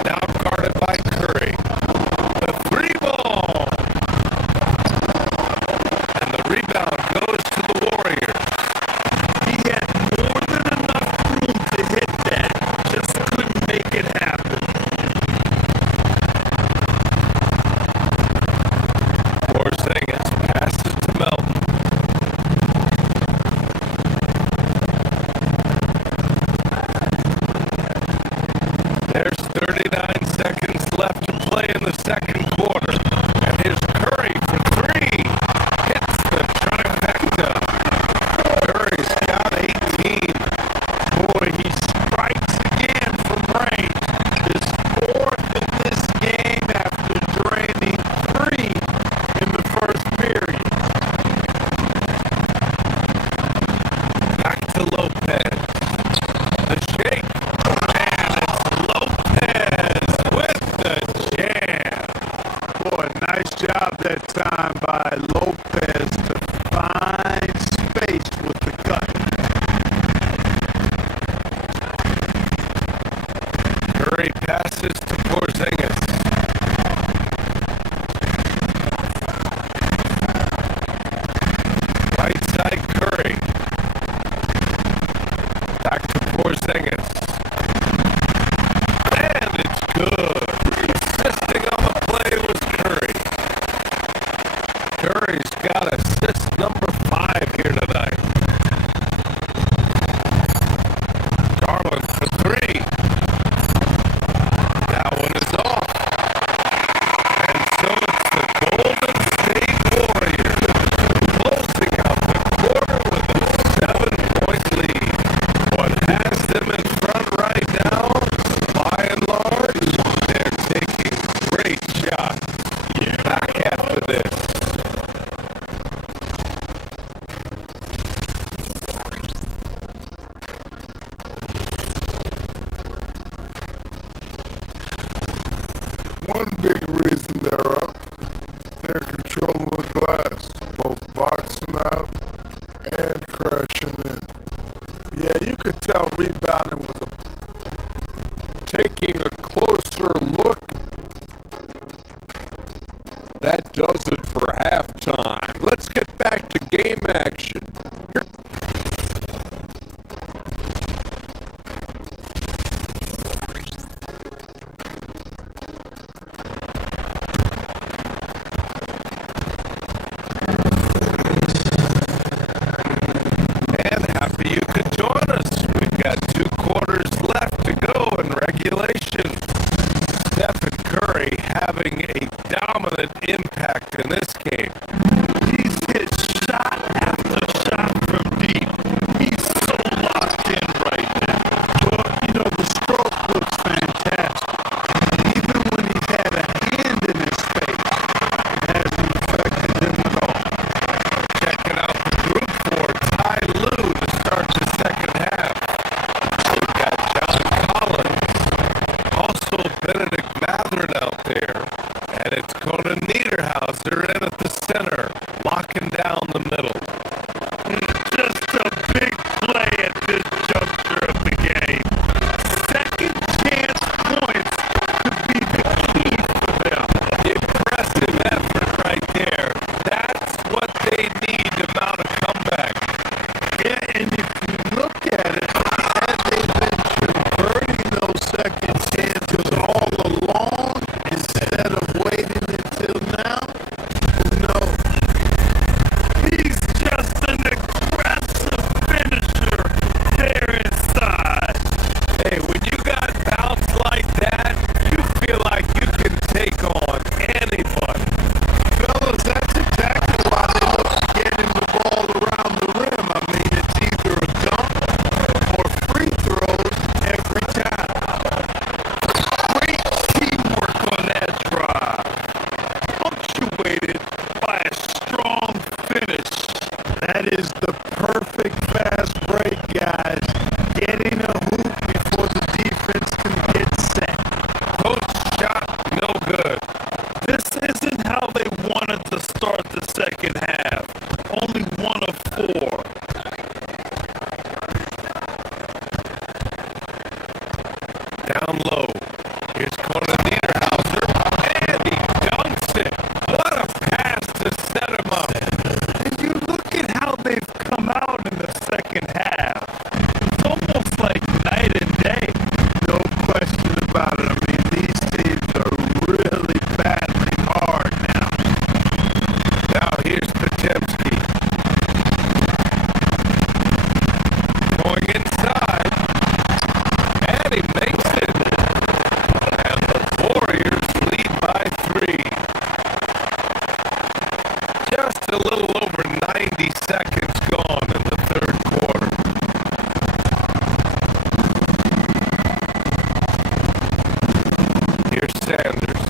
Now guarded by Curry. The 3-ball. And the rebound goes to the Warriors. He had more than enough room to hit that. Just couldn't make it happen. Porzingis passes to Melton. There's 39 seconds left to play in the second quarter. And here's Curry for 3. Hits the trifecta. Curry's got 18. Boy, he strikes again from range. His 4th in this game after draining 3 in the first period. Back to Lopez. The shake. And it's Lopez with the jam. Boy, nice job that time by Lopez to find space with the cut. Curry passes to Porzingis. Right side Curry. Back to Porzingis. And it's good. Assisting on the play was Curry. Curry's got assist number 5 here tonight. Garland for 3. That one is off. And so it's the Golden State Warriors closing out the quarter with a 7-point lead. What has them in front right now, by and large, they're taking great shots. Back after this. One big reason they're up, they're controlling the glass, both boxing out and crashing in. Yeah, you could tell rebounding was Taking a closer look, that does it for halftime. Let's get back to game action. And happy you could join us. We've got 2 quarters left to go in regulation. Stephen Curry having a dominant impact in this game. He's hit shot after shot from deep. He's so locked in right now. But, you know, the stroke looks fantastic. Even when he's had a hand in his face, it hasn't affected him at all. Checking out the group for Ty Lue to start the second half. We've got John Collins, also Benedict Matherin out there, and it's Conan Niederhausen seconds gone in the third quarter. Here's Sanders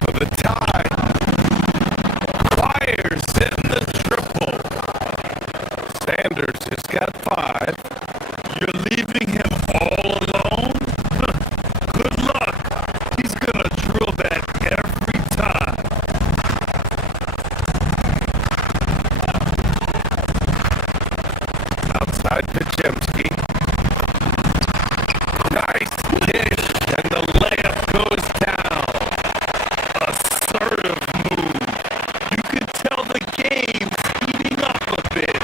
for the tie. Fires in the triple. Sanders has got 5. You're leaving him all alone? Good luck. He's gonna drill that every time. Outside Pachemski. Nice dish, and the layup goes down. Assertive move. You can tell the game's heating up a bit.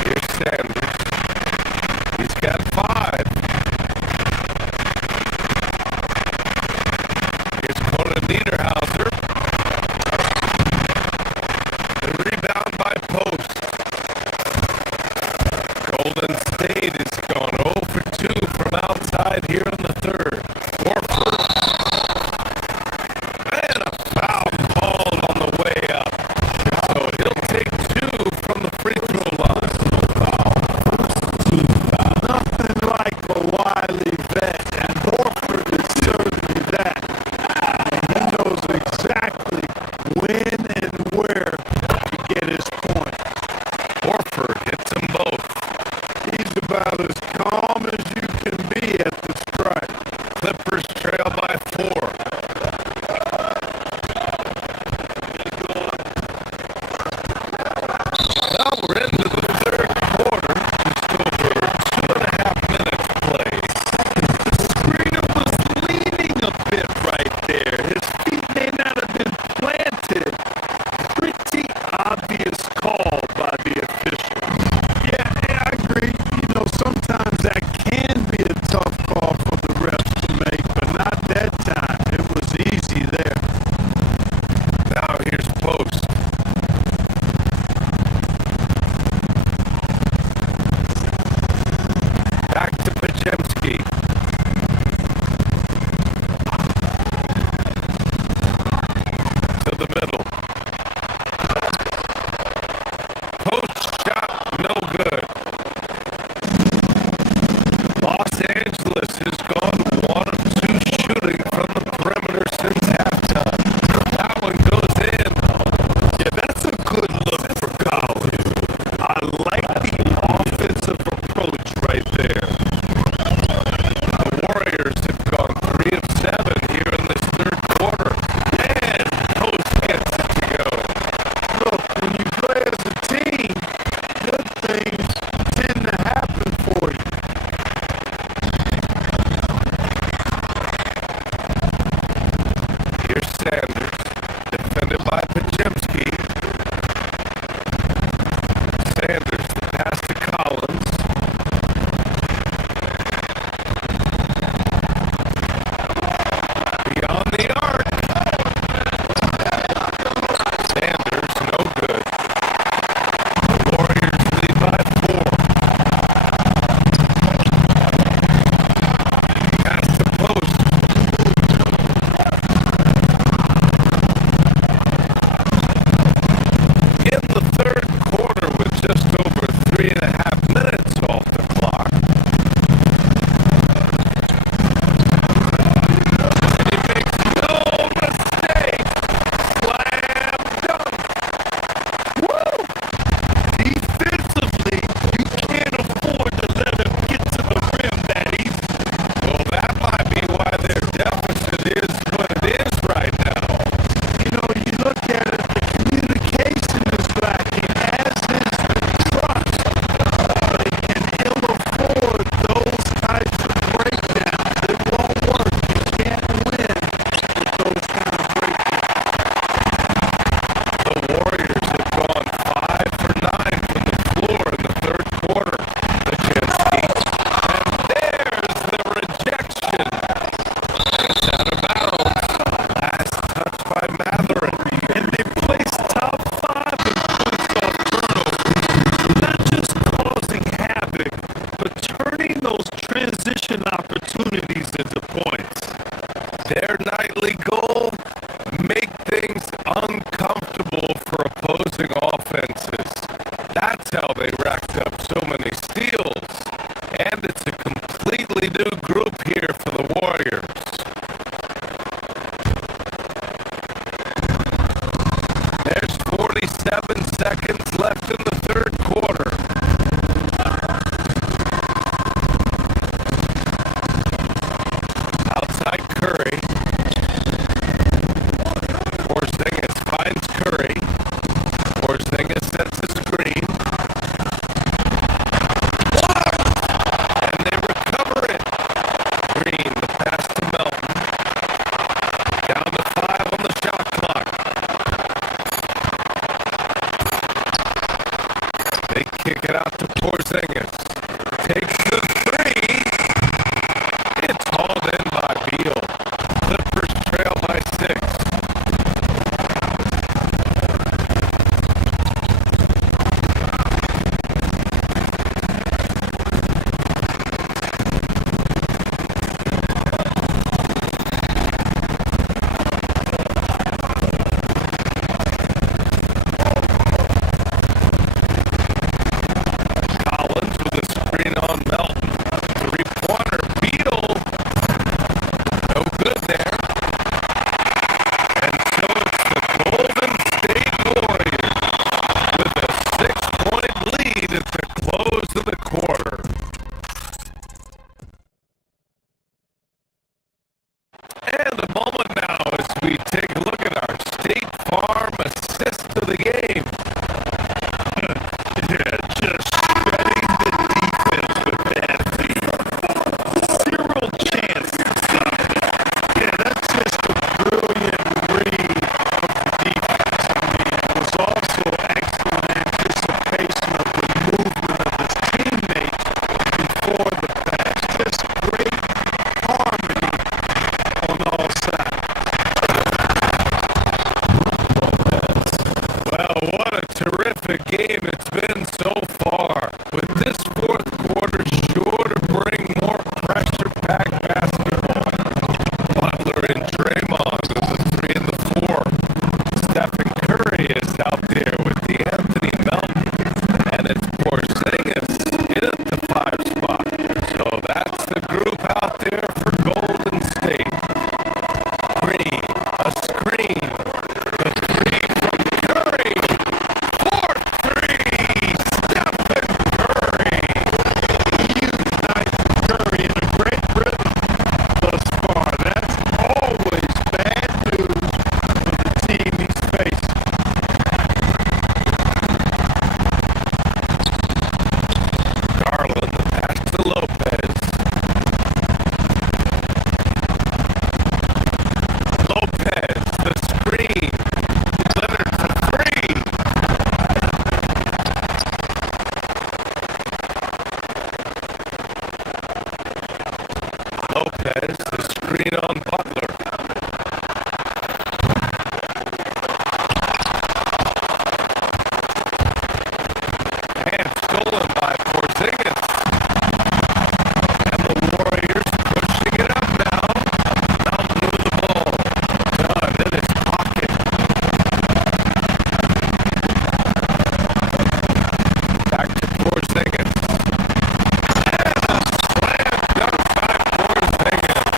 Here's Sanders. He's got 5. Here's Conan Niederhauser. The rebound by Post. Golden State has gone 0 for 2 from outside here in the third. Warford. And a foul called on the way up. So he'll take 2 from the free throw line. Nothing like a wily vet, and Horford is certainly that. And he knows exactly when and where to get his point. Horford hits them both. He's about Porzingis. Takes the three. It's hauled in by Beal. Clippers trail by 6. Collins with a screen on Melton. Three-pointer. Beal. No good there. And so it's the Golden State Warriors with a 6-point lead at the close of the quarter. And a moment now as we take a look at our State Farm assist of the game. Yeah, just shredding the defense with that lead. Zero chance to stop it. Yeah, that's just a brilliant read of the defense. I mean, it was also excellent anticipation of the movement of his teammates before the pass. Just great harmony on all sides. Well, what a terrific game it's been so far. With this fourth quarter sure to bring more pressure-packed basketball. Butler and Draymond with the 3 and the 4. Stephen Curry is out there with the Anthony Melton. And it's Porzingis in at the 5 spot. So that's the group out there for Golden State. Green, a screen. The 3 from Curry. 4-3. Stephen Curry. Unite Curry in a great rhythm thus far. That's always bad news for the team he's facing. Garland, the pass to Lopez. Lopez, the screen. Leonard for 3. Lopez, the screen on Butler. And stolen by Porzingis. And the Warriors pushing it up now. Melton with the ball. Done in his pocket. Back to Porzingis. And a slam dunk by Porzingis.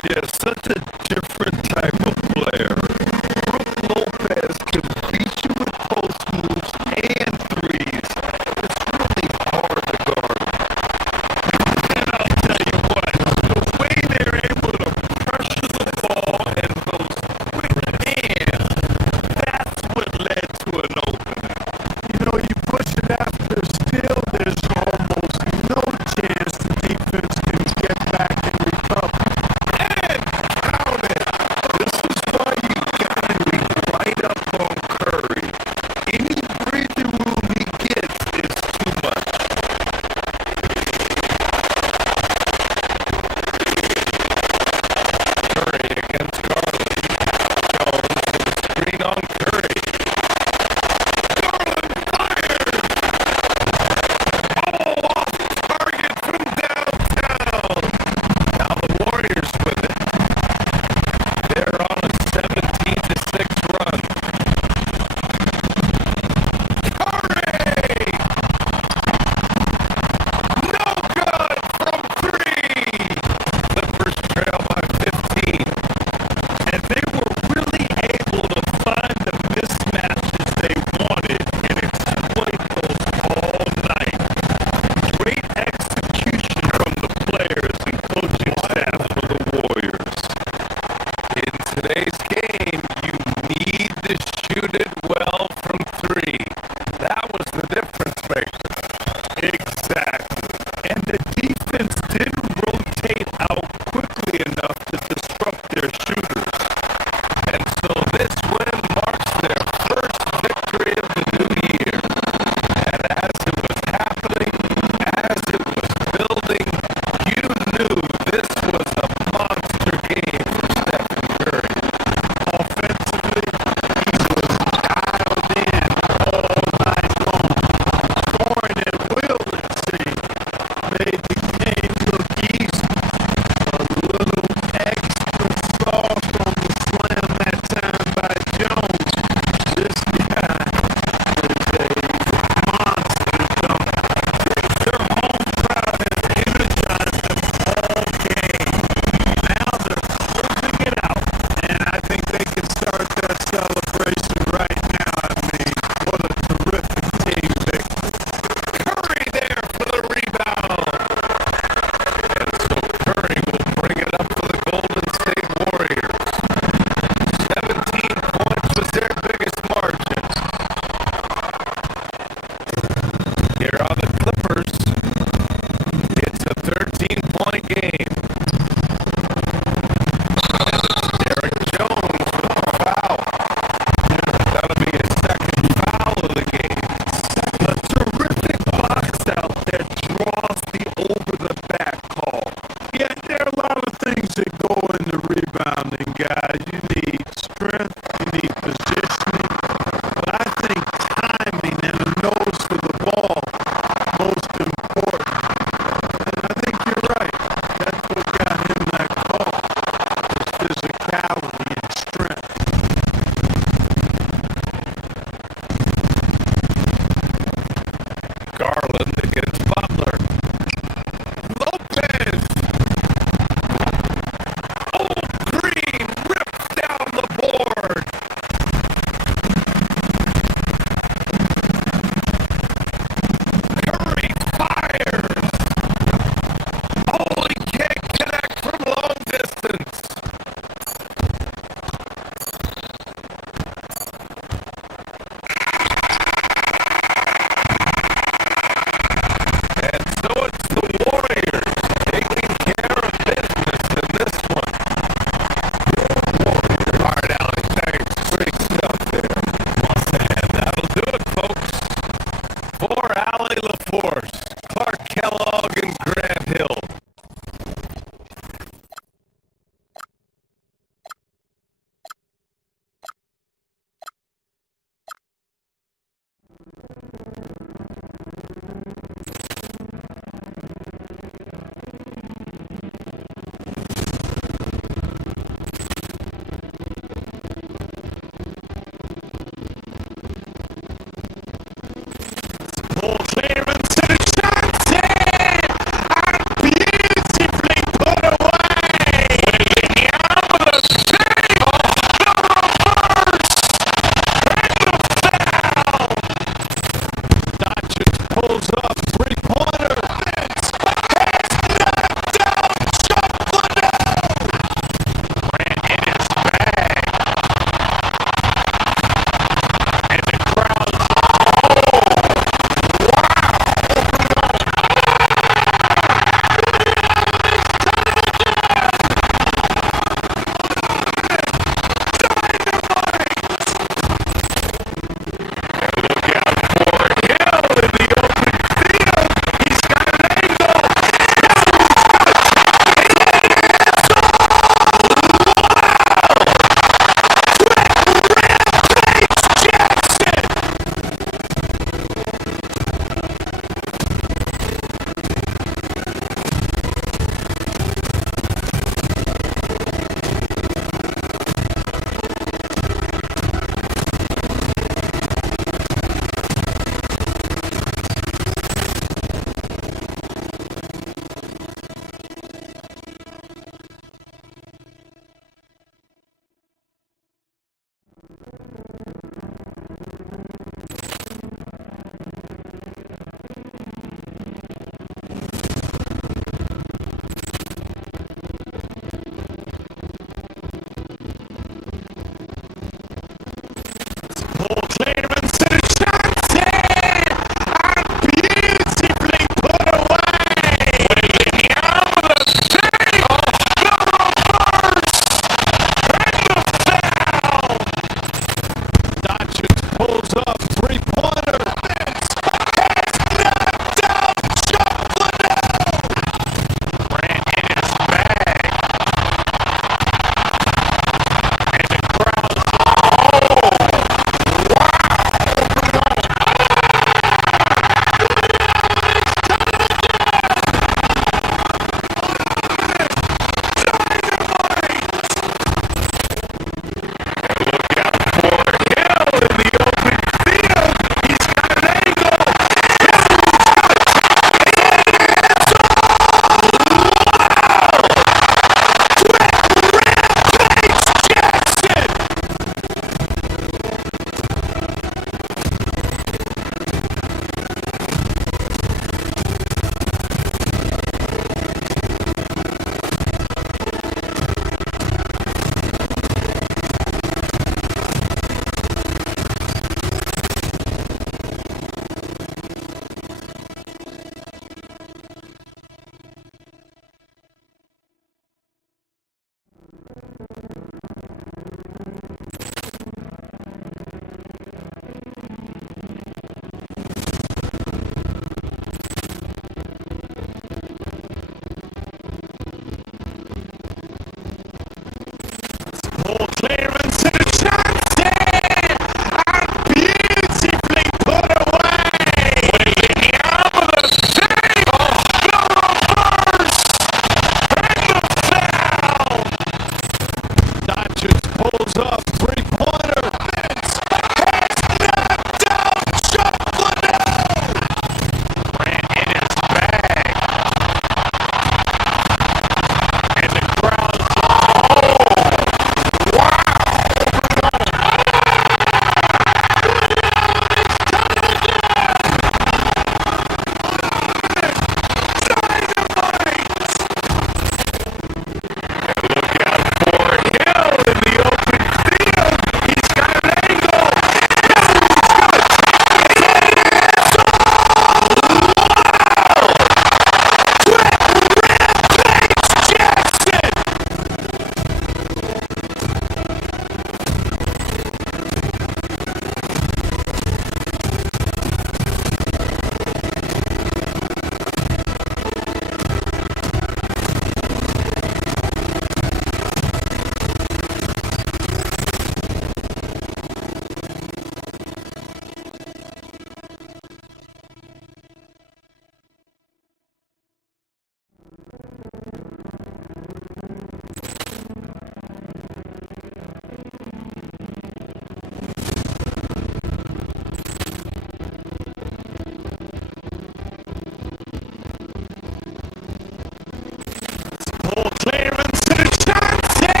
clearance to the Johnson!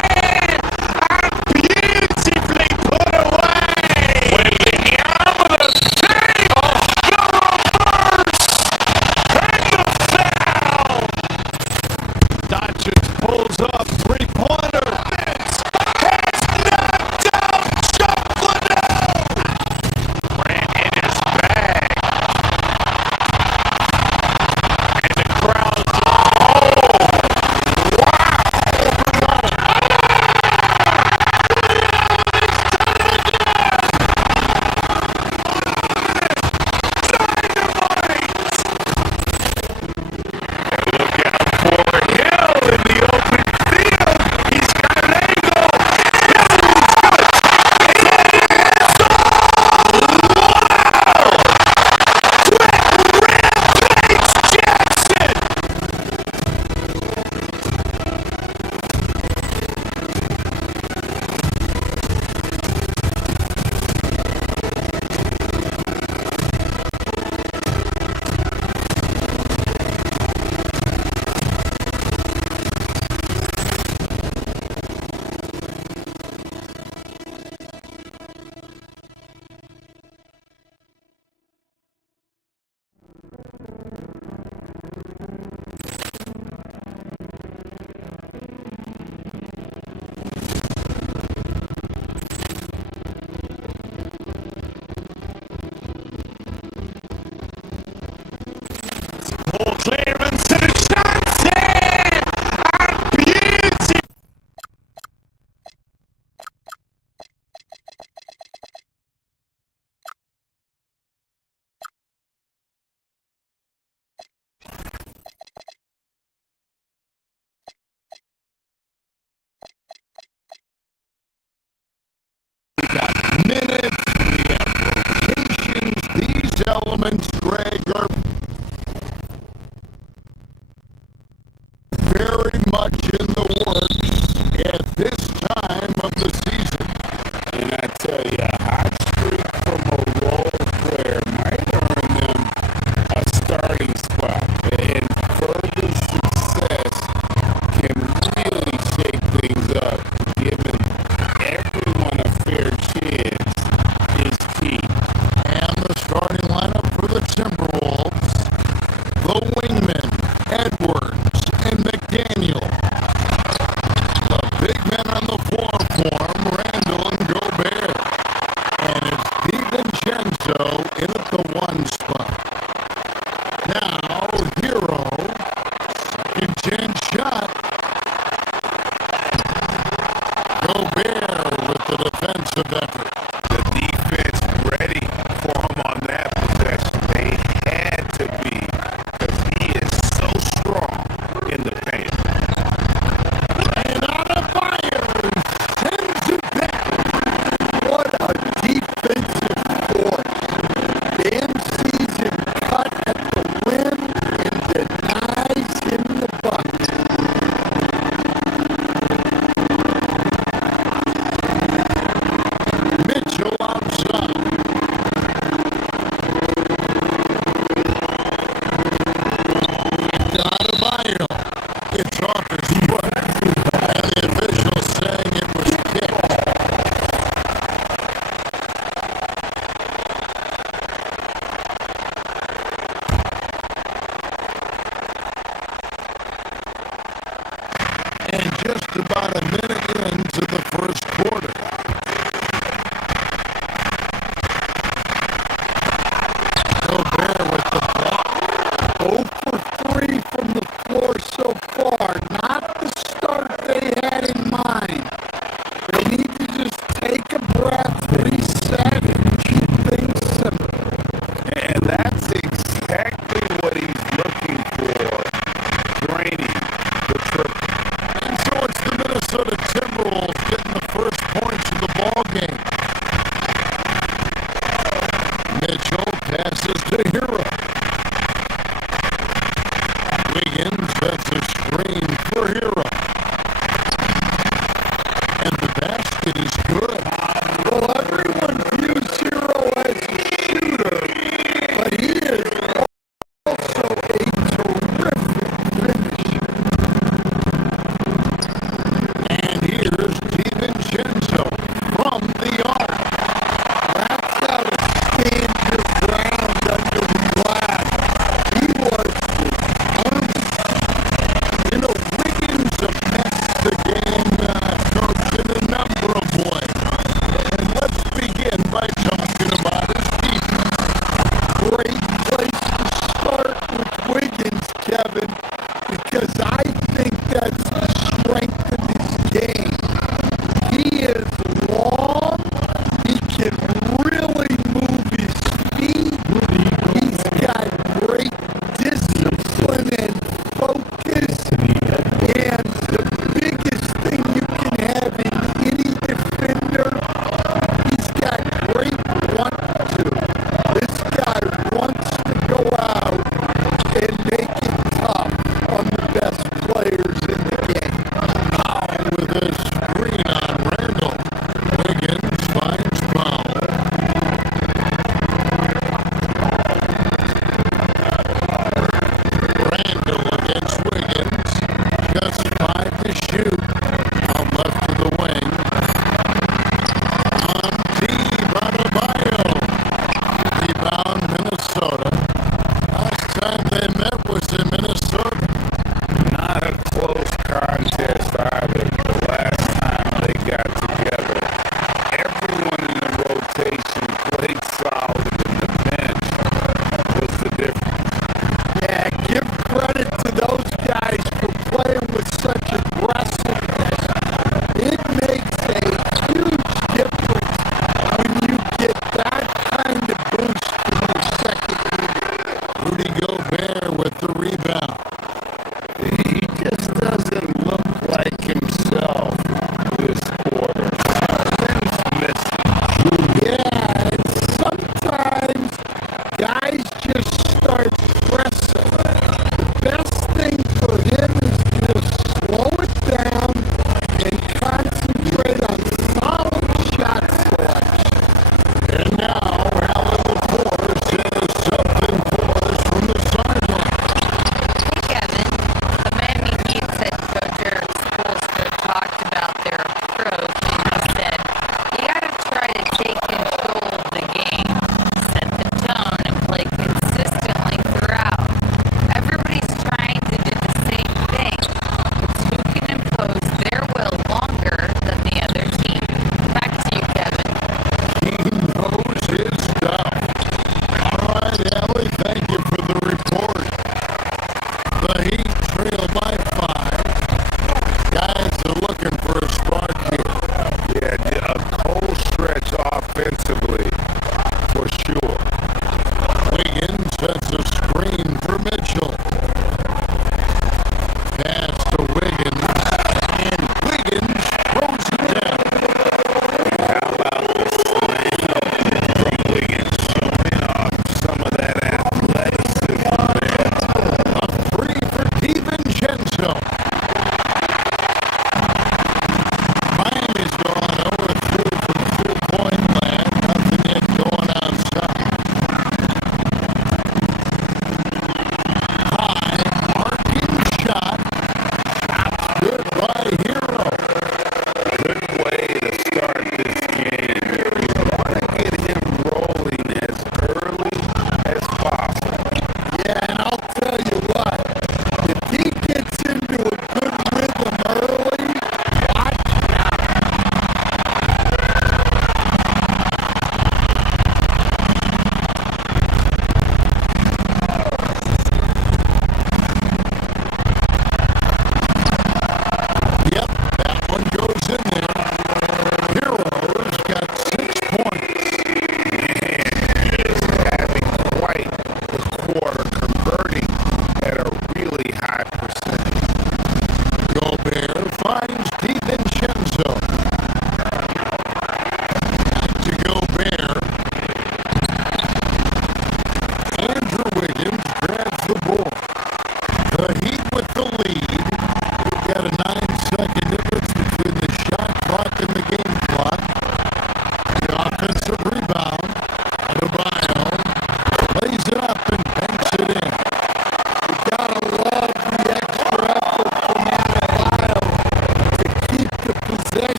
Beautifully put away! Wembanyama save! The reverse! And the foul! Doncic pulls up, three-pointer. Has knocked out Chocolate! Ran in his bag. And the crowd's clearance to the Johnson! Beauty! We got minutes, we have rotations. These elements, Greg, are very much in the works at this time of the season. And I tell you, a hot streak from a role player might earn them a starting spot. And further success can really shake things up. Giving everyone a fair chance is key. And the starting lineup for the Timberwolves, the wingmen, Edwards and McDaniel. The big men on the floor for him, Randall and Gobert. And it's DiVincenzo in at the one spot. Now, Hero, second chance shot. Gobert with the defensive effort. The defense ready for him on that possession. They had to be, because he is so strong in the paint. And out of fire, sends it back. What a defensive force. Dan season cut at the rim and denies him the bucket. Mitchell outside. Adebayo. It's off his foot. And the official saying it was kicked. And just about a minute into the first quarter. Gobert with the block. 0 for 3 from the floor so far. Not the start they had in mind. They need to just take a breath, reset, and keep things simple. And that's exactly what he's looking for, draining the triple. And so it's the Minnesota Timberwolves getting the first points of the ball game. Mitchell passes to Hero. Wiggins sets a screen for Hero. And the basket is good. Well, everyone views Hero as a shooter, but he is also a terrific finisher.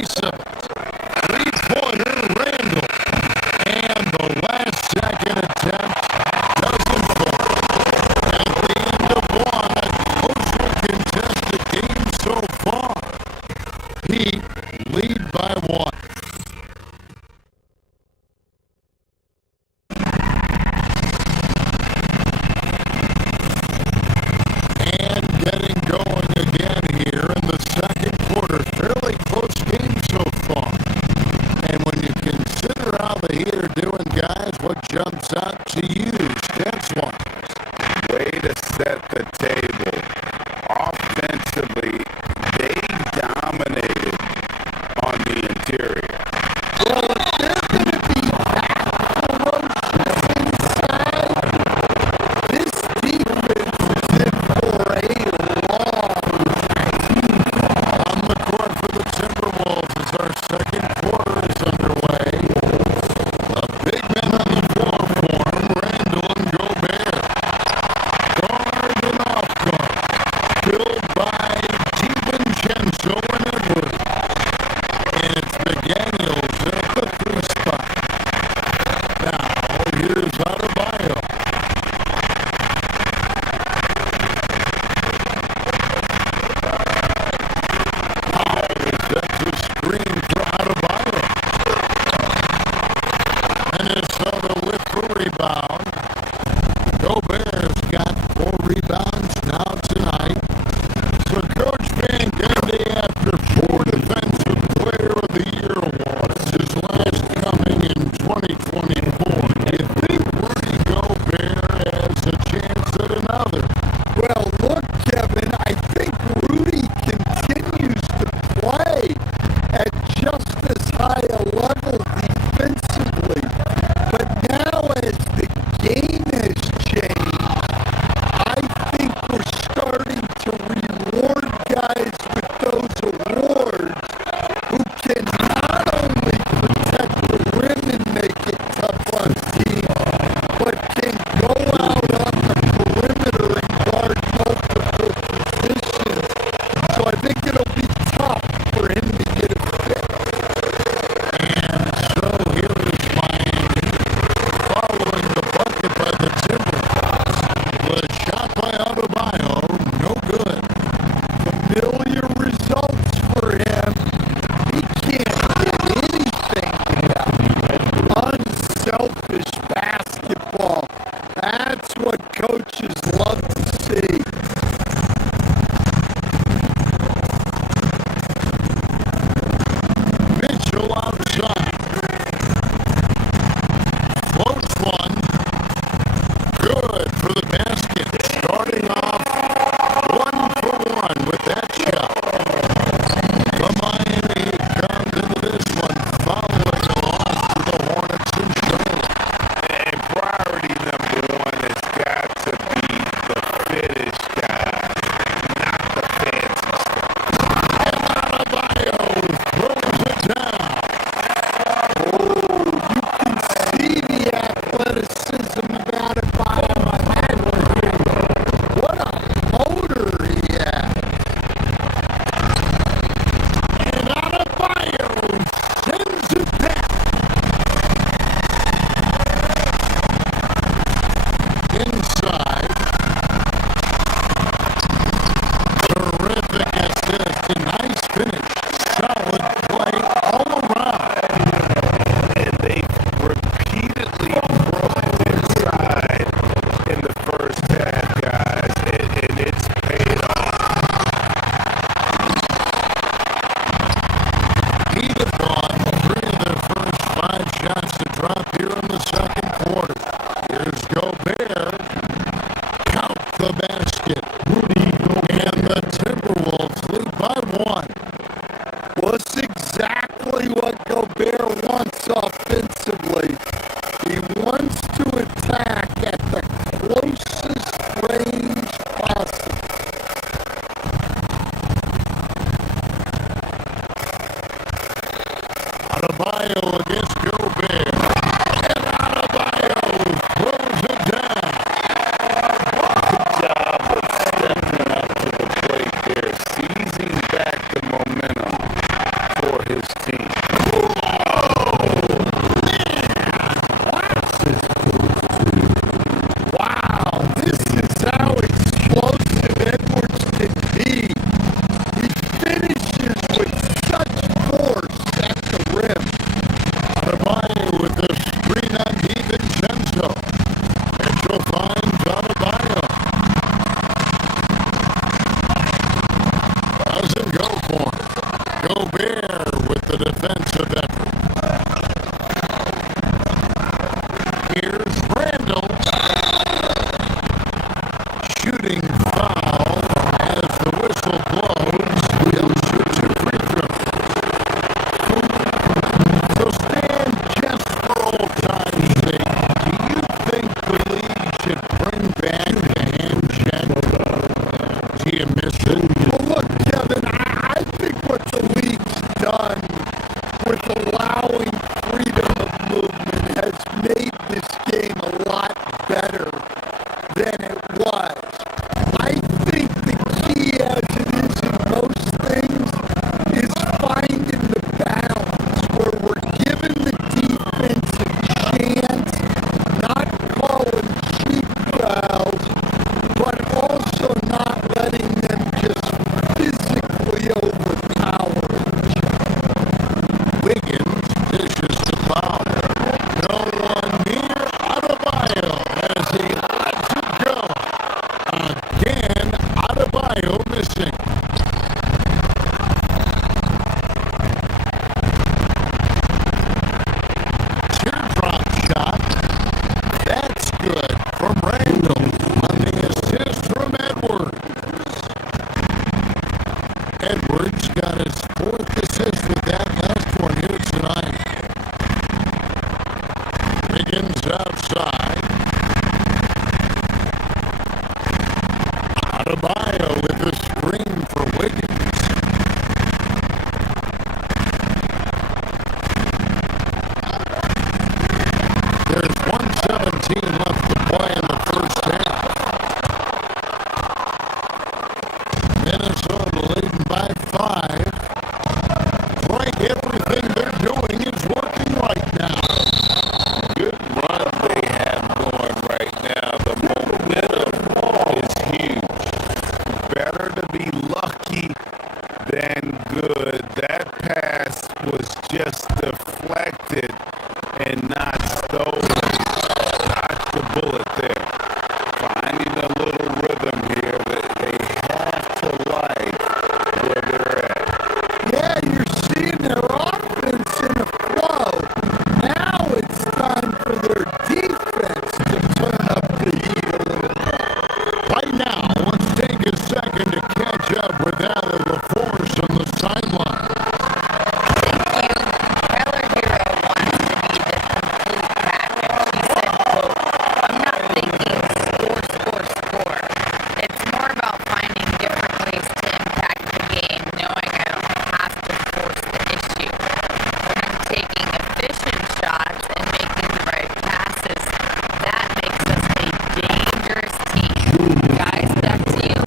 27. Three-pointer, Randall. And the last second attempt doesn't fall. At the end of one, a closer contested game so far. Heat lead by 1. And getting going again here in the second quarter. Fairly close game so far. And when you consider how the Heat are doing, guys, what jumps out to you stats-wise? Way to set the table. Offensively, they dominated on the interior. Well, if they're going to be that ferocious inside, this defense is in for a long night. On the court for the Timberwolves as our second quarter is underway. The big men on the floor for him, Randall and Gobert. Guard and off guard. Filled by DiVincenzo and Edwards. And it's McDaniels at the 3 spot. Now, here's Adebayo. That's the screen for Adebayo. Minnesota with the rebound. Gobert's got 4 rebounds now tonight. So Coach Van Gundy, after 4 Defensive Player of the Year awards, his last coming in 2024. Do you think Rudy Gobert has a chance at another? Well, look, Kevin, I think Rudy continues to play at just as high a level defensively. But now as the game has changed, I think we're starting to reward guys with those awards who can not only protect the rim and make it tough on teams, but can go out on the perimeter and guard multiple positions. So I think it'll be tough for him to get a fit. And so here is Miami following the bucket by the Timberwolves. The shot by Adebayo, no good. Familiar results for him. He can't get anything without unselfish basketball. That's what coaches love to see. Mitchell outside. Close one. Good for the basket. Starting off 1 for 1 with that shot. The Miami comes into this one following a loss to the Hornets in Charlotte. And priority number 1 has got to be the finish guy, not the fancy stuff. And Adebayo throws it down. Oh, you can see the athleticism of Adebayo on that one. What a motor he had. And Adebayo sends it back. Inside. Terrific assist. A nice finish. Solid play all around. And they repeatedly broke inside in the first half, guys, and it's paid off. Heat have gone 3 of their first 5 shots to drop here in the second quarter. Here's Gobert. Count the basket. And the Timberwolves lead by 1. What's exactly what Gobert wants offensively? He wants to attack at the closest range possible. Adebayo against Gobert. And Adebayo throws it down. Good job of stepping up to the plate there, seizing back the momentum for his and go for it. Gobert with the defensive effort. Here's Randall. Shooting foul as the whistle blows. He'll shoot 2 free throws. So Stan, just for old time's sake, do you think the league should bring back the hand check? Do you miss it? Well, look, Kevin, I think what the league's done with allowing freedom of movement has made this game a lot better than it was. I think the key, as it is in most things, is finding the balance where we're giving the defense a chance, not calling cheap fouls, but also not letting them just physically overpower each other. Wiggins dishes the foul. No one near Adebayo as he had to go. Again, Adebayo missing. Teardrop shot. That's good from Randall on the assist from Edwards. Edwards got his 4th assist with that last one here tonight. Wiggins outside. Adebayo with a screen for Wiggins. There's 1:17 left to play in the first half. Minnesota leading by 5. Frank, everything they're doing is working right now. Good run they have going right now. The momentum is huge. Better to be lucky than good. That pass was just deflected and not stolen. Dodged the bullet there. Finding a little rhythm here that they have to like where they're at. Yeah, you're seeing their offense in a flow. Now it's time for their defense to turn up the heat a little bit. Right now, let's take a second to catch up with Allie LaForce on the sideline. Thank you. Tyler Hero wants to be the complete package. He said, quote, I'm not thinking score. It's more about finding different ways to impact the game, knowing I don't have to force the issue. When I'm taking efficient shots and making the right passes, that makes us a dangerous team. Guys, back to you.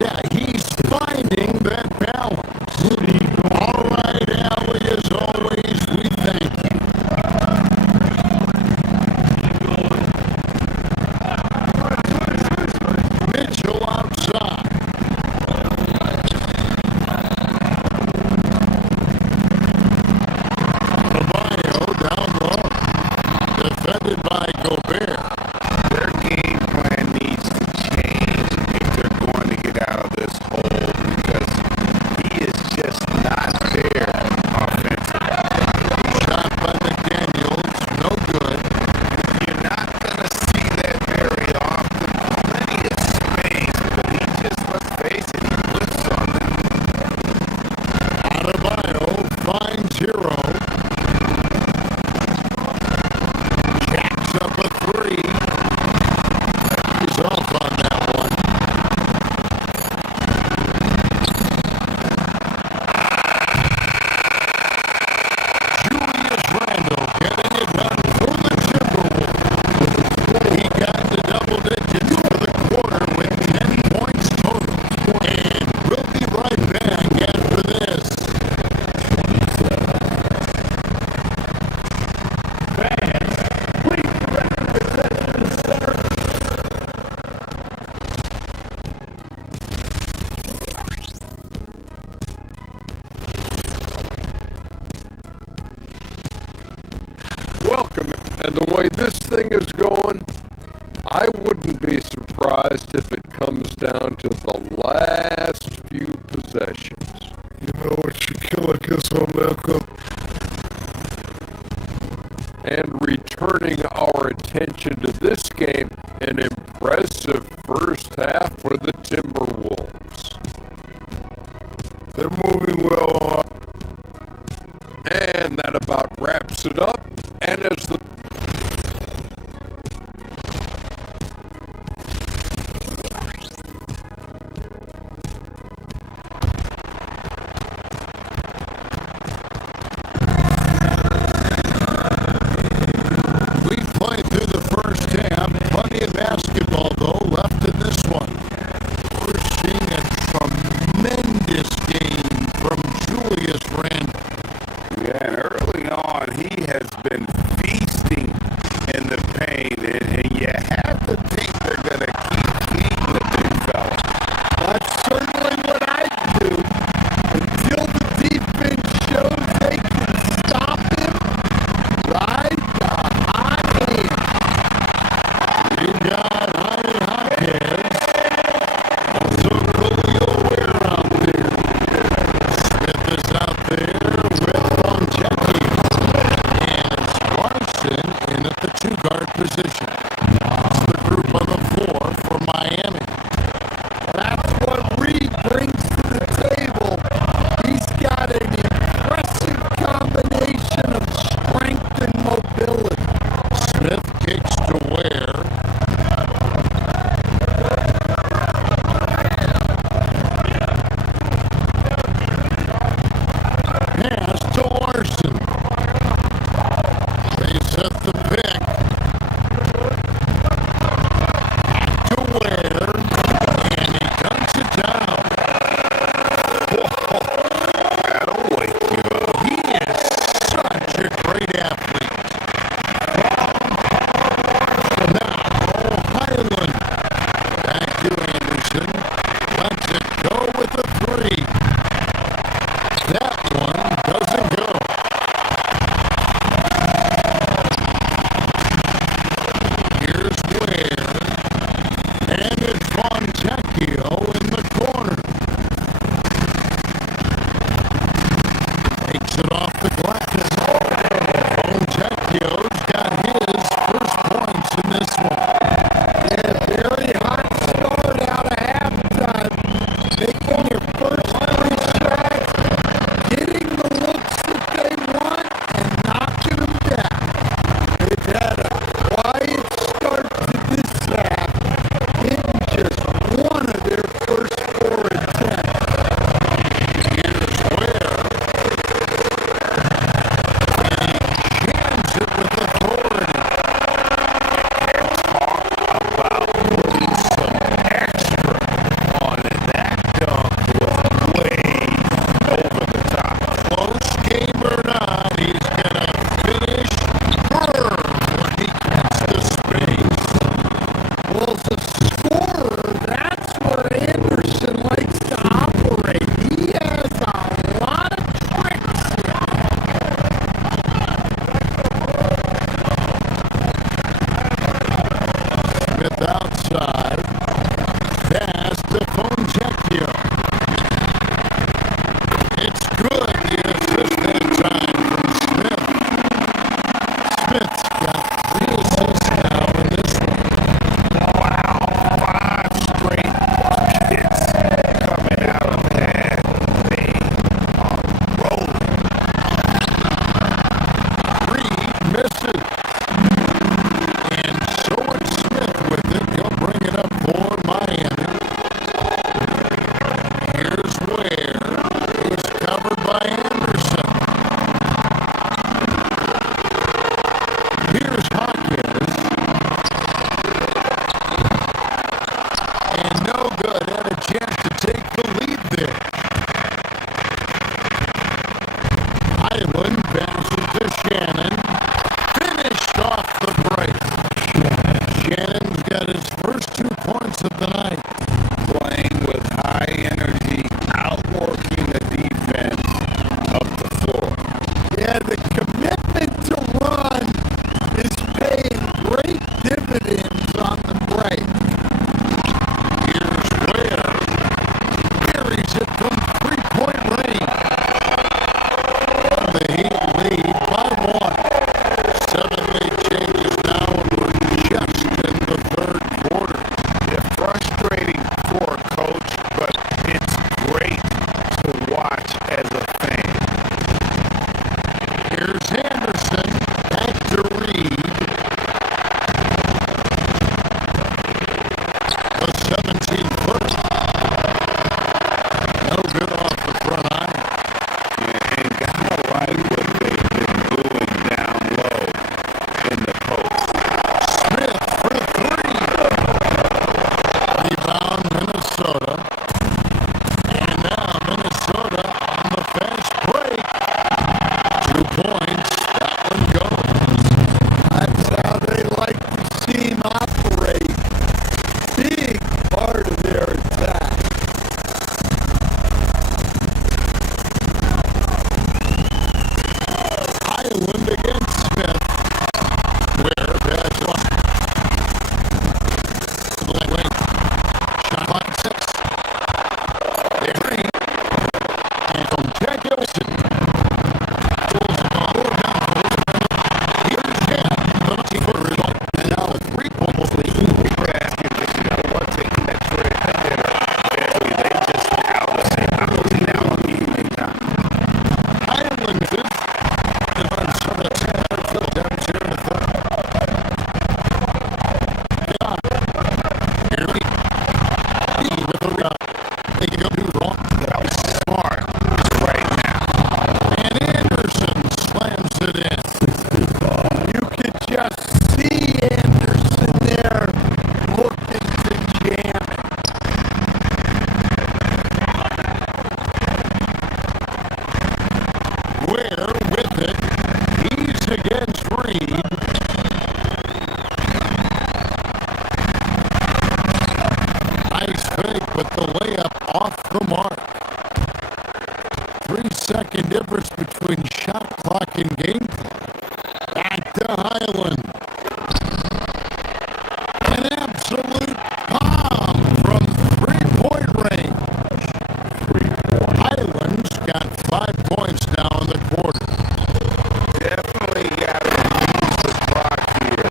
Yeah, he's finding that balance. All right, Allie, as always, we thank you. Mitchell outside. Adebayo down low. Defended by Gobert. Their game plan needs to change if they're going to get out of this hole because he is just not there offensively. Shot by McDaniels, no good. You're not going to see that very often. Plenty of space, but he just, let's face it, he whiffs on them. Adebayo finds Hero. Jacks up a 3. He's off on that one. Julius Randle getting it done for the Timberwolves. He got the double digits for the quarter with 10 points total. And we'll be right back after this. Welcome. And the way this thing is going, I wouldn't be surprised if it comes down to the last few possessions. And returning our attention to this game, an impressive first half for the Timberwolves. They're moving well. And that about wraps it up. And as the We've played through the first half. Plenty of basketball, though, left in this one. We're seeing a tremendous game from Julius Randle. Yeah, and early on, he has been feasting in the paint, and you have to think they're going to keep feeding the big fella. That's certainly what I do. Until the defense shows they can stop him, ride the hot hand. You got Jaime Jaquez. Also, Julio Ware out there. Smith is out there with Fonchetti. And Larson in at the two-guard position. That's the group on the floor for Miami. That's what Reed brings to the table. He's got an impressive combination of strength and mobility. Smith kicks to Ware. Pass to Larson. They set the pick. To Ware. And he cuts it down. That'll wake you up. He is such a great athlete. Now, Highland. Back to Anderson. Lets it go with a three. That one doesn't go. Here's Ware. And it's Fontecchio in the corner. Takes it off the glass. Fontecchio's got his first points in this one. Yeah, very hot start out of halftime. Making their first three shots, getting the looks that they want, and knocking them down. They've had a quiet start to this half, hitting just one of their first four attempts. Here's Ware. And he jams it with authority. About putting some extra on it. That dunk was way over the top. Close game or not, he's gonna finish firm when he gets the space. Well, as a scorer, that's where Anderson likes to operate. He has a lot of tricks here. Smith outside. Pass to Fontecchio. It's good. The assist that time from Smith. Smith's got 3 assists now in this one. Wow, 5 straight buckets coming out of that. They are rolling. Reed misses. And so it's Smith with it. He'll bring it up for Miami. Here's Ware. He's covered by Anderson. Here's Hawkins. And no good. Had a chance to take the lead there. Highland passes to Shannon. Finished off the break. Shannon's got his first 2 points of the night. Playing with high energy, outworking the defense up the floor. Yeah, the commitment to run is paying great dividends on the break. Here's Ware. Carries it from 3-point range. Minnesota. And now Minnesota on the fast break. 2 points. That one goes. That's how they like to see him operate. Big part of their attack. Highland against Smith. Where that's one. Shot clock 6. They're 3. And from Jack Wilson. Pulls the ball down. Here's 10. 13-footer is on. And now a 3-point lead. We were asking this, you know, one thing that Troy had dinner. Basically, they just out the same hours now on the evening time. Highland is on sort of Phil down here in the third. Here we go with the rebound. They can go do wrong. That was smart right now. And Anderson slams it in. You could just see Anderson there looking to jam it. Ware with it. He's against Reed. Nice fake, but the layup off the mark. 3-second difference between shot clock and game clock. Back to Highland. An absolute bomb from 3-point range. Highland's got 5 points now in the quarter. Definitely got to use the clock here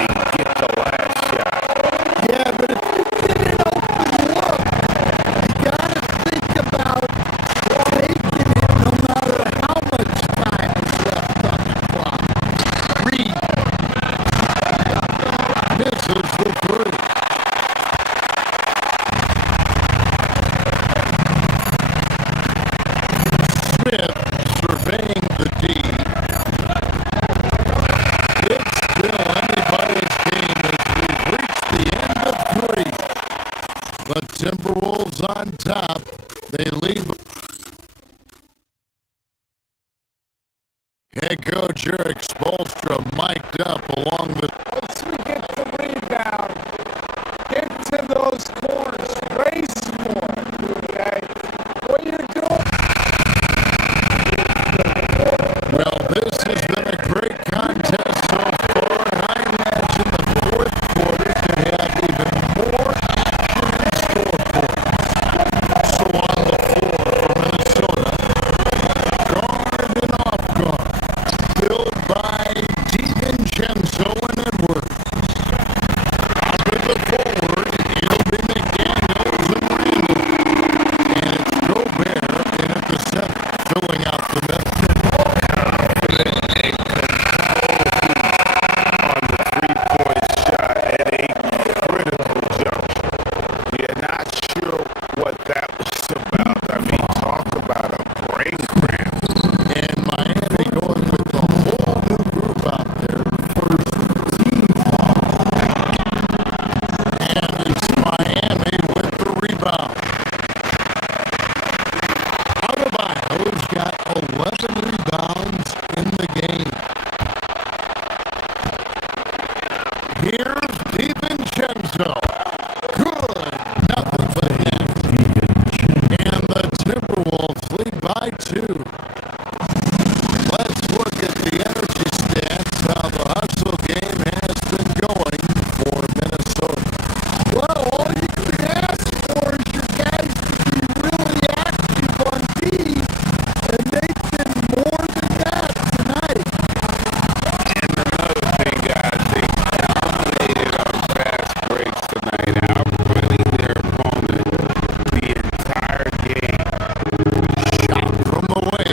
and get the last shot. Yeah, but if you get an open look, you gotta think about taking it no matter how much time is left on the clock. Reed Misses the 3. Smith surveying the D. It's still anybody's game as we reach the end of 3. The Timberwolves on top. They lead. Head coach Eric Spoelstra mic'd up along the. Once we get the rebound, get to those corners, race for it, okay? What you're doing, Well, this has been a great contest so far, and I imagine the fourth quarter could have even more action in store for us. So on the floor for Minnesota, guard and off guard, filled by DiVincenzo and Edwards. Out of the forward, it'll be McDaniels and Randall. And it's Gobert in at the center, filling out the middle. On the three-point shot at a critical juncture. You're not sure what that was about. I mean, talk about a brain cramp. And Miami going with the whole new group out there. First team foul. And it's Miami with the rebound. Adebayo's got 11 rebounds in the game. Here's DiVincenzo. Good. Nothing but net. And the Timberwolves lead by 2. Let's look at the energy stats, how the hustle game has been going for Minnesota. well, all you can ask for is your guys to be really active on D, and they've been more than that tonight. And another thing, guys, they dominated on fast breaks tonight, outputting their opponent the entire game. Shot from away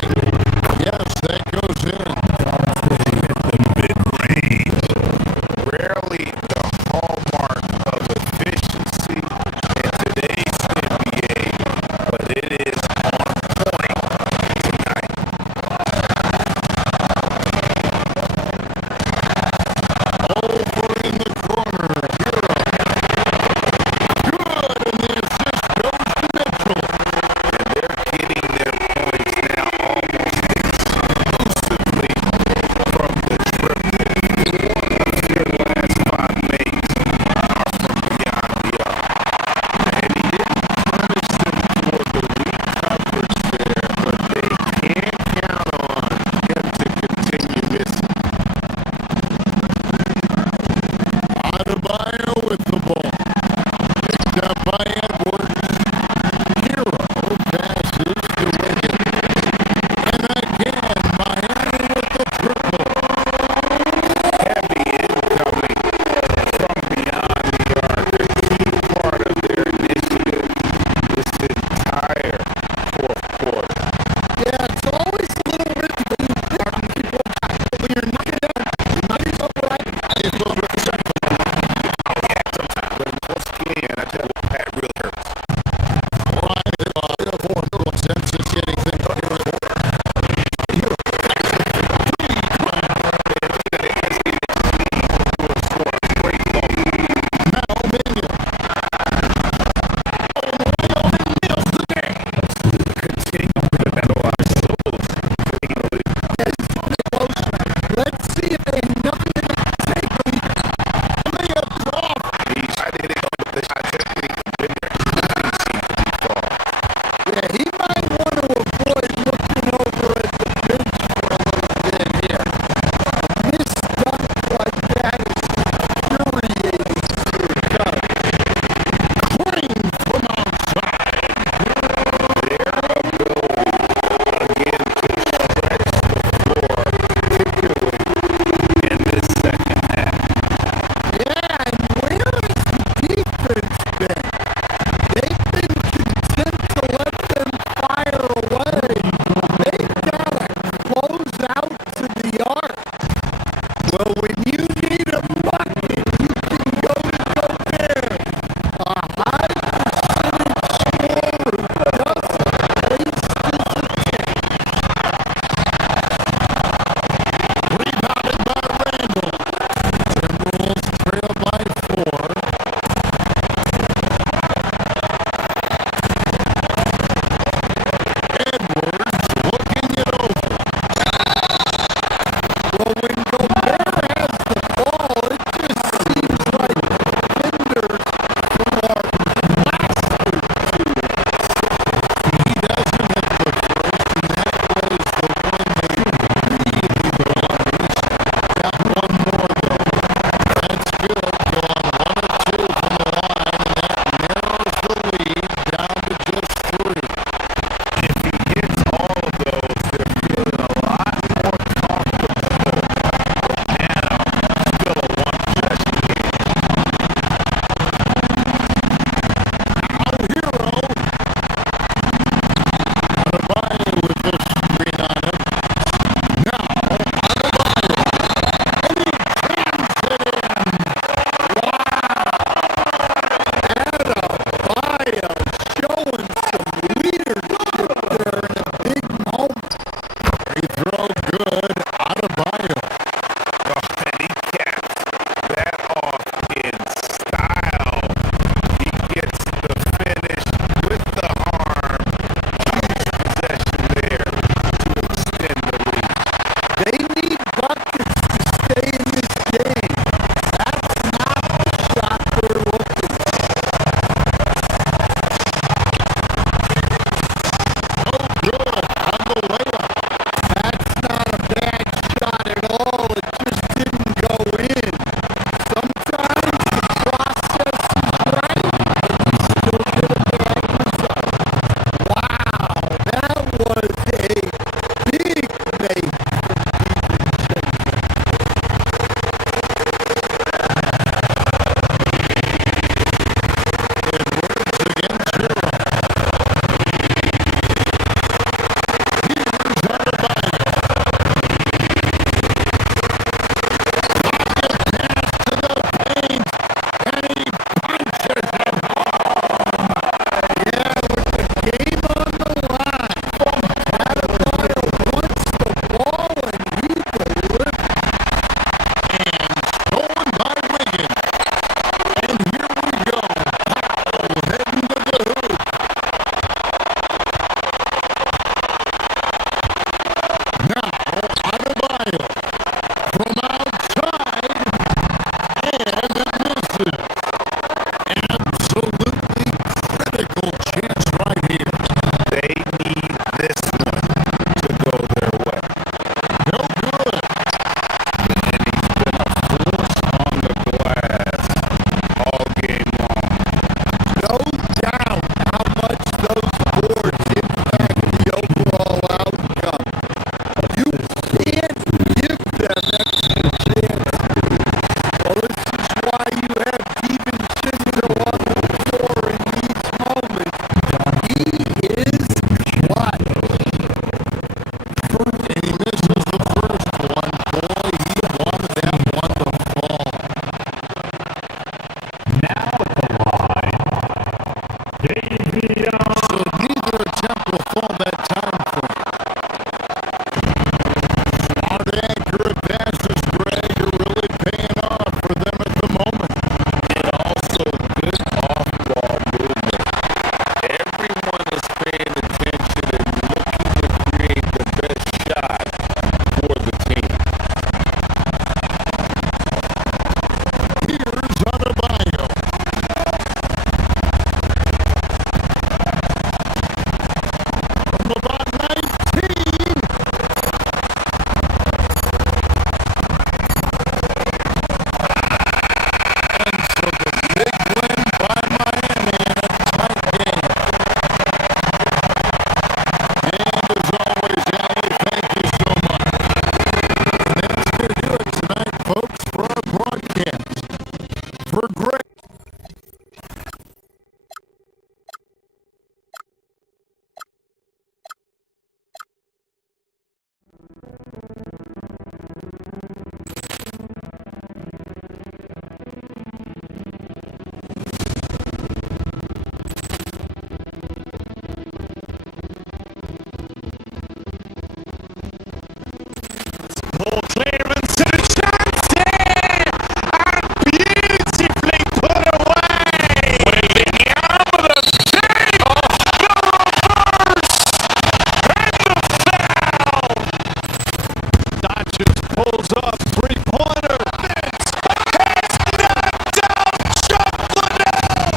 pulls up, three-pointer. Vince has knocked out Chuck Liddell.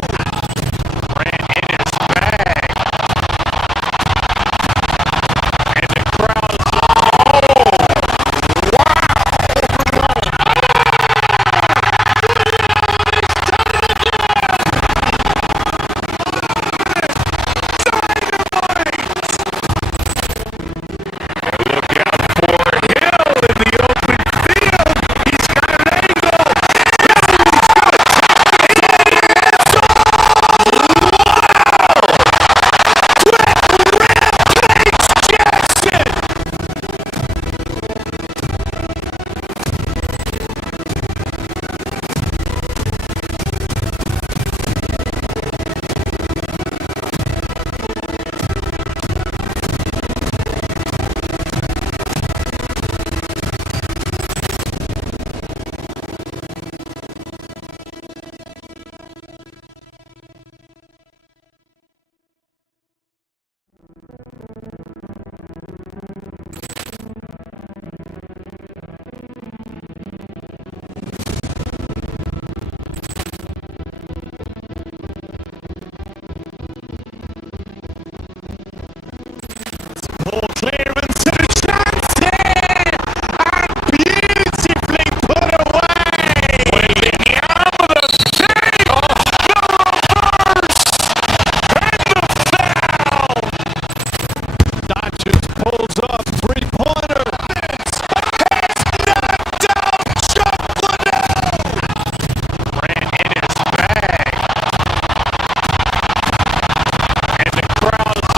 Ran in his bag. And the crowd's full clearance to the Johnson. Beautifully put away. Waving the arm of the save. The reverse. And the foul. Doncic pulls up. Three-pointer. Vince has knocked out Chuck Liddell. Ran in his bag. And the crowd's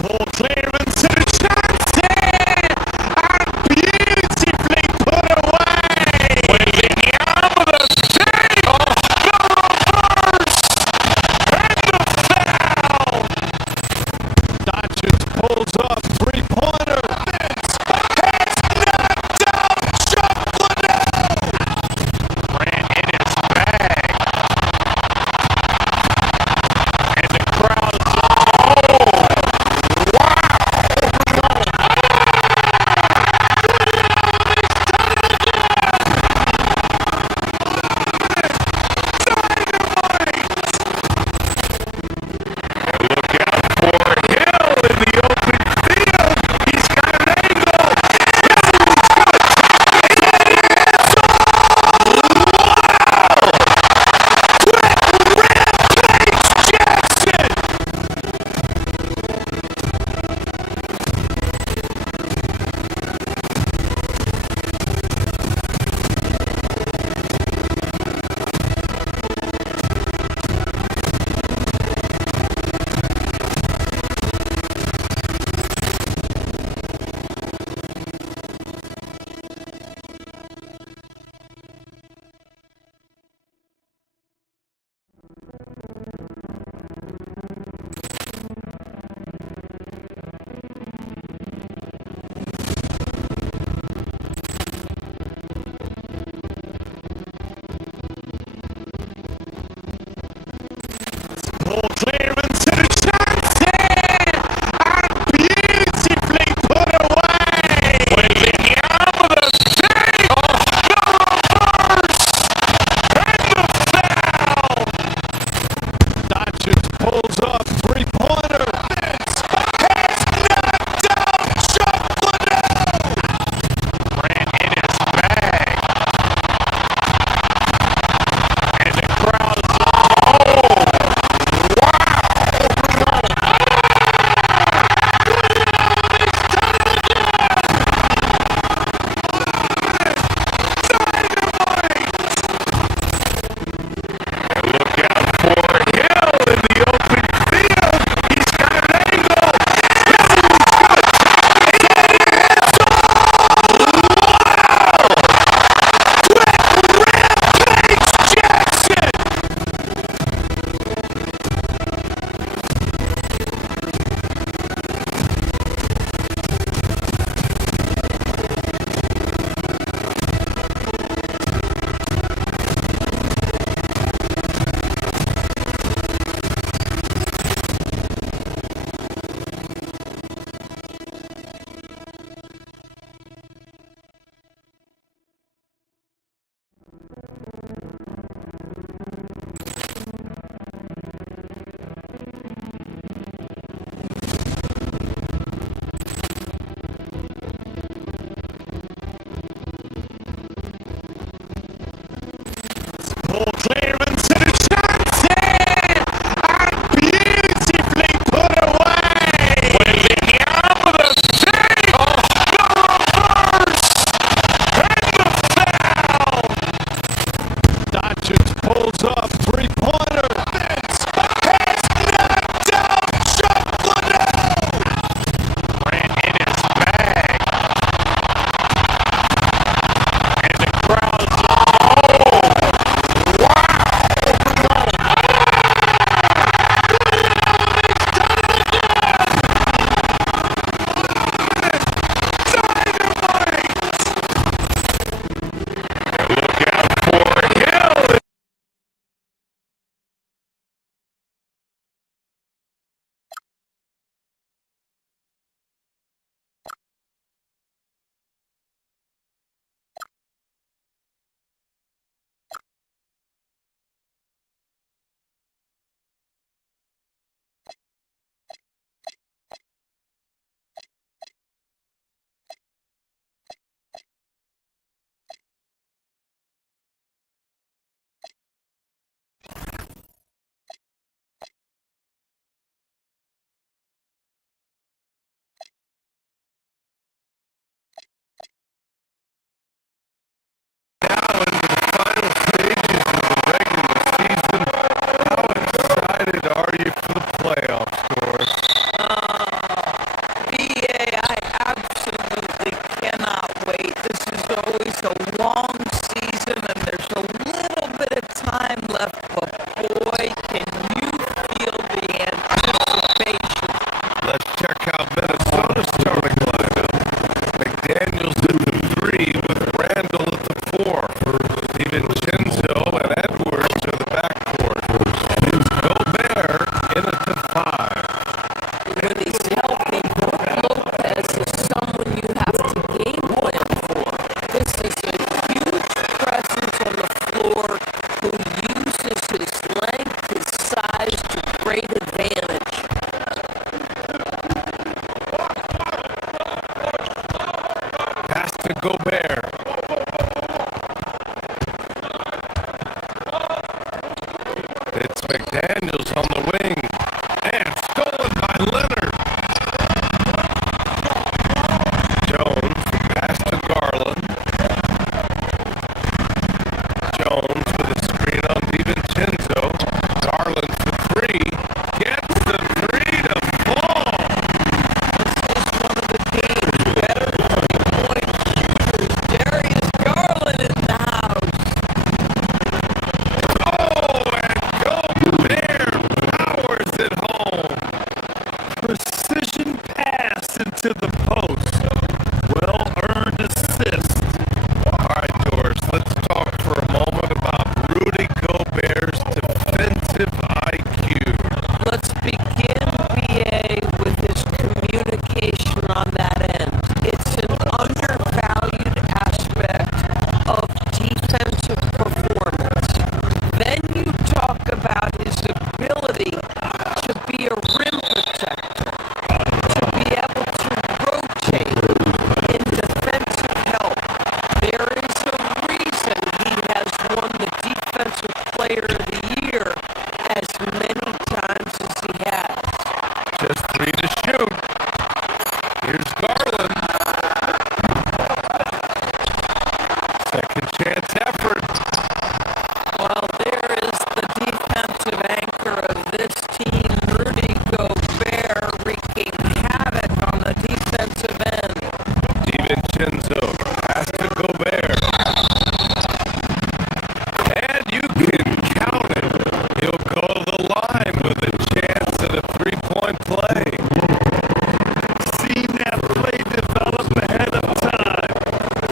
full clearance to the Johnson. Beautifully put away. Waving the arm of the save. The reverse. And the foul. Doncic pulls up. Three-pointer. Vince has knocked out Chuck Liddell. Ran in his bag. And the crowd's full clearance to the Johnson. Beautifully put away. Waving the arm of the save. The reverse. Ball clearance and a chance in! And beautifully put away! William with a save! The reverse! And the foul! Doncic pulls up, three-pointer. Vince has knocked out Chocolate! Ran in his bag. And the crowd's look out for Hill. Now into the final stages of the regular season. How excited are you for the playoffs, Doris? BA, I absolutely cannot wait. This is always a long season, and there's a little bit of time left, but boy, can you feel the anticipation. Let's check out Minnesota's starting lineup. McDaniels at the 3 with Randall at the 4. DiVincenzo and Edwards are the backcourt. And it's Gobert in at the 5. When he's healthy, Lopez is someone you have to game plan for. This is a huge presence on the floor who uses his length, his size to great advantage. Pass to Gobert. It's McDaniels on the wing. And stolen by Leonard. Jones, pass to Garland. Jones with a screen on DiVincenzo. Garland for 3. Gets the 3 to fall. This is one of the team's better three-point shooters. Darius Garland in the house. Oh, and Gobert powers it home. Precision pass into the post. Well-earned assist. All right, Doris, let's talk for a moment about Rudy Gobert's defensive IQ. Let's begin, BA, with his communication on that end. It's an undervalued aspect of defensive performance. Then you talk about his ability to be a rim protector, to be able to rotate in defensive help. There is a reason he has won the Defensive Player of the Year as many times as he has. Just 3 to shoot. Here's Garland. Second chance effort. Well, there is the defensive anchor of this team, Rudy Gobert, wreaking havoc on the defensive end. DiVincenzo, pass to Gobert. And you can count it. He'll go to the line with a chance at a 3-point play. Seen that play develop ahead of time.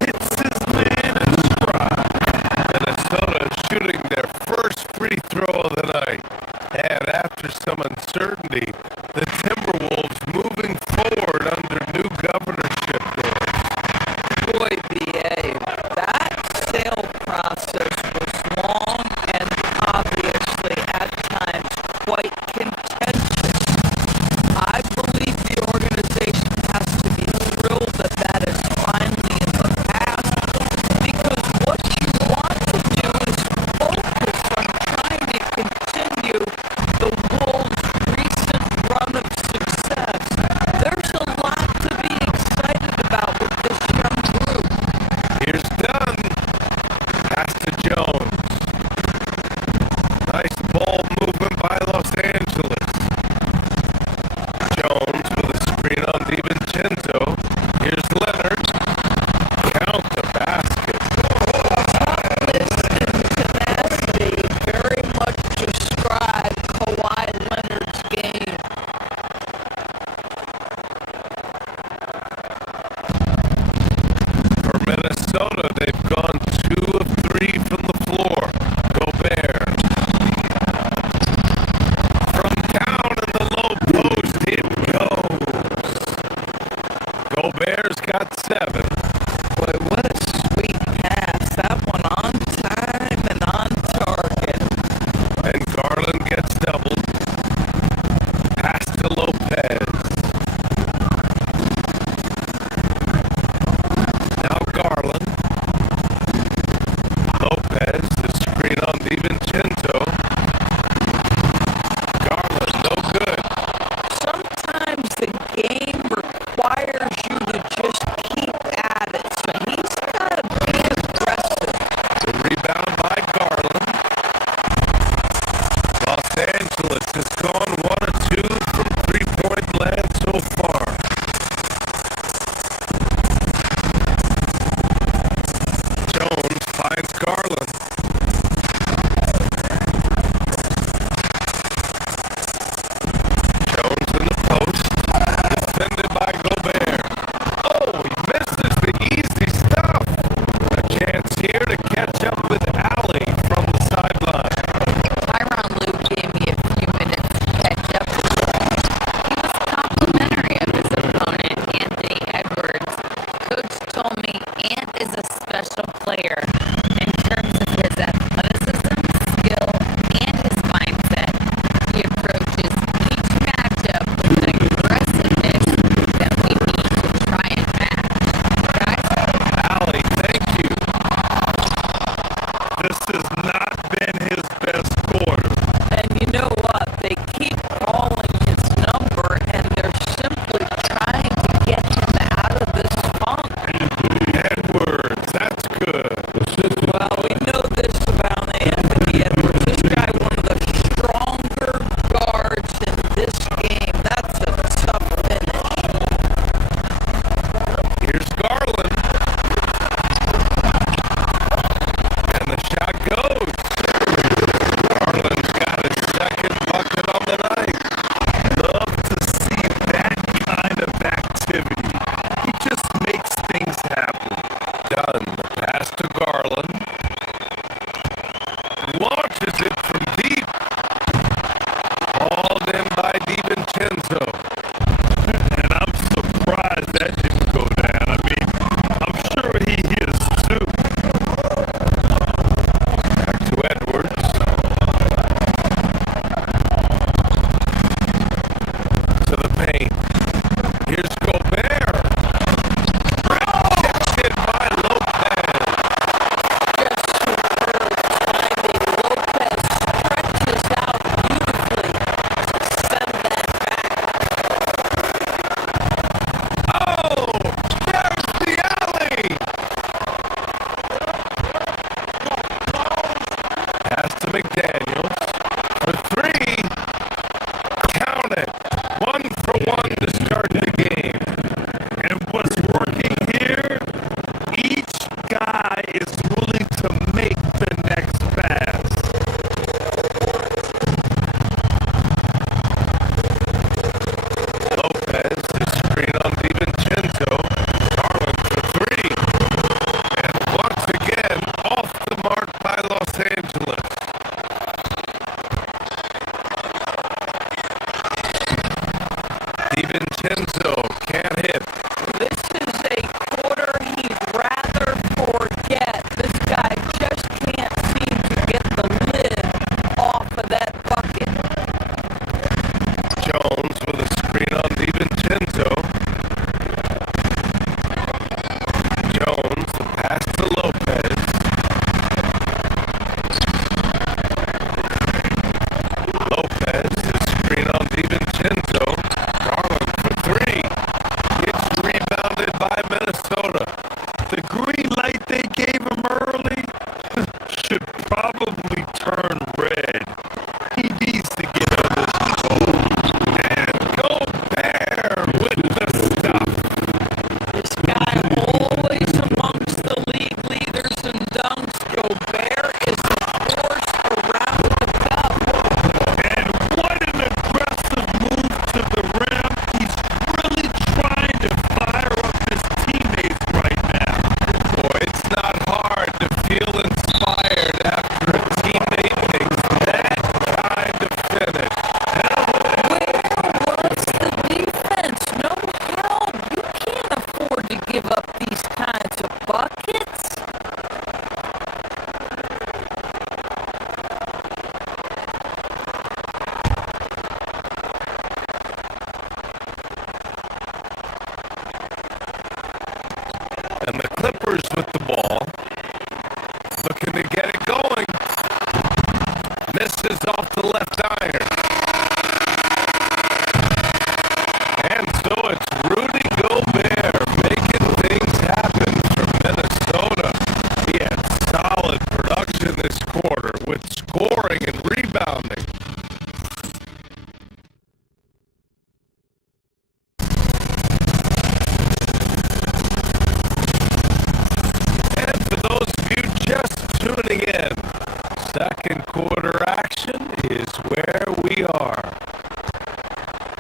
Hits his man in stride. Minnesota shooting their first free throw of the night. And after some uncertainty, the Timberwolves moving forward under new governorship. Clippers with the ball. Looking to get it going. Misses off the left iron. And so it's Rudy Gobert making things happen for Minnesota. He had solid production this quarter with scoring and rebounding. And for those of you just tuning in, second quarter action is where we are.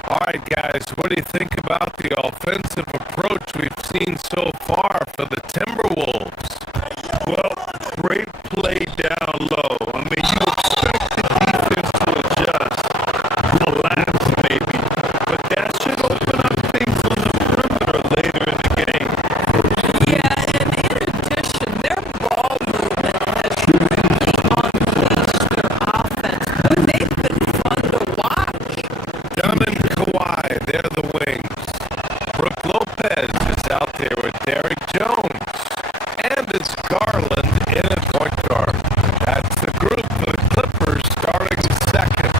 All right, guys, what do you think about the offensive approach we've seen so far for the Timberwolves? Well, great play down low. I mean, you expect the defense to adjust, collapse maybe, but that should open up things on the perimeter later in the game. Yeah, and in addition, their ball movement has really unleashed their offense. But they've been fun to watch. Dunn and Kawhi, they're the wings. Brook Lopez is out there with Derrick Jones. And it's Garland in at point guard. That's the group for the Clippers starting second.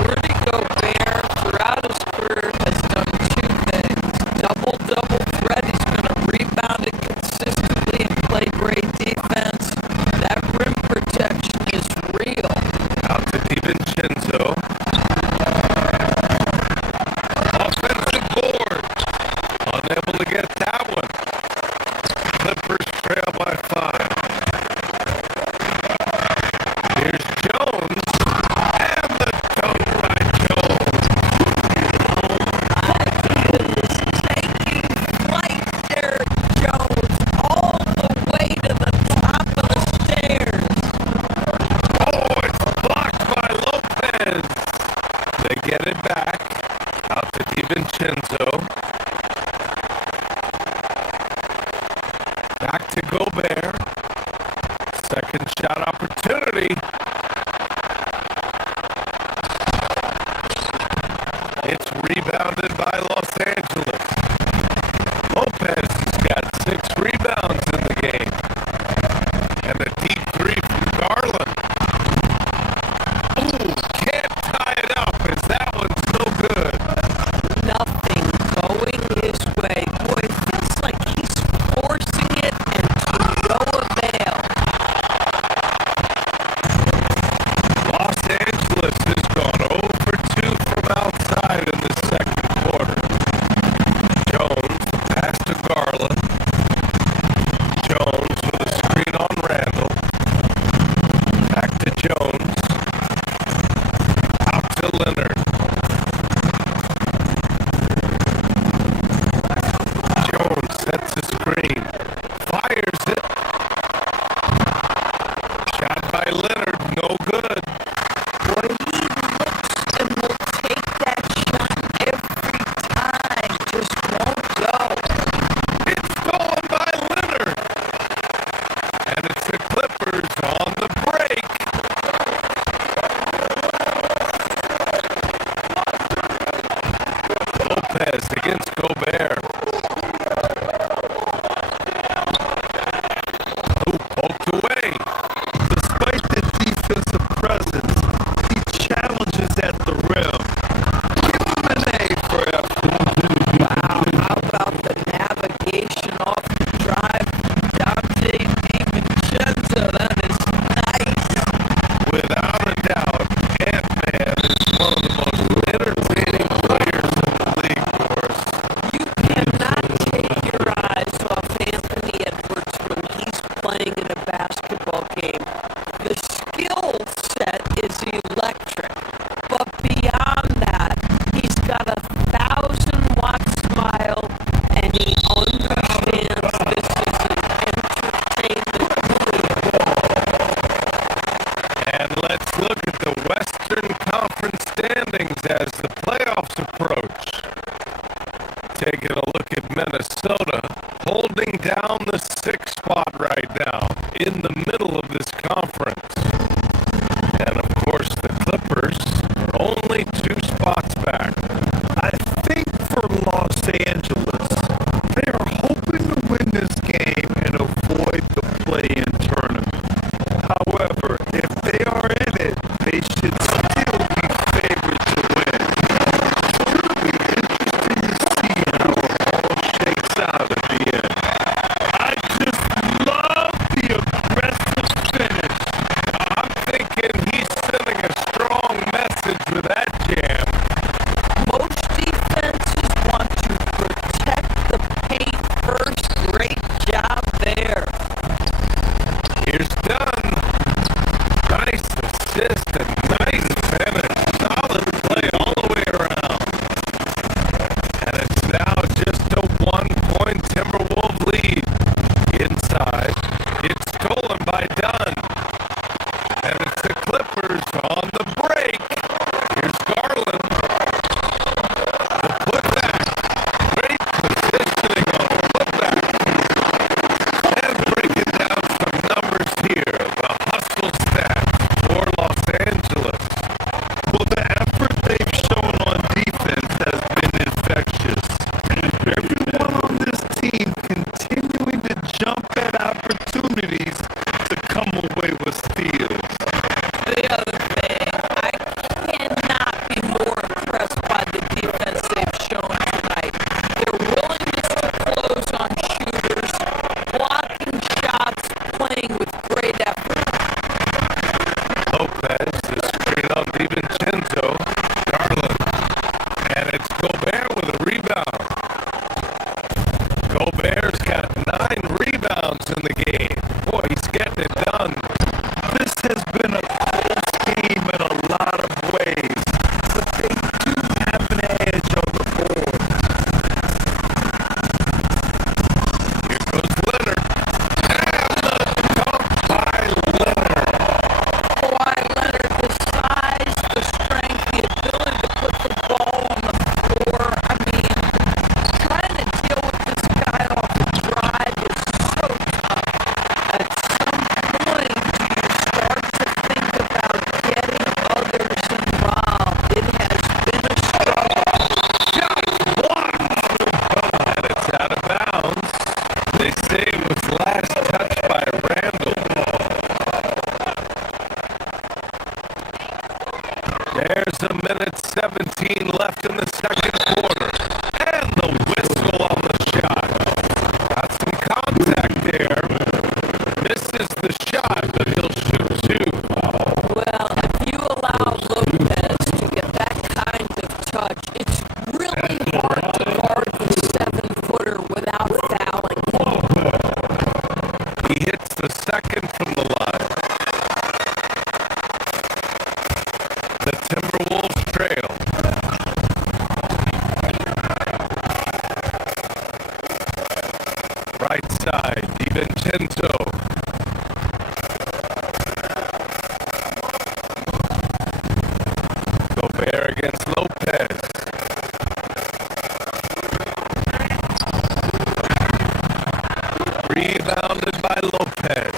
Rudy Gobert, throughout his career, has done two things. Double-double threat. He's going to rebound it consistently and play great defense. That rim protection is real. Out to DiVincenzo. Offensive board. Unable to get that one. Clippers trail by 5. Here's Jones. And the dunk by Jones. Taking flight there, Jones, all the way to the top of the stairs. Oh, it's blocked by Lopez. They get it back. Out to DiVincenzo. Back to Gobert. Second shot opportunity. It's rebounded by Los Angeles. Lopez has got 6 rebounds in the game. And a deep 3 from Garland. Ooh, can't tie it up. Is that one so good? Nothing going his way. Boy, it feels like he's forcing it and to no avail. Los Angeles has gone 0 for 2 from outside in the second quarter. Jones, the pass to Garland. Jones with a screen on Randall. Back to Jones. Out to Leonard. Jones sets the screen. Fires it. Shot by Leonard. No good. Boy, he looks and will take that shot every time. Just won't go. It's stolen by Leonard. And it's the Clippers on the break. Lopez against Gobert. Who poked away. Despite the defensive presence, he challenges at the rim. Give him an A for effort. Wow, how about the navigation off the drive? Dante DiVincenzo, that is nice. Without a doubt, Ant-Man is one of the most entertaining players in the league for us. You cannot take your eyes off Anthony Edwards when he's playing in a basketball game. The skill set is electric, but beyond that, he's got a 1,000-watt smile, and he understands this is an entertainment medium. And let's look at the Western Conference standings as the playoffs approach. Taking a look at Minnesota, holding down the 6th spot right now in the middle of this conference. And of course, the Clippers are only 2 spots back. I think for Los Angeles, they are hoping to win this game Great job there. Here's Dunn. Nice assist and nice finish. Solid play all the way around. And it's now just a 1-point Timberwolves lead. Inside, it's stolen by Dunn. And it's the Clippers on the break. Here's Garland. The putback. Great positioning on the putback. And breaking down some numbers here. The hustle stats for Los Angeles. Well, the effort they've shown on defense has been infectious. Everyone on this team continuing to jump at opportunities to come away with steals. The other thing, I cannot be more impressed by the defense they've shown tonight. Their willingness to close on shooters, blocking shots, playing with great effort. Lopez is screen on DiVincenzo. Garland. And it's Gobert with a rebound. Gobert's got 9 rebounds in the game. Boy, he's getting it done. This has been a close game in a lot of ways, but they do have an edge on the board. Here goes Leonard. And the dunk by Leonard. Kawhi Leonard, the size, the strength, the ability to put the ball on the floor. I mean, trying to deal with this guy off the drive is so tough. At some point, do you start to think about getting others involved? It has been a struggle. Shot blocked. And it's out of bounds. They say it was last touched by Randall. There's a minute 17 left in the second quarter. And the whistle on the shot. Got some contact there. Misses the shot, but he'll shoot 2. Well, if you allow Lopez to get that kind of touch, it's really hard to guard the 7-footer without fouling him. He hits the second from the line. The Timberwolves trail. Right side, DiVincenzo. Gobert against Lopez. Rebounded by Lopez.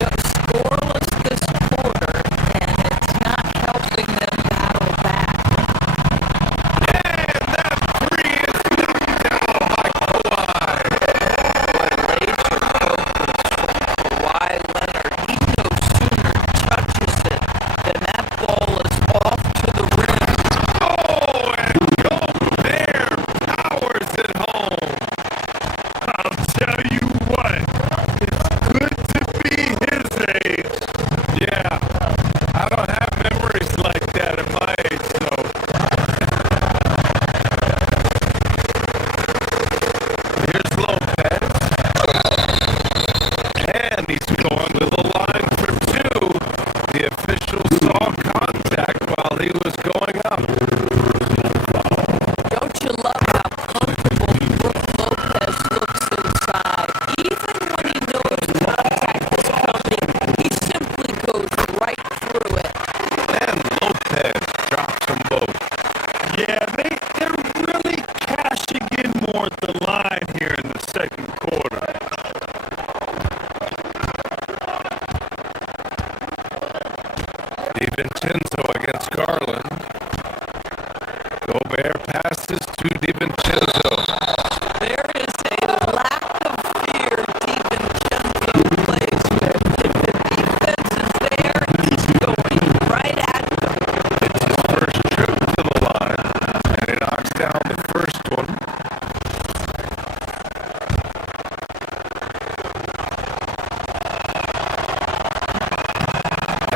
Yep, scoreless this quarter, and it's not helping them battle back. And that 3 is knocked down by Kawhi. But laser focus from Kawhi Leonard, he no sooner touches it than that ball is off to the rim. Oh, and Gobert powers it home. I'll tell you what, it's good to be his age. Yeah, I don't have memories like that at my age, though. Here's Lopez. And he's going to the line for 2. The official saw contact while he was going up. Don't you love how comfortable Brook Lopez looks inside? Even when he knows contact is coming, he simply goes right through it. And Lopez drops them both. Yeah, they're really cashing in more at the line here in the second quarter. DiVincenzo against Garland. Gobert passes to DiVincenzo. There is a lack of fear DiVincenzo plays with. If the defense is there, he's going right at them. It's his first trip to the line, and he knocks down the first one.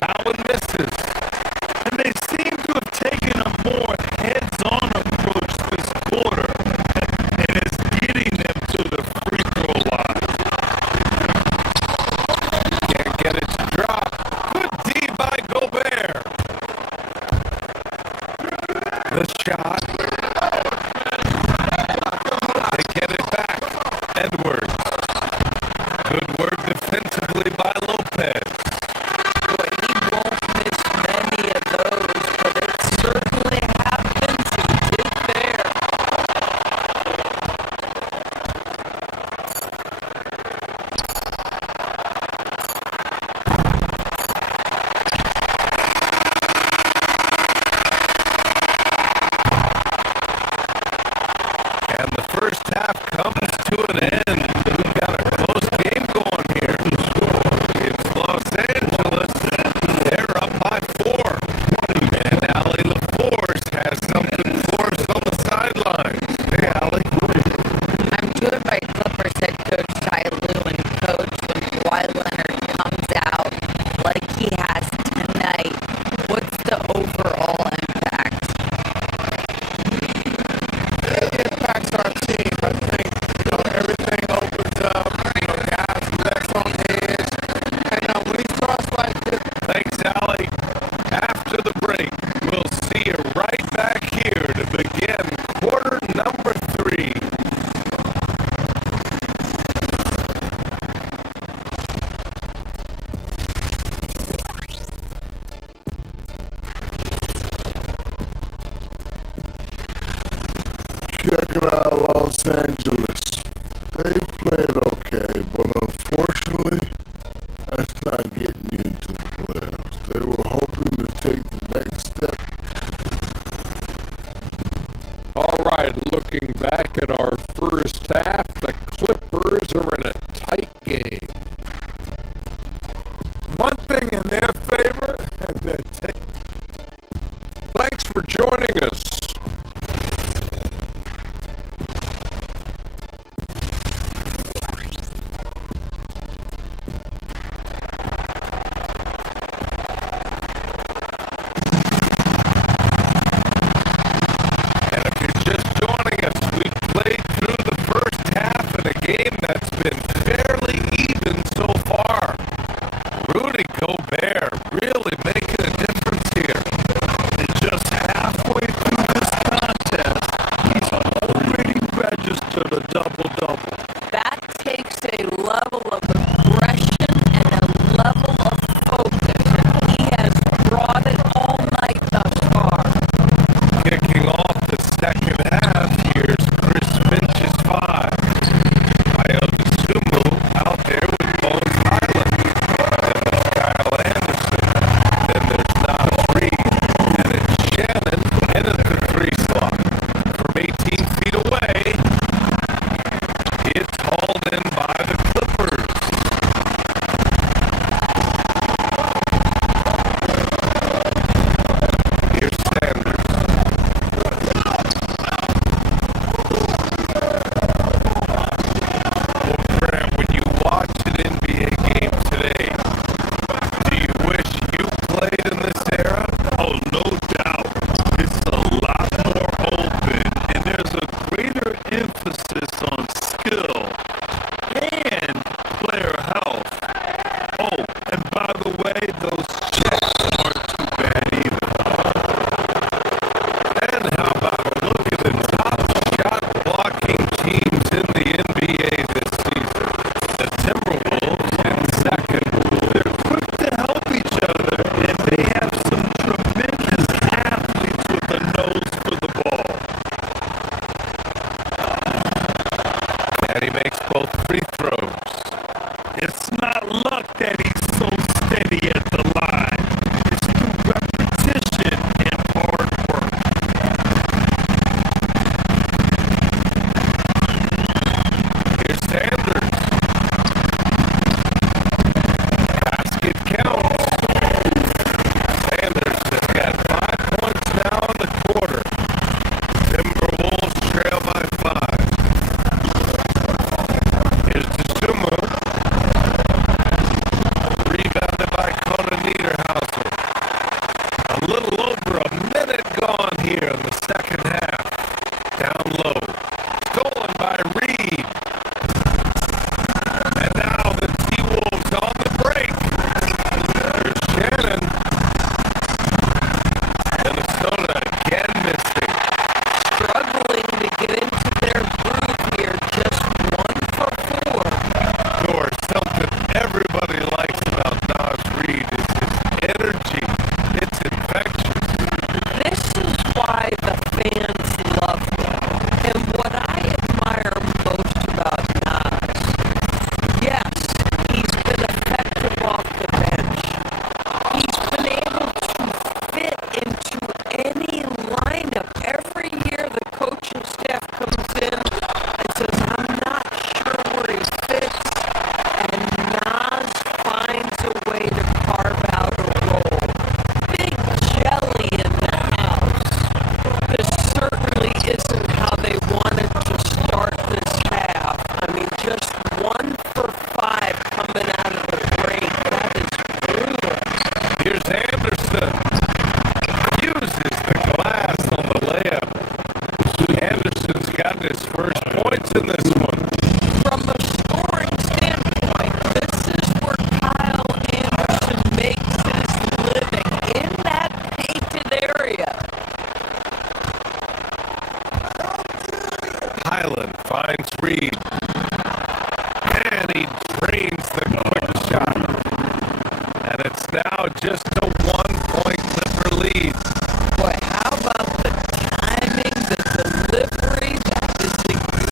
Allen misses. Angeles, they played okay, but unfortunately, that's not getting you into the playoffs. They were hoping to take the next step. All right, looking back at our first half, the Clippers are in a tight game. One thing in their favor, Thanks for joining us. And if you're just joining us, we played through the first half in a game that's been fairly even so far. Rudy Gobert really making a difference here. and just halfway through this contest, he's already registered a double-double. That takes a level of aggression and a level of focus, and he has brought it all night thus far. Kicking off the second half, here's Chris Finch's 5. Iota Sumu out there with Bones Highland. Then there's Kyle Anderson. Then there's Nas Reed. And it's Shannon in at the 3 slot. From 18 feet away, it's hauled in by the Clippers. Here's Sanders. Well, Grant, when you watch an NBA game today, do you wish you played in this era? Oh, no doubt. It's a lot more open, and there's a greater emphasis on skill and player health. Oh, and by the way, those checks aren't too bad either. And how about a look at the top shot blocking teams in the NBA this season? The Timberwolves in second. They're quick to help each other, and they have some tremendous athletes with a nose for the ball. And he makes both free throws. It's not luck that he's so steady at the line. It's through repetition and hard work. Here's Sanders. Basket counts. Sanders has got 5 points now in the quarter. Timberwolves trail by 5. Here's Sumu. Rebounded by Conan Niederhauser. A little over a minute gone here in the second half. Down low. Stolen by Reed. And now the T-Wolves on the break. There's Shannon. Minnesota again missing. Struggling to get into their groove here, just 1 for 4. Of course, something everybody likes about Nas Reed is his energy. It's infectious. This is why the fans love him. And what I admire most about Nas, yes, he's been effective off the bench. He's been able to fit into any lineup. Every year the coaching staff comes in and says, I'm not sure where he fits. And Nas finds a way to carve out a role. Big jelly in the house. This certainly isn't how they wanted to start this half. I mean, just 1 for 5 coming out of the break. That is brutal. Here's Anderson. Uses the glass on the layup. Anderson's got his first points in this one. From a scoring standpoint, this is where Kyle Anderson makes his living, in that painted area. Highland finds Reed. And he drains the quick shot. And it's now just a 1-point Clipper lead. Boy, how about the timing, the delivery? That is exactly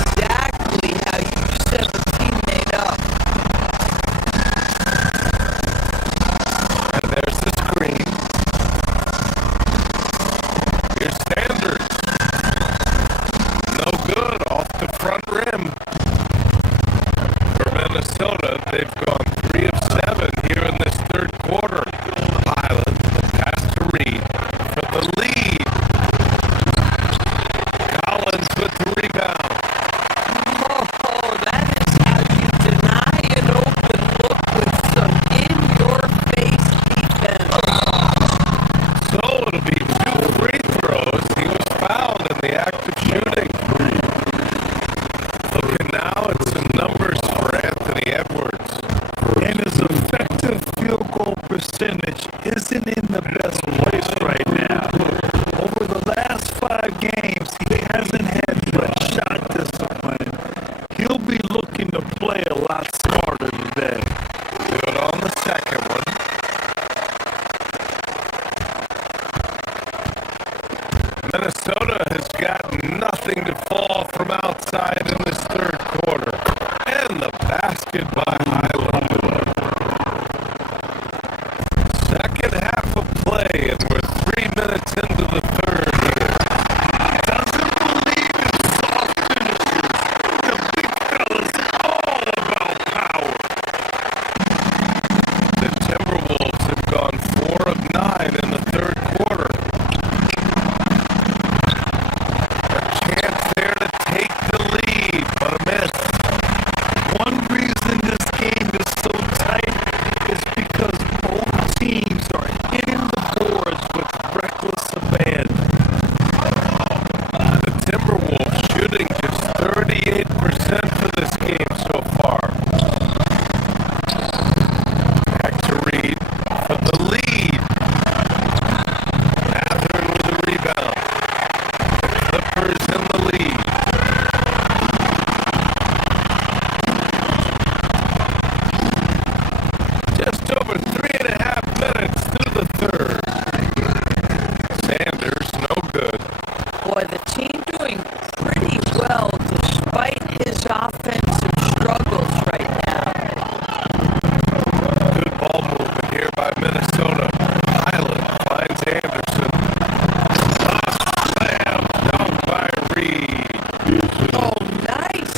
Minnesota. They've gone 3 of 7 here in this third quarter. Highland, pass to Reed for the lead. Collins with the rebound. Oh, that is how you deny an open look with some in-your-face defense. So it'll be 2 free throws. He was fouled in the act of shooting. Looking now at some numbers for Anthony Edwards. And his effective field goal percentage isn't in the best place right now. Over the last 5 games, he hasn't had much shot discipline. He'll be looking to play a lot smarter today. Good on the second one. Minnesota has got nothing to fall from outside in this third quarter. And the basket by Highland. Second half of play, and we're 3 minutes into the third here. Doesn't believe in soft finishes. The big fella's all about power. The Timberwolves have gone 4 of 9 in the third quarter. A chance there to take the lead, but a miss. One reason this game is so tight is because both teams are hitting the boards with reckless abandon. The Timberwolves shooting just 38% for this game so far. Back to Reed for the lead. Matherin with the rebound. The Clippers in the lead. Just over 3.5 minutes through the third. Sanders, no good. Boy, the team doing pretty well despite his offensive struggles right now. Good ball movement here by Minnesota. Highland finds Anderson. Slam dunk by Reed. Oh, nice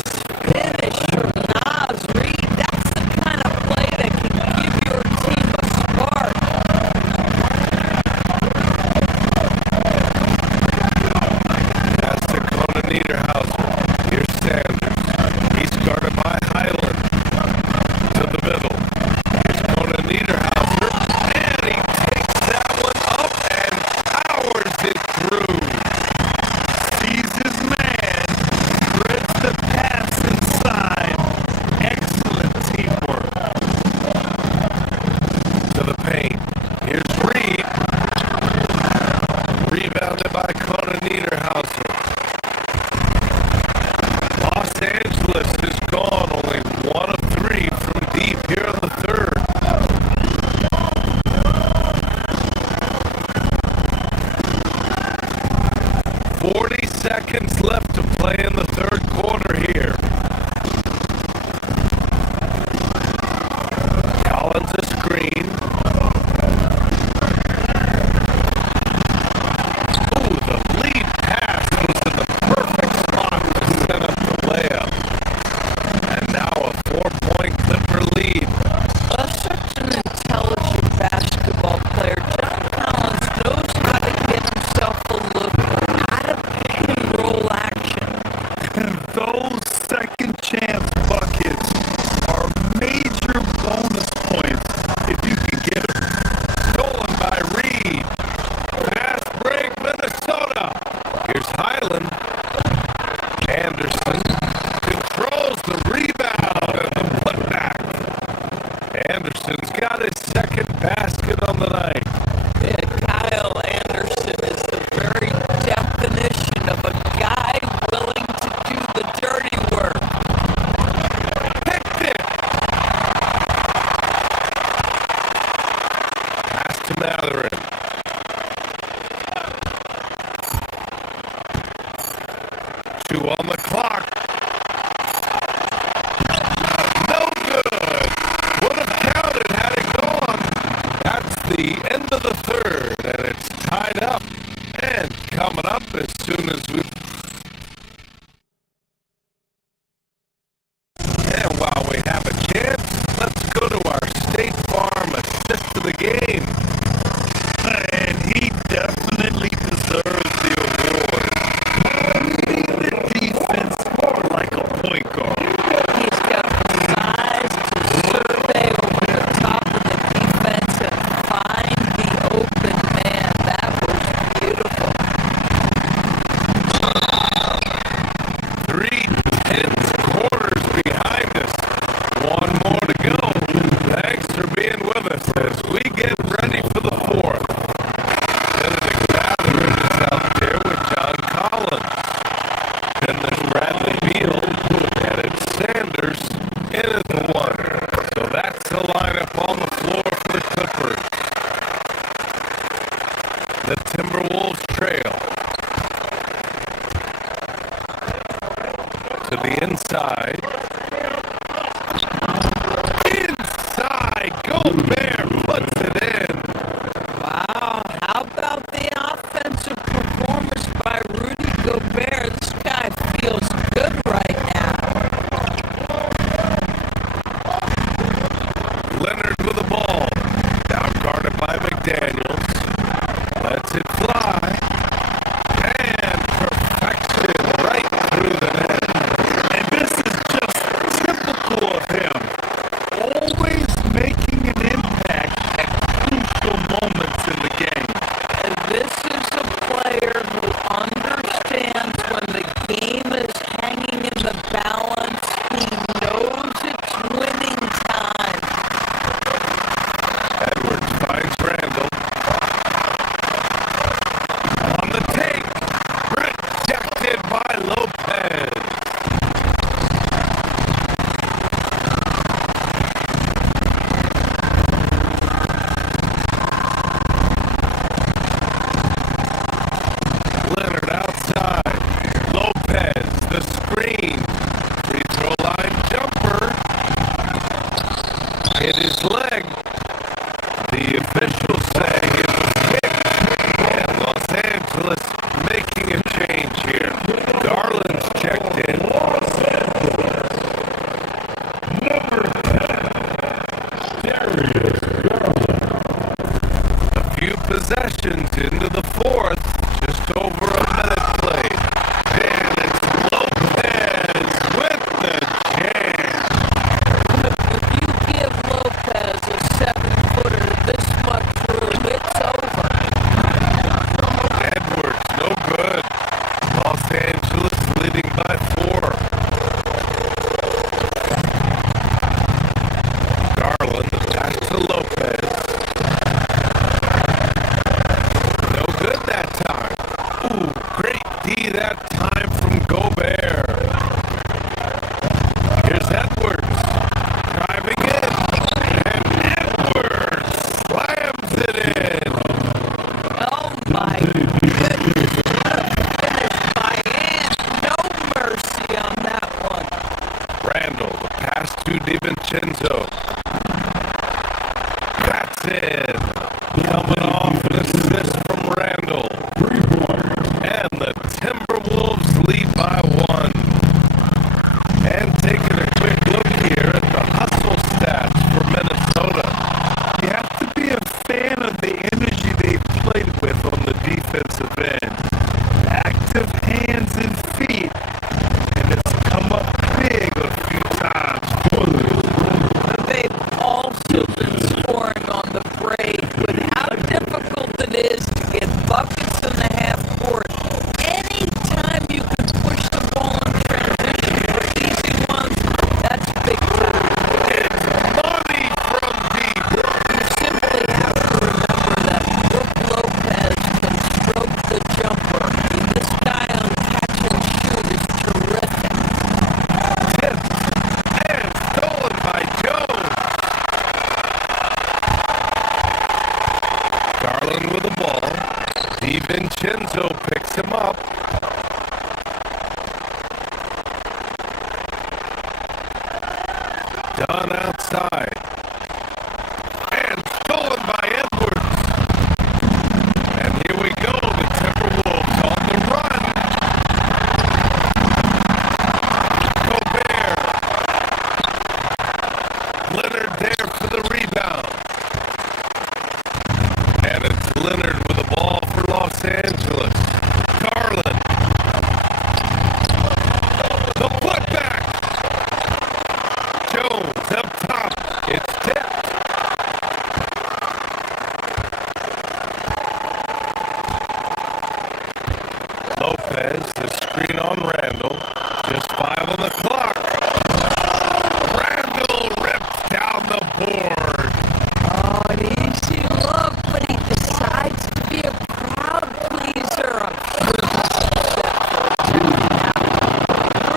finish from Nas Reed. That's the kind of play that can give your team a spark. Pass to Conan Niederhauser. Here's Sanders. He's guarded by Highland. To the middle. Here's Conan Niederhauser. And he takes that one up and powers it through. Sees his man, spreads the pass inside. Excellent teamwork. To the paint. Here's Reed. Rebounded by Conan Niederhauser. Los Angeles is gone only 1 of 3 from deep here in the third. Seconds left to play in the third quarter here. Collins a screen. Ooh, the lead pass was in the perfect spot to set up the layup. And now a 4-point Clipper lead. Such an intelligent basketball player. John Collins knows how to get himself a look out of pick and roll action. Those second chance buckets are major bonus points if you can get them. Stolen by Reed. Fast break, Minnesota. Here's Highland. Anderson controls the rebound and the putback. Anderson's got his second basket on the night. Yeah, Kyle Anderson is the very definition of a guy willing to do the dirty work. Picked it. Pass to Matherin. Two on the clock. No good. Would have counted had it gone. That's the end of the third, and it's tied up. And coming up as soon as we... And while we have a chance hit his leg. The officials say it was kicked, and Los Angeles making a change here. Garland's checked in. A few possessions into the fourth, just over a minute played. And it's Lopez with the jam. If you give Lopez a 7-footer this much room, it's over. Edwards, no good. Los Angeles leading by 4. Garland, the pass to Lopez. No good that time. Ooh, great D that time from Gobert. Here's Edwards driving in, and Edwards slams it in. Oh my goodness, what a finish by Ant. No mercy on that one. Randall, the pass to DiVincenzo. That's in. Coming off an assist from Randall. And the Timberwolves lead by 1. And taking a quick look here at the hustle stats for Minnesota. You have to be a fan of the energy they've played with on the defensive end. Active hands and feet. And it's come up big a few times for them. They've also been scoring on the break with how difficult it is to get buckets in the half court. Anytime you can push the ball in transition for easy ones, that's big time. Money from deep. You simply have to remember that Brook Lopez can stroke the jumper. I mean, this guy on catch and shoot is terrific. Tipped and stolen by Jones. Garland with the ball. DiVincenzo picks him up. Done outside. And stolen by Edwards. And here we go. The Timberwolves on the run. Gobert. Leonard there for the rebound. And it's Leonard with the ball for Los Angeles. Garland. The putback. Jones up top. It's tipped. Lopez, the screen on Randall. Just 5 on the clock. Randall rips down the board. Oh, an easy look, but he decides to be a crowd pleaser. I'm sure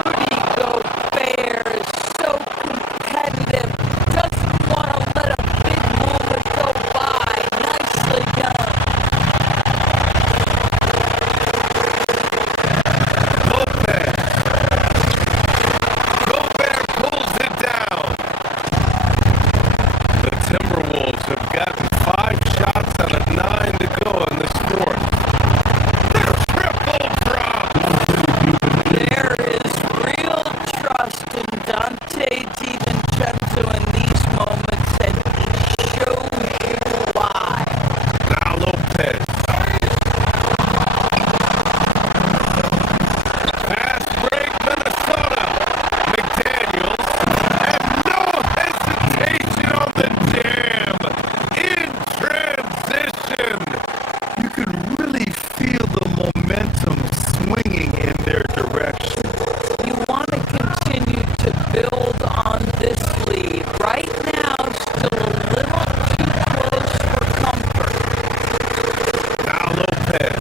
Rudy Gobert is so competitive, doesn't want to let a big moment go by. Nicely done. Lopez. Gobert pulls it down. The Timberwolves have gotten 5 shots out of 9 to go in this fourth. The triple drop. There is real trust in Dante DiVincenzo in these moments, and he shows you why. Now Lopez. Fast break Minnesota. McDaniels. And no hesitation on the jam. In transition. You can really feel the momentum swinging in their direction. You want to continue to build on this lead. Right now, still a little too close for comfort. Now Lopez.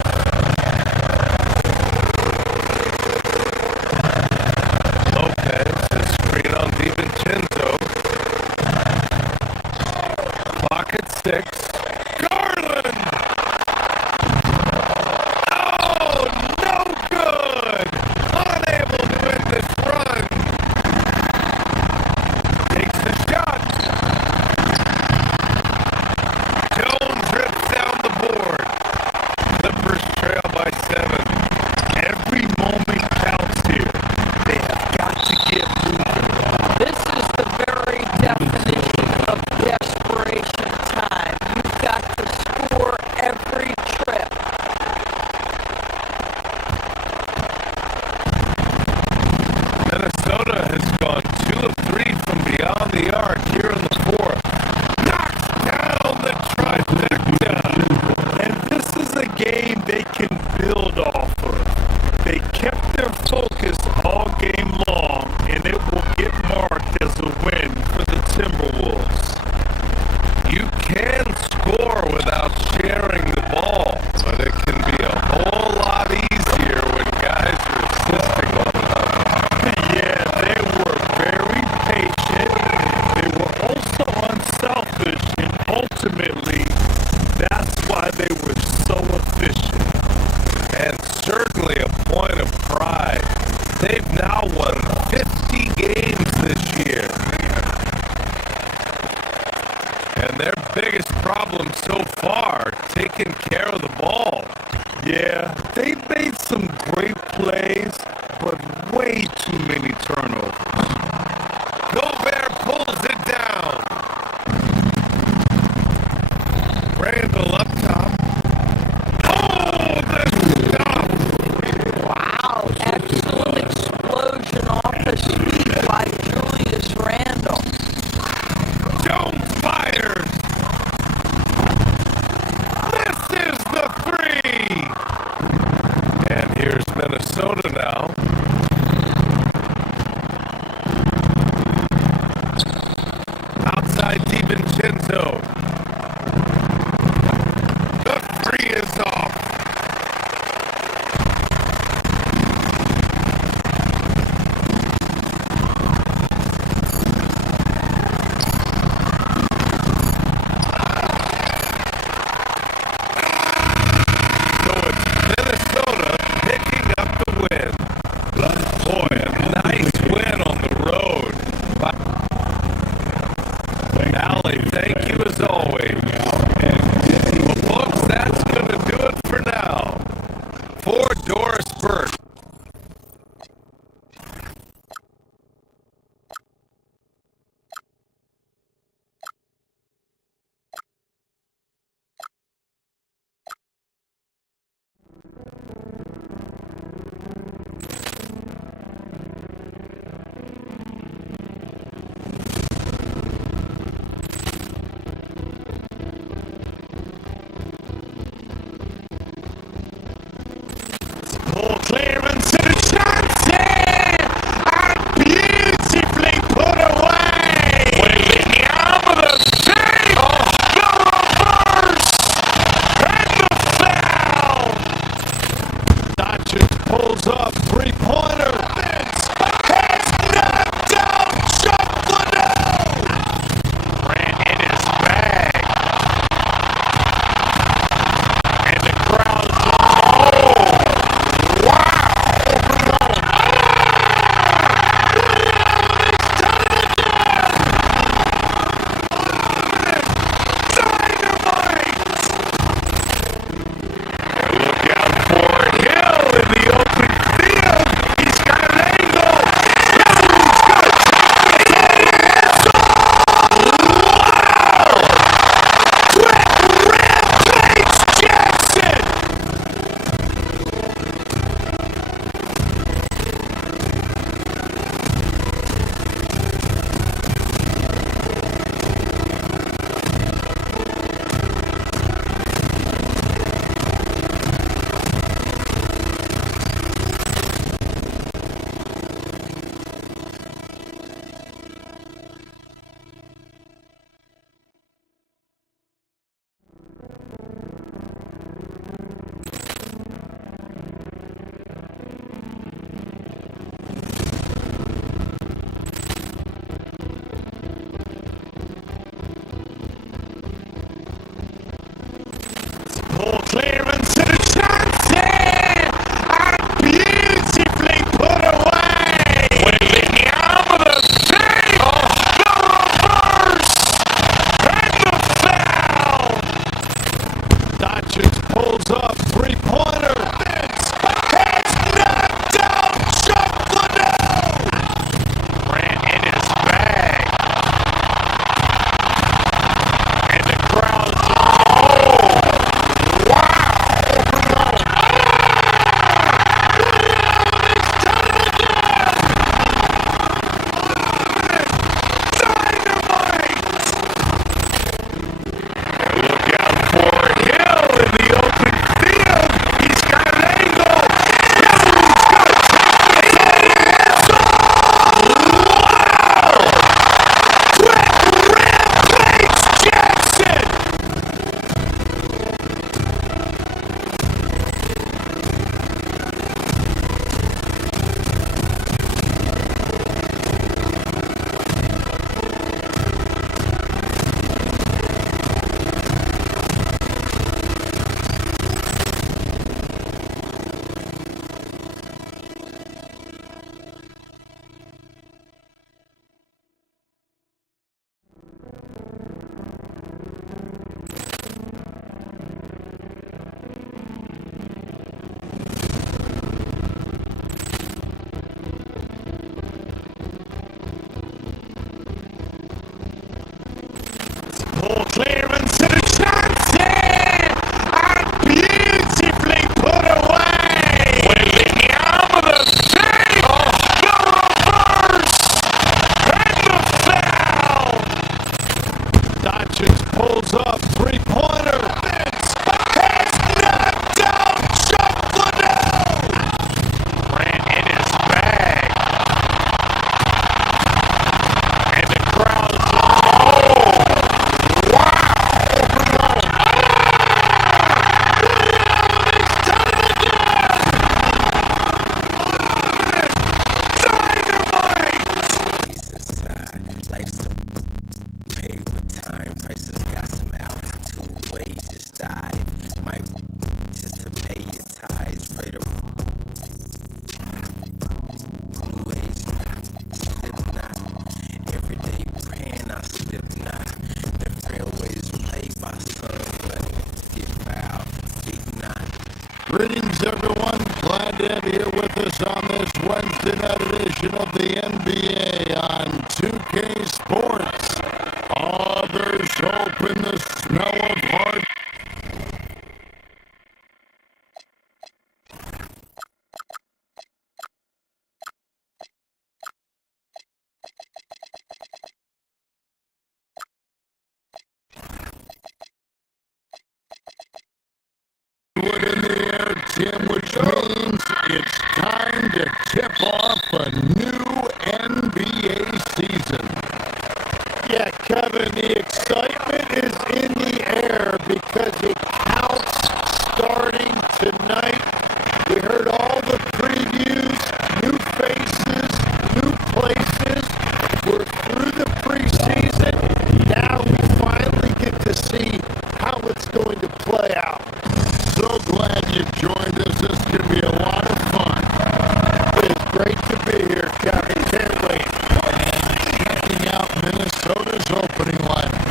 Lopez, the screen on DiVincenzo. Clock at 6. Garland! Oh, no good! Unable to win this run. Takes the shot. ultimately, that's why they were so efficient. And certainly a point of pride. They've now won 50 games this year. And their biggest problem so far, taking care of the ball. Yeah, they made some great plays, but way too many turnovers. Gobert pulls it down. Randall up top. Oh, the stop! Wow, excellent explosion off the speed by Julius Randle. Jones fires. Misses the three. And here's Minnesota now. Outside DiVincenzo. The three is off. So it's Minnesota picking up the win. Boy, a nice win on the road. Allie, thank you as always. Well, folks, that's going to do it for now. For Doris Burke. Greetings, everyone. Glad to have you here with us on this Wednesday night edition of the NBA on 2K Sports. Oh, there's hope in the smell of heart. Wood in the air, Tim, which means it's time to tip off a new NBA season. Yeah, Kevin, the excitement is in the air because it counts starting tonight. We heard all the previews, new faces, new places. We're through the preseason. Now we finally get to see how it's going to play out. So glad you joined us. This could be a lot of fun. It's great to be here, Kevin. Can't wait. Checking out Minnesota's opening lineup.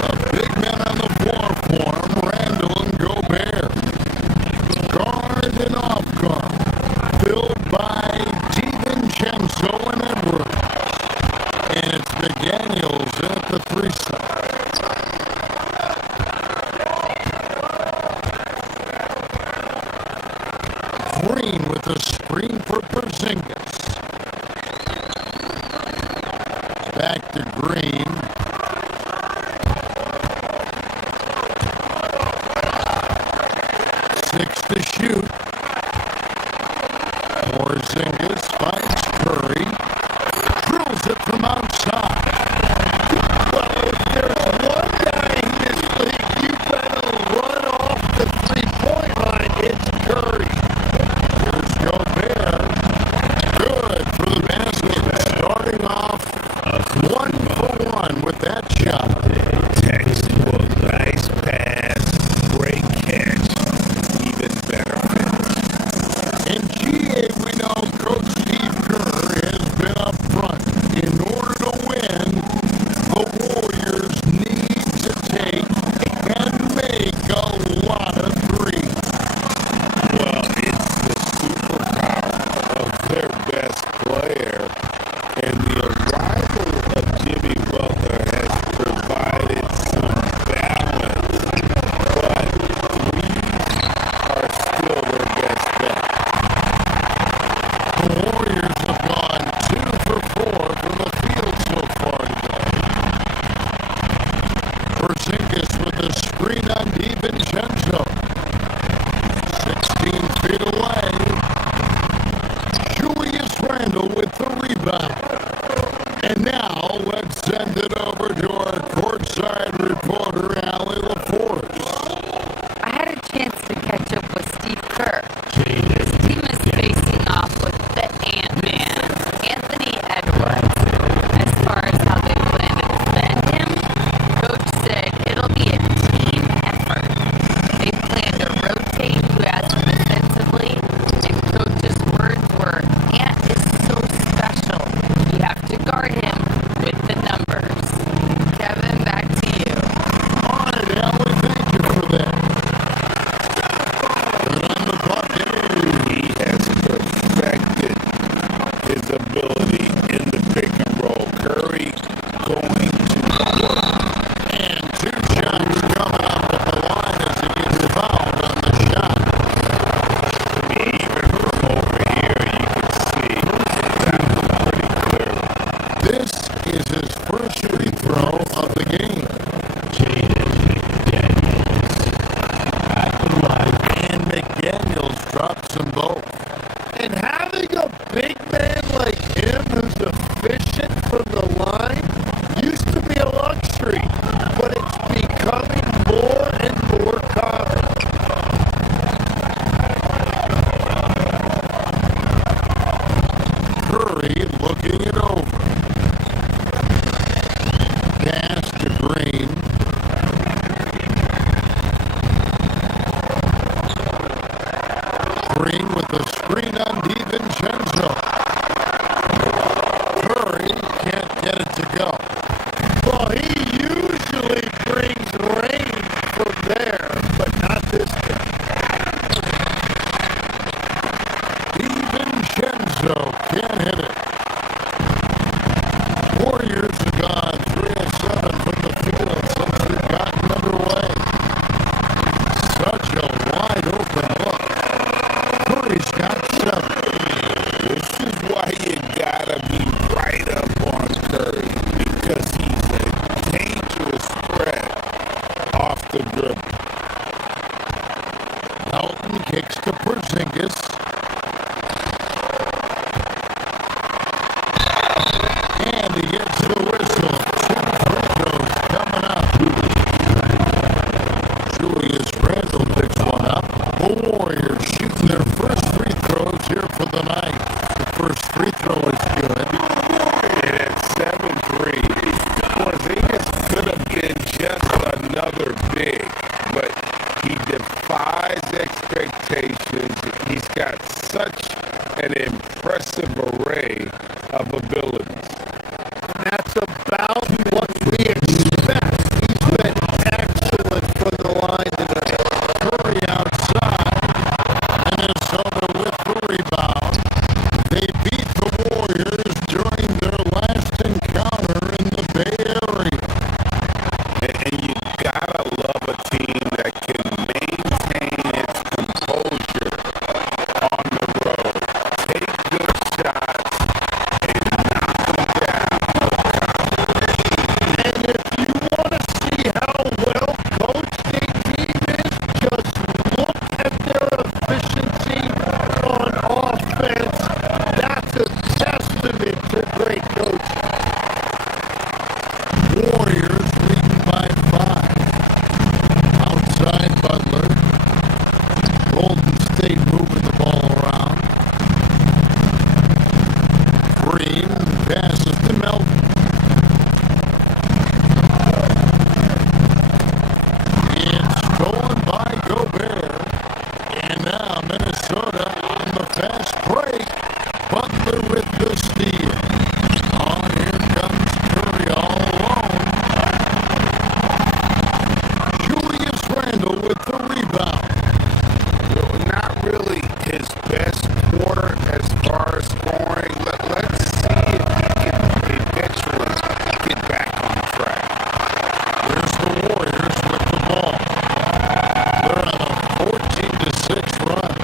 The big men on the floor for 'em, Randall and Gobert. Guard and off guard, filled by DiVincenzo and Edwards. And it's McDaniels at the 3 side. Green with a screen for Porzingis. Back to Green. Six to shoot. Porzingis finds Curry. Drills it from outside. Well, if there's one guy in this league you better run off the three-point line, it's Curry. Here's Gobert. Good for the basket. Starting off 1-for-1 with that shot. Textbook, nice pass, great catch, even better finish. In GA, we know Coach Steve Kerr has been up front. In order to win, the Warriors need to take and make a lot of threes. Well, it's the superpower of their best player, and the arrival of Jimmy Butler has provided some balance, but threes are still their best bet. The Warriors have gone 2 for 4 from the field so far today. Porzingis with a screen on DiVincenzo. 16 feet away. Julius Randle with the rebound. And now let's send it over to our courtside reporter, Allie LaForce. I had a chance to catch up with Steve Kerr. His team is facing off with the Ant-Man, Anthony Edwards. As far as how they plan to defend him, Coach said it'll be a team effort. another big, but he defies expectations. He's got such an impressive array of abilities. And that's about what we expect. He's been excellent from the line tonight. Curry outside. Minnesota with the rebound. They beat the Warriors during their last encounter in the Bay Area. And you gotta love a team that can maintain its composure on the road, take good shots, and knock them down. And if you want to see how well coached a team is, just look at their efficiency on offense. That's a testament to great coaching. Warriors leading by 5. Outside Butler. Golden State moving the ball around. Green passes to Melton. It's stolen by Gobert. And now Minnesota on the fast break. Butler with the steal. Oh, here comes Curry all alone. Julius Randle with the rebound. Not really his best quarter as far as scoring. Let's see if he can eventually get back on track. Here's the Warriors with the ball. They're on a 14-6 run.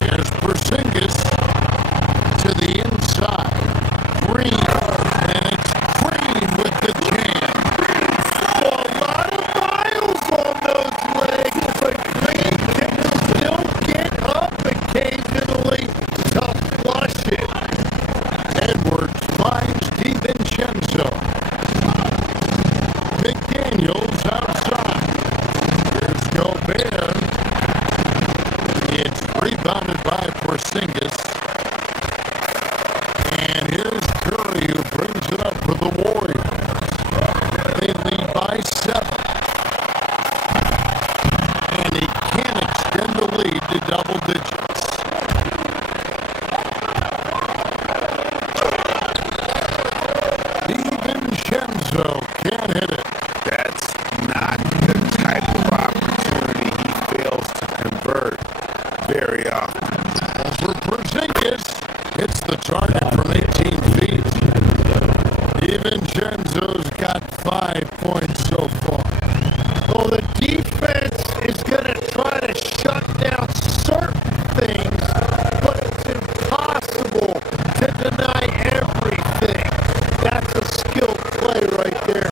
Here's Porzingis to the inside. Green, and it's Green with the jam. A lot of miles on those legs, but Green can still get up occasionally to flush it. Edwards finds DiVincenzo. McDaniels outside. Here's Gobert. It's rebounded by Porzingis. And here's Curry who brings it up for the Warriors. They lead by 7. And he can't extend the lead to double digits. DiVincenzo can't hit it. That's not the type of opportunity he fails to convert very often. Over Porzingis hits the target from 18 feet. DiVincenzo's got 5 points so far. Well, the defense is going to try to shut down certain things, but it's impossible to deny everything. That's a skilled play right there.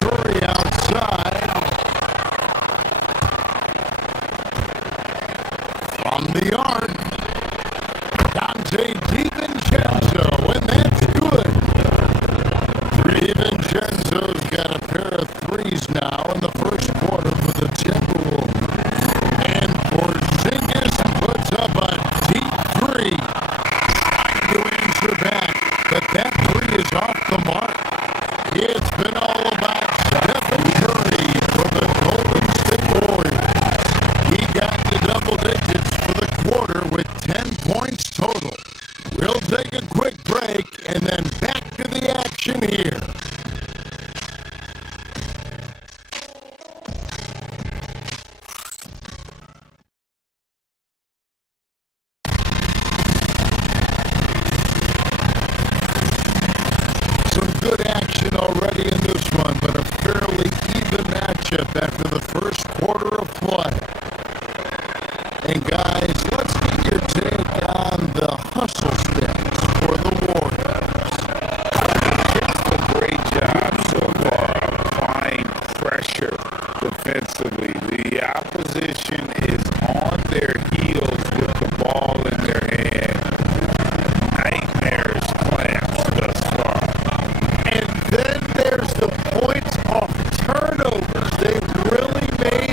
Curry outside. From the arc. Dante DiVincenzo, and that's good. DiVincenzo's got a pair of threes now in the first quarter for the Timberwolves. And Porzingis puts up a deep three. To answer back, but that three is off the mark. It's been all about Stephen Curry for the Golden State Warriors. He got the double digits for the quarter with 10 points total. We'll take a quick break and then back to the action here. Some good action already in this one, but a fairly even matchup after the first quarter of play. And guys, let's get your take on the hustle stats for the Warriors. Just a great job so far applying pressure defensively. The opposition is on their heels with the ball in their hand. Nightmares plans thus far. And then there's the points off turnovers. They really made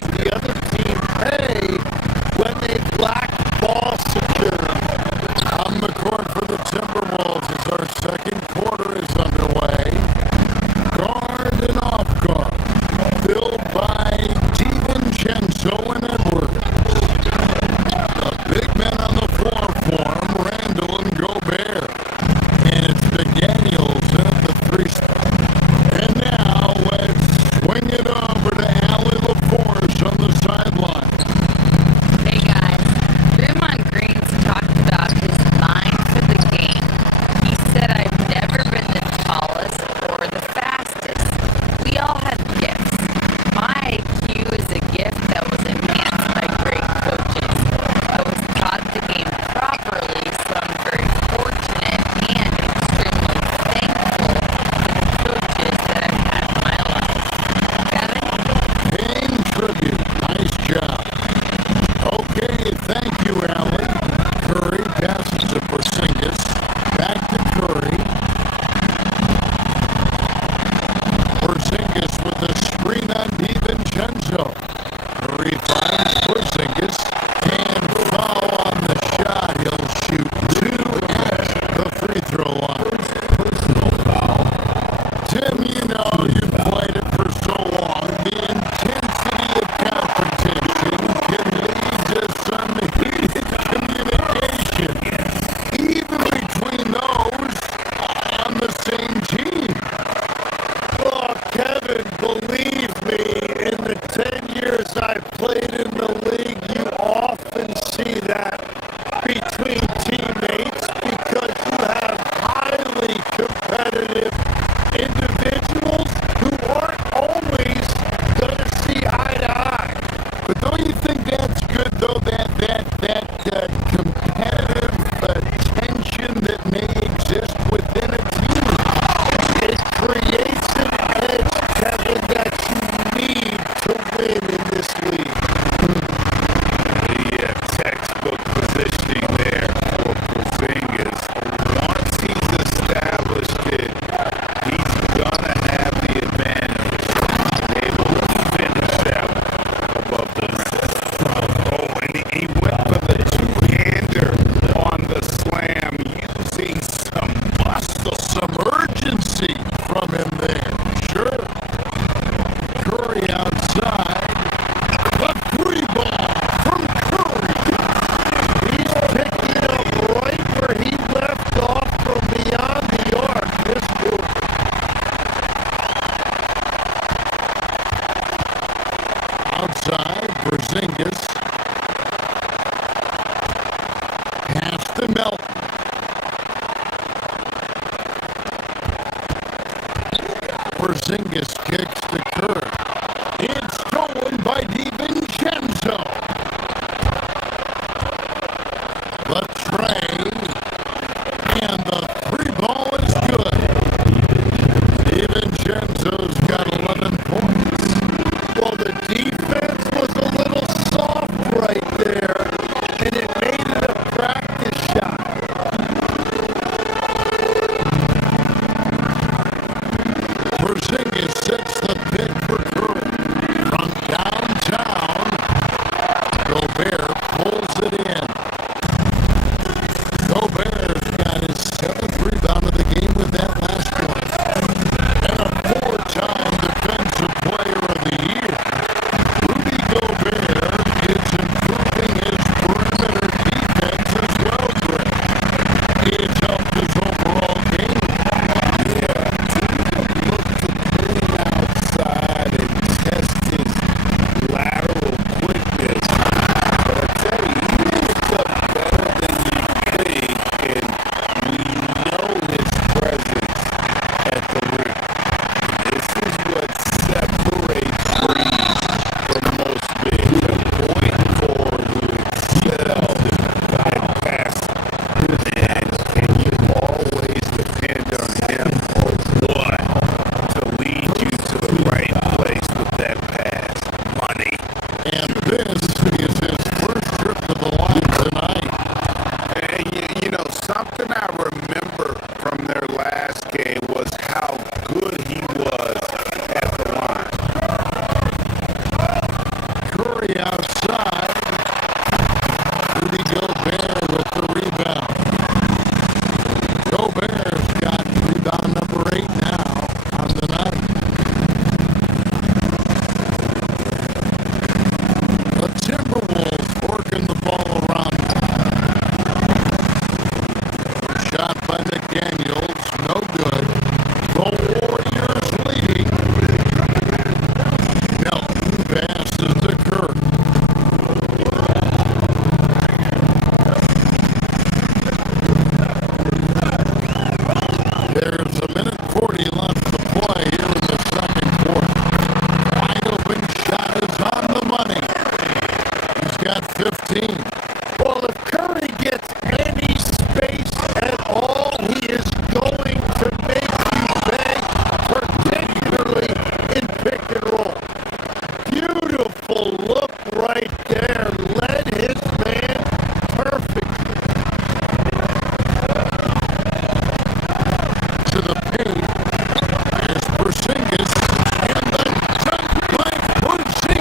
DiVincenzo. Curry finds Porzingis, and foul on the shot. He'll shoot two at the free throw line. Personal foul. Tim, you know, you've played it for so long. The intensity of competition can lead to some heated communication, even between those on the same team. Oh, Kevin, believe me, in the 10 years I've played in the league, you often see that between teammates because you have highly competitive individuals who aren't always going to see eye to eye. But don't you think that's good, though, that competitive tension that may exist within a team? It creates an edge, Kevin, that you need to win in this league. The textbook positioning there for Porzingis. Once he's established it, he's gonna have the advantage. He's able to finish out above the rim. Oh, and he went for the two-hander on the slam, using some muscle. Some urgency from him there. Sure. Curry outside. A free ball from Curry. He's picking up right where he left off from beyond the arc. This move. Outside, Porzingis. Pass to Melton. Porzingis kicks to Curry. It's stolen by DiVincenzo. The tray, and the three ball is good. DiVincenzo's got 11 points. Well, the defense was a little soft right there, and it made it a practice shot. Porzingis sets the pick for Curry. From downtown, Gobert pulls it in. Gobert's got his 7th rebound of the game with that last one. And a 4-time Defensive Player of the Year. Rudy Gobert is improving his perimeter defense as well, Greg. It's helped his overall game. Outside and test his lateral quickness. But I tell you, he moves up better than you think, and we know his presence at the rim. This is what separates Breeze from most bigs. A point forward who excels in passing. And you always depend on him or what to lead you to the right place with that pass. Money. And this is his first trip to the line tonight. And you know, something I remember from their last game was how good he was at the line. Curry outside. Rudy Gobert with the rebound. Gobert's got rebound number 8 now on the night. The Timberwolves working the ball around. Shot by McDaniels, no good. The Warriors leading. Melton passes to Curry. There's a minute 40 left to play here in the second quarter. Wide open shot is on the money. He's got 15. Well, if Curry gets any space at all, he is going to make you pay, particularly in pick and roll. Beautiful look right there. Led his man perfectly. To the paint is Porzingis, and the jump by Porzingis.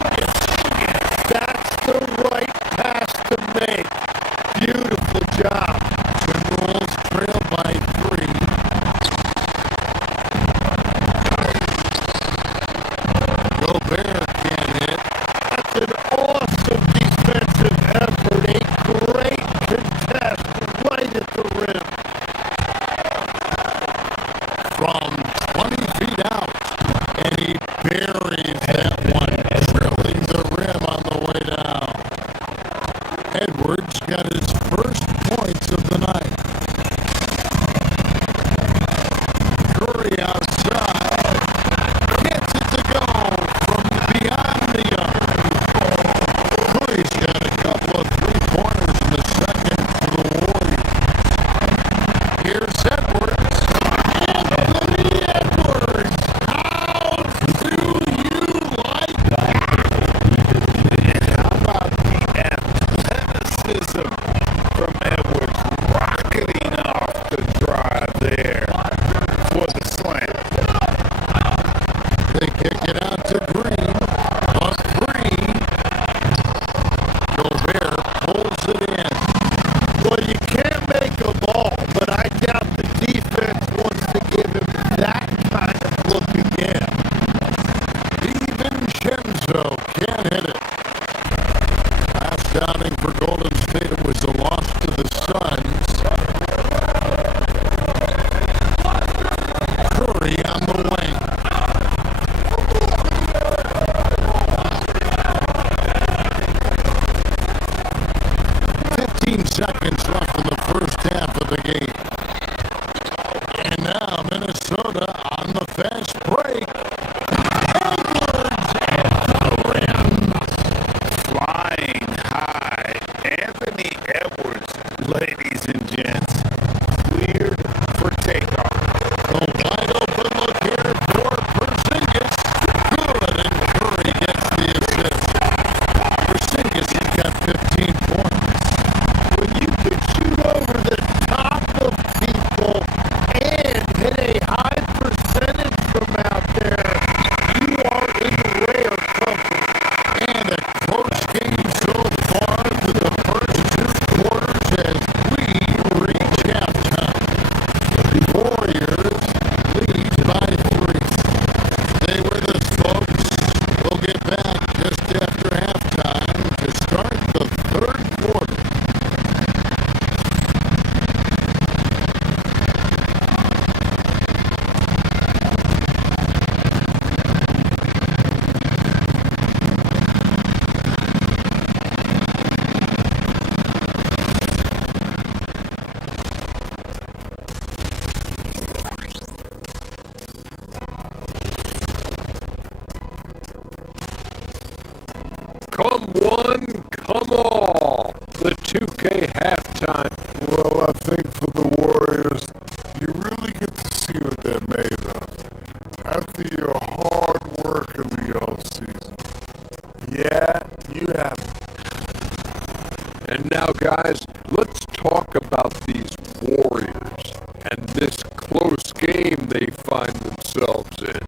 Gobert can't hit. That's an awesome defensive effort. A great contest right at the rim. From 20 feet out, and he buries that one, drilling the rim on the way down. Edwards got his first points of the night. Curry outside, gets it to go from beyond the arc. Curry's got a couple of three-pointers in the second for the Warriors. Here's Edwards. Anthony Edwards! How do you like that? How about the athleticism from Edwards rocketing off the drive there for the slam? They kick it out to Green. A three. Gobert pulls it in. Well, you can't make a ball, but I doubt the defense wants to give him that kind of look again. DiVincenzo can't hit it. Last outing for Golden State, it was a loss to the Suns. Curry on the wing. 15 seconds left in the first half of the game. And now Minnesota on the fast break. Edwards at the rim. Flying high. Anthony Edwards, ladies and gents, cleared for takeoff. A wide open look here for Porzingis. Good, and Curry gets the assist. Porzingis has got 15 points. When you can shoot over the top of people and hit a high percentage from out there, you are in rare company. And a close game so far through the first two quarters as we reach halftime. The Warriors lead by 3. Stay with us, folks. We'll get back just after halftime to start the third quarter. Come one, come all. The 2K halftime. Well, I think for the Warriors, you really get to see what they're made of. After your hard work in the offseason. Yeah, you have it. And now, guys, let's talk about these Warriors and this close game they find themselves in.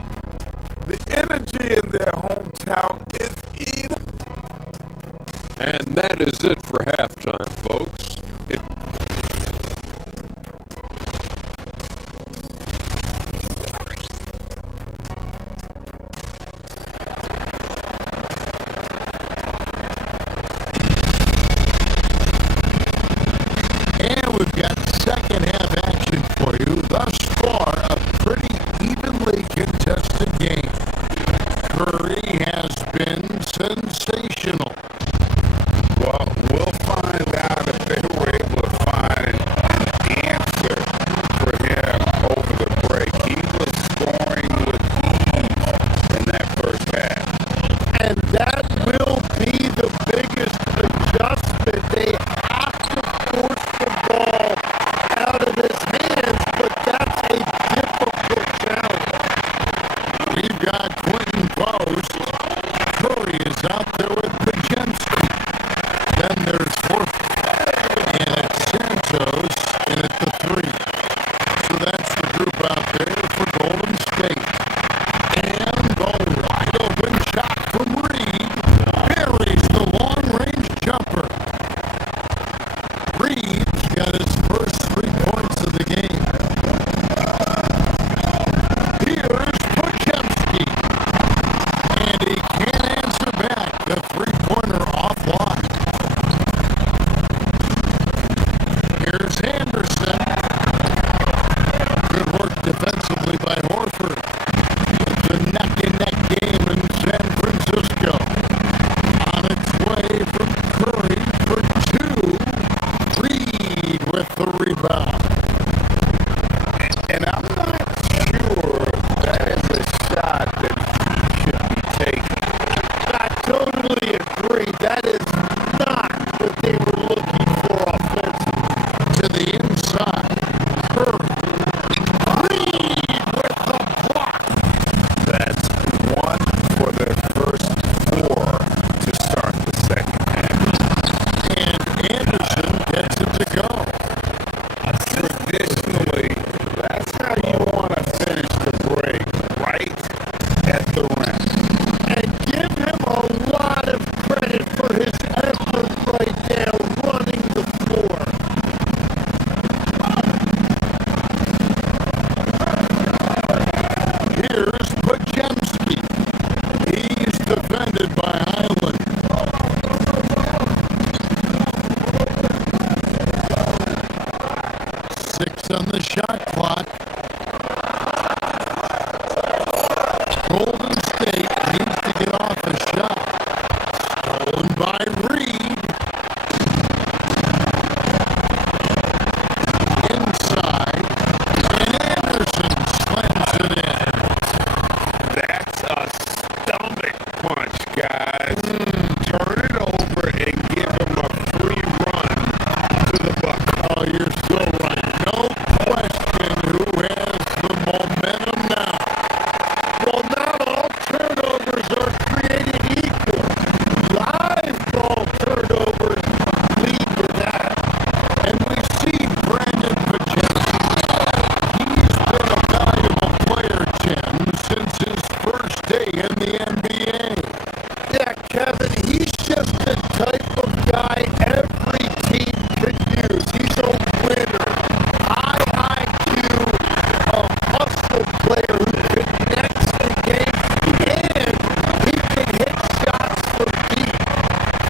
The energy in their hometown is eating. And that is it for halftime, folks. And we've got second half action for you. Thus far, a pretty evenly contested game. Curry has been sensational. Well, we'll find out if they were able to find an answer for him over the break. He was scoring with ease in that first half. And that will be the biggest adjustment. They have to force the ball out of his hands, but that's a difficult challenge. We've got Quentin Post. Curry is out there with Podziemski. Then there's Horford. And it's Santos in at the 3. So that's the group out there for Golden State. And the wide open shot from Reed buries the long-range jumper. Reed's got his first 3 points of the game. Here's Podziemski. And he shot clock. Golden State needs to get off a shot. Stolen by Reed. Inside. And Anderson slams it in. That's a stomach punch, guys. Turn it over and give him a free run to the bucket. Oh, you're so right. No question who has the momentum now. Well, not all turnovers are created equal. Live ball turnovers lead to that. And we see Brandon Pacheco. He's been a valuable player, Tim, since his first day in the NBA. Yeah, Kevin, he's just the type of guy every team could use. He's a winner, high IQ, a hustle player who connects the game, and he can hit shots from deep.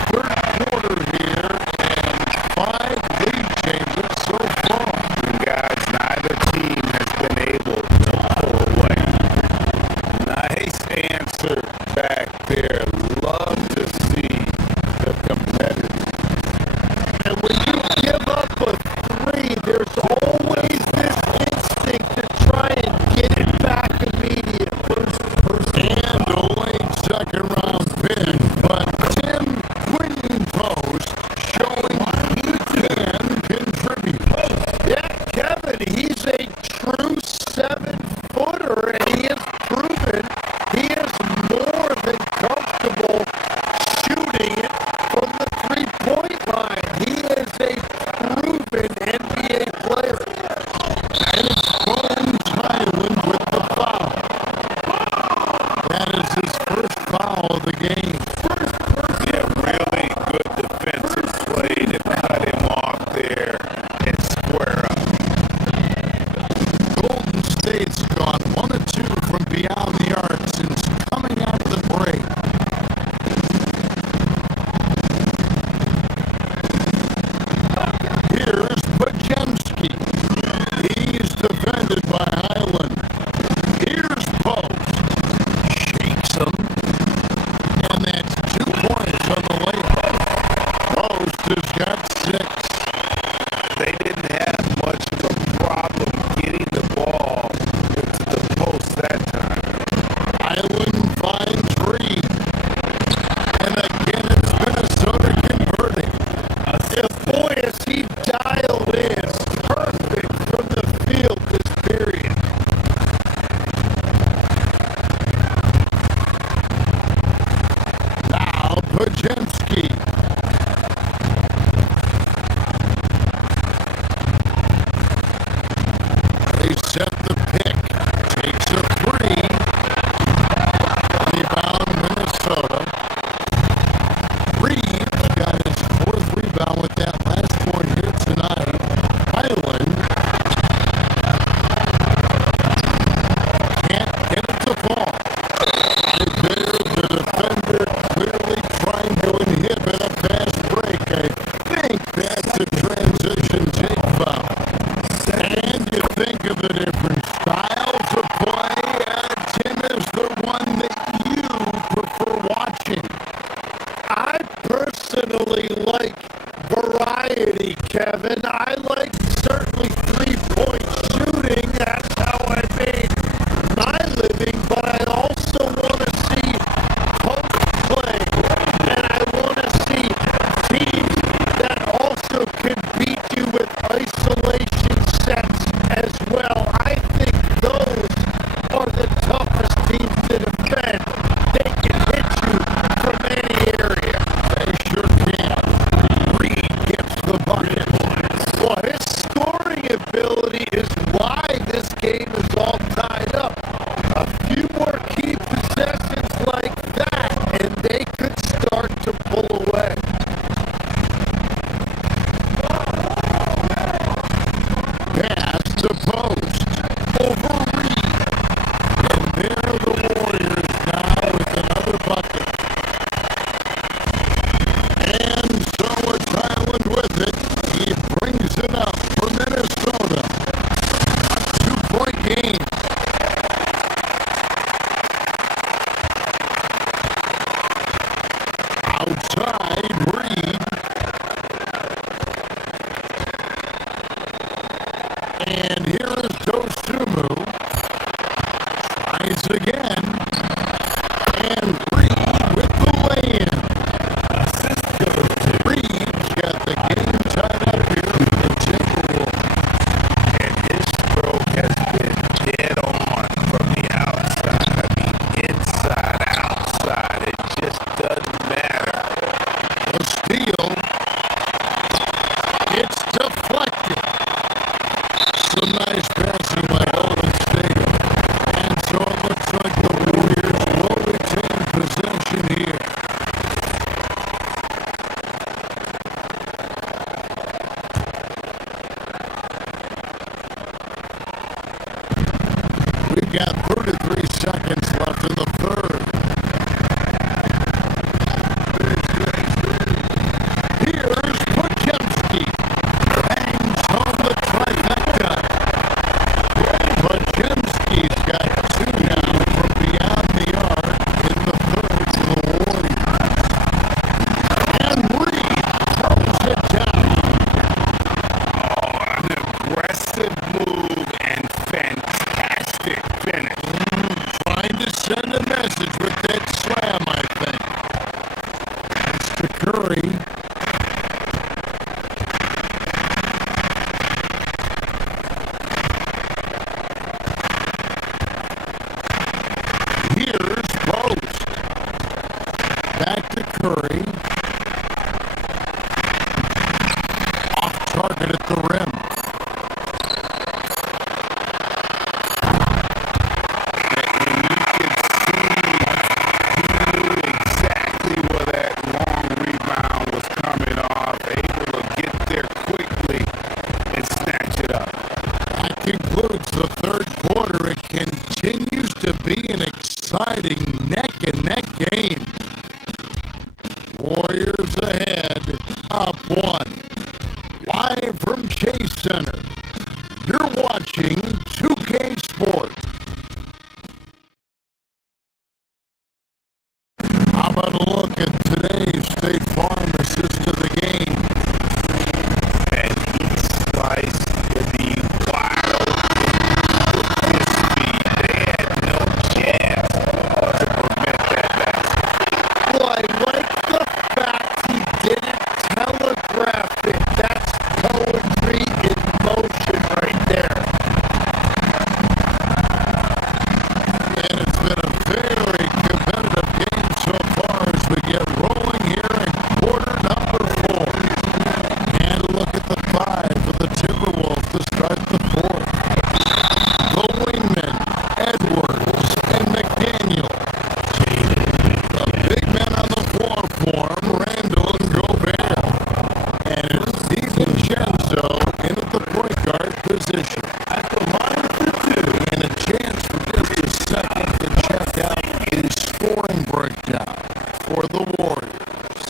Third quarter here, and 5 lead changes so far. Guys, neither team has been able to pull away. Nice answer back there. Love to see the competitive. And when you give up a 3, there's always this instinct to try and get it back immediately. And a late second round pick, but Tim Quinton Post showing he can contribute. Yeah, Kevin, he's a true 7-footer, and he has proven he is more than that slam, I think. To Curry. Here's Post. Back to Curry. Off target at the rim. Exactly where that long rebound was coming off, able to get there quickly and snatch it up. That concludes the third quarter. It continues to be an exciting neck-and-neck game. Warriors ahead, up one. Live from Chase Center, you're watching 2K Sports. How about a look at today's State Farm assist of the game? And he sliced the wide open with his speed. They had no chance to prevent that basket. Well, I like the fact he didn't telegraph it. That's poetry in motion right there. And it's been a very competitive game so far as we get rolling here in quarter number 4. And a look at the 5 for the Timberwolves to start the 4th. The wingmen, Edwards and McDaniel. The big men on the floor for him, Randall and Gobert. And it's DiVincenzo in at the point guard position. At the line for 2. And a chance for just a second to check out the scoring breakdown for the Warriors.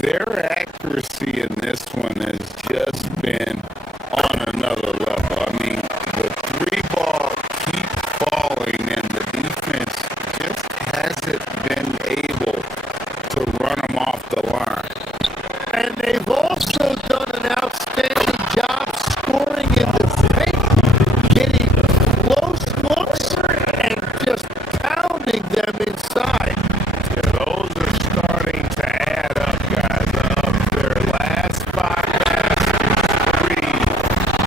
Their accuracy in this one has just been on another level. I mean, the 3-ball keep falling and the defense just hasn't been able to run them off the line. And they've also done an outstanding job scoring in the paint, getting close looks and just pounding them inside. Yeah, those are starting to add up, guys. Of their last 5 baskets, 3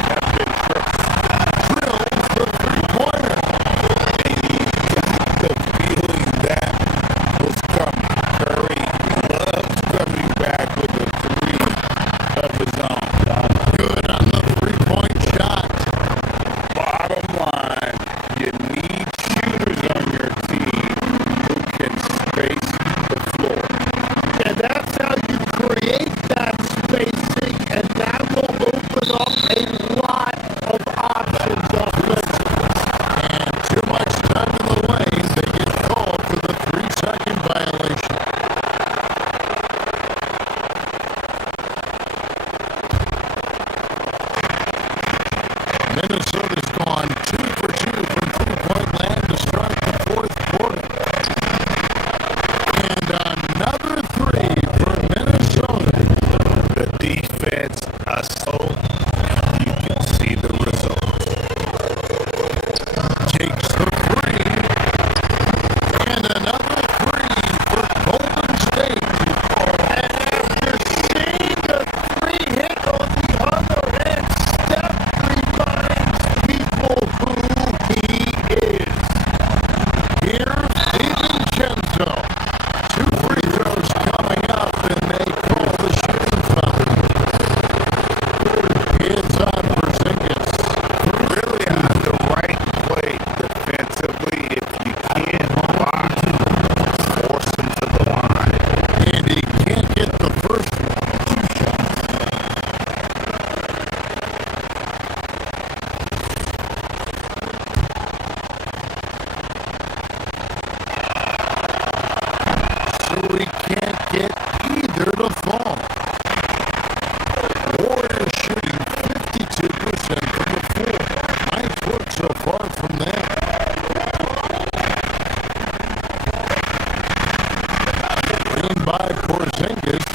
have been triple. Drills the three-pointer. The feeling that was coming. Curry loves coming back with a 3 of his own. Good on the three-point shot. Bottom line, you need shooters on your team who can space the floor. And that's how you create that spacing, and that will open up a lot of options offensively. And too much time in the lane, they get called for the 3-second violation. Minnesota's gone 2 for 2 from three-point land to start the 4th quarter. And another 3 for Minnesota. The defense assault, you can see the result. Takes the 3. And another 3 for Golden State. And after seeing the 3 hit on the other end, Steph reminds people who he is. Here's DiVincenzo. 2 free throws coming up, and they call the shooting foul. It's on Porzingis. Really on the right play defensively. If you can't block, force him to the line. And he can't get the first one. 2 shots. So he can't get either to fall. Warriors shooting 52% from the floor. Nice work so far from them. In by Porzingis.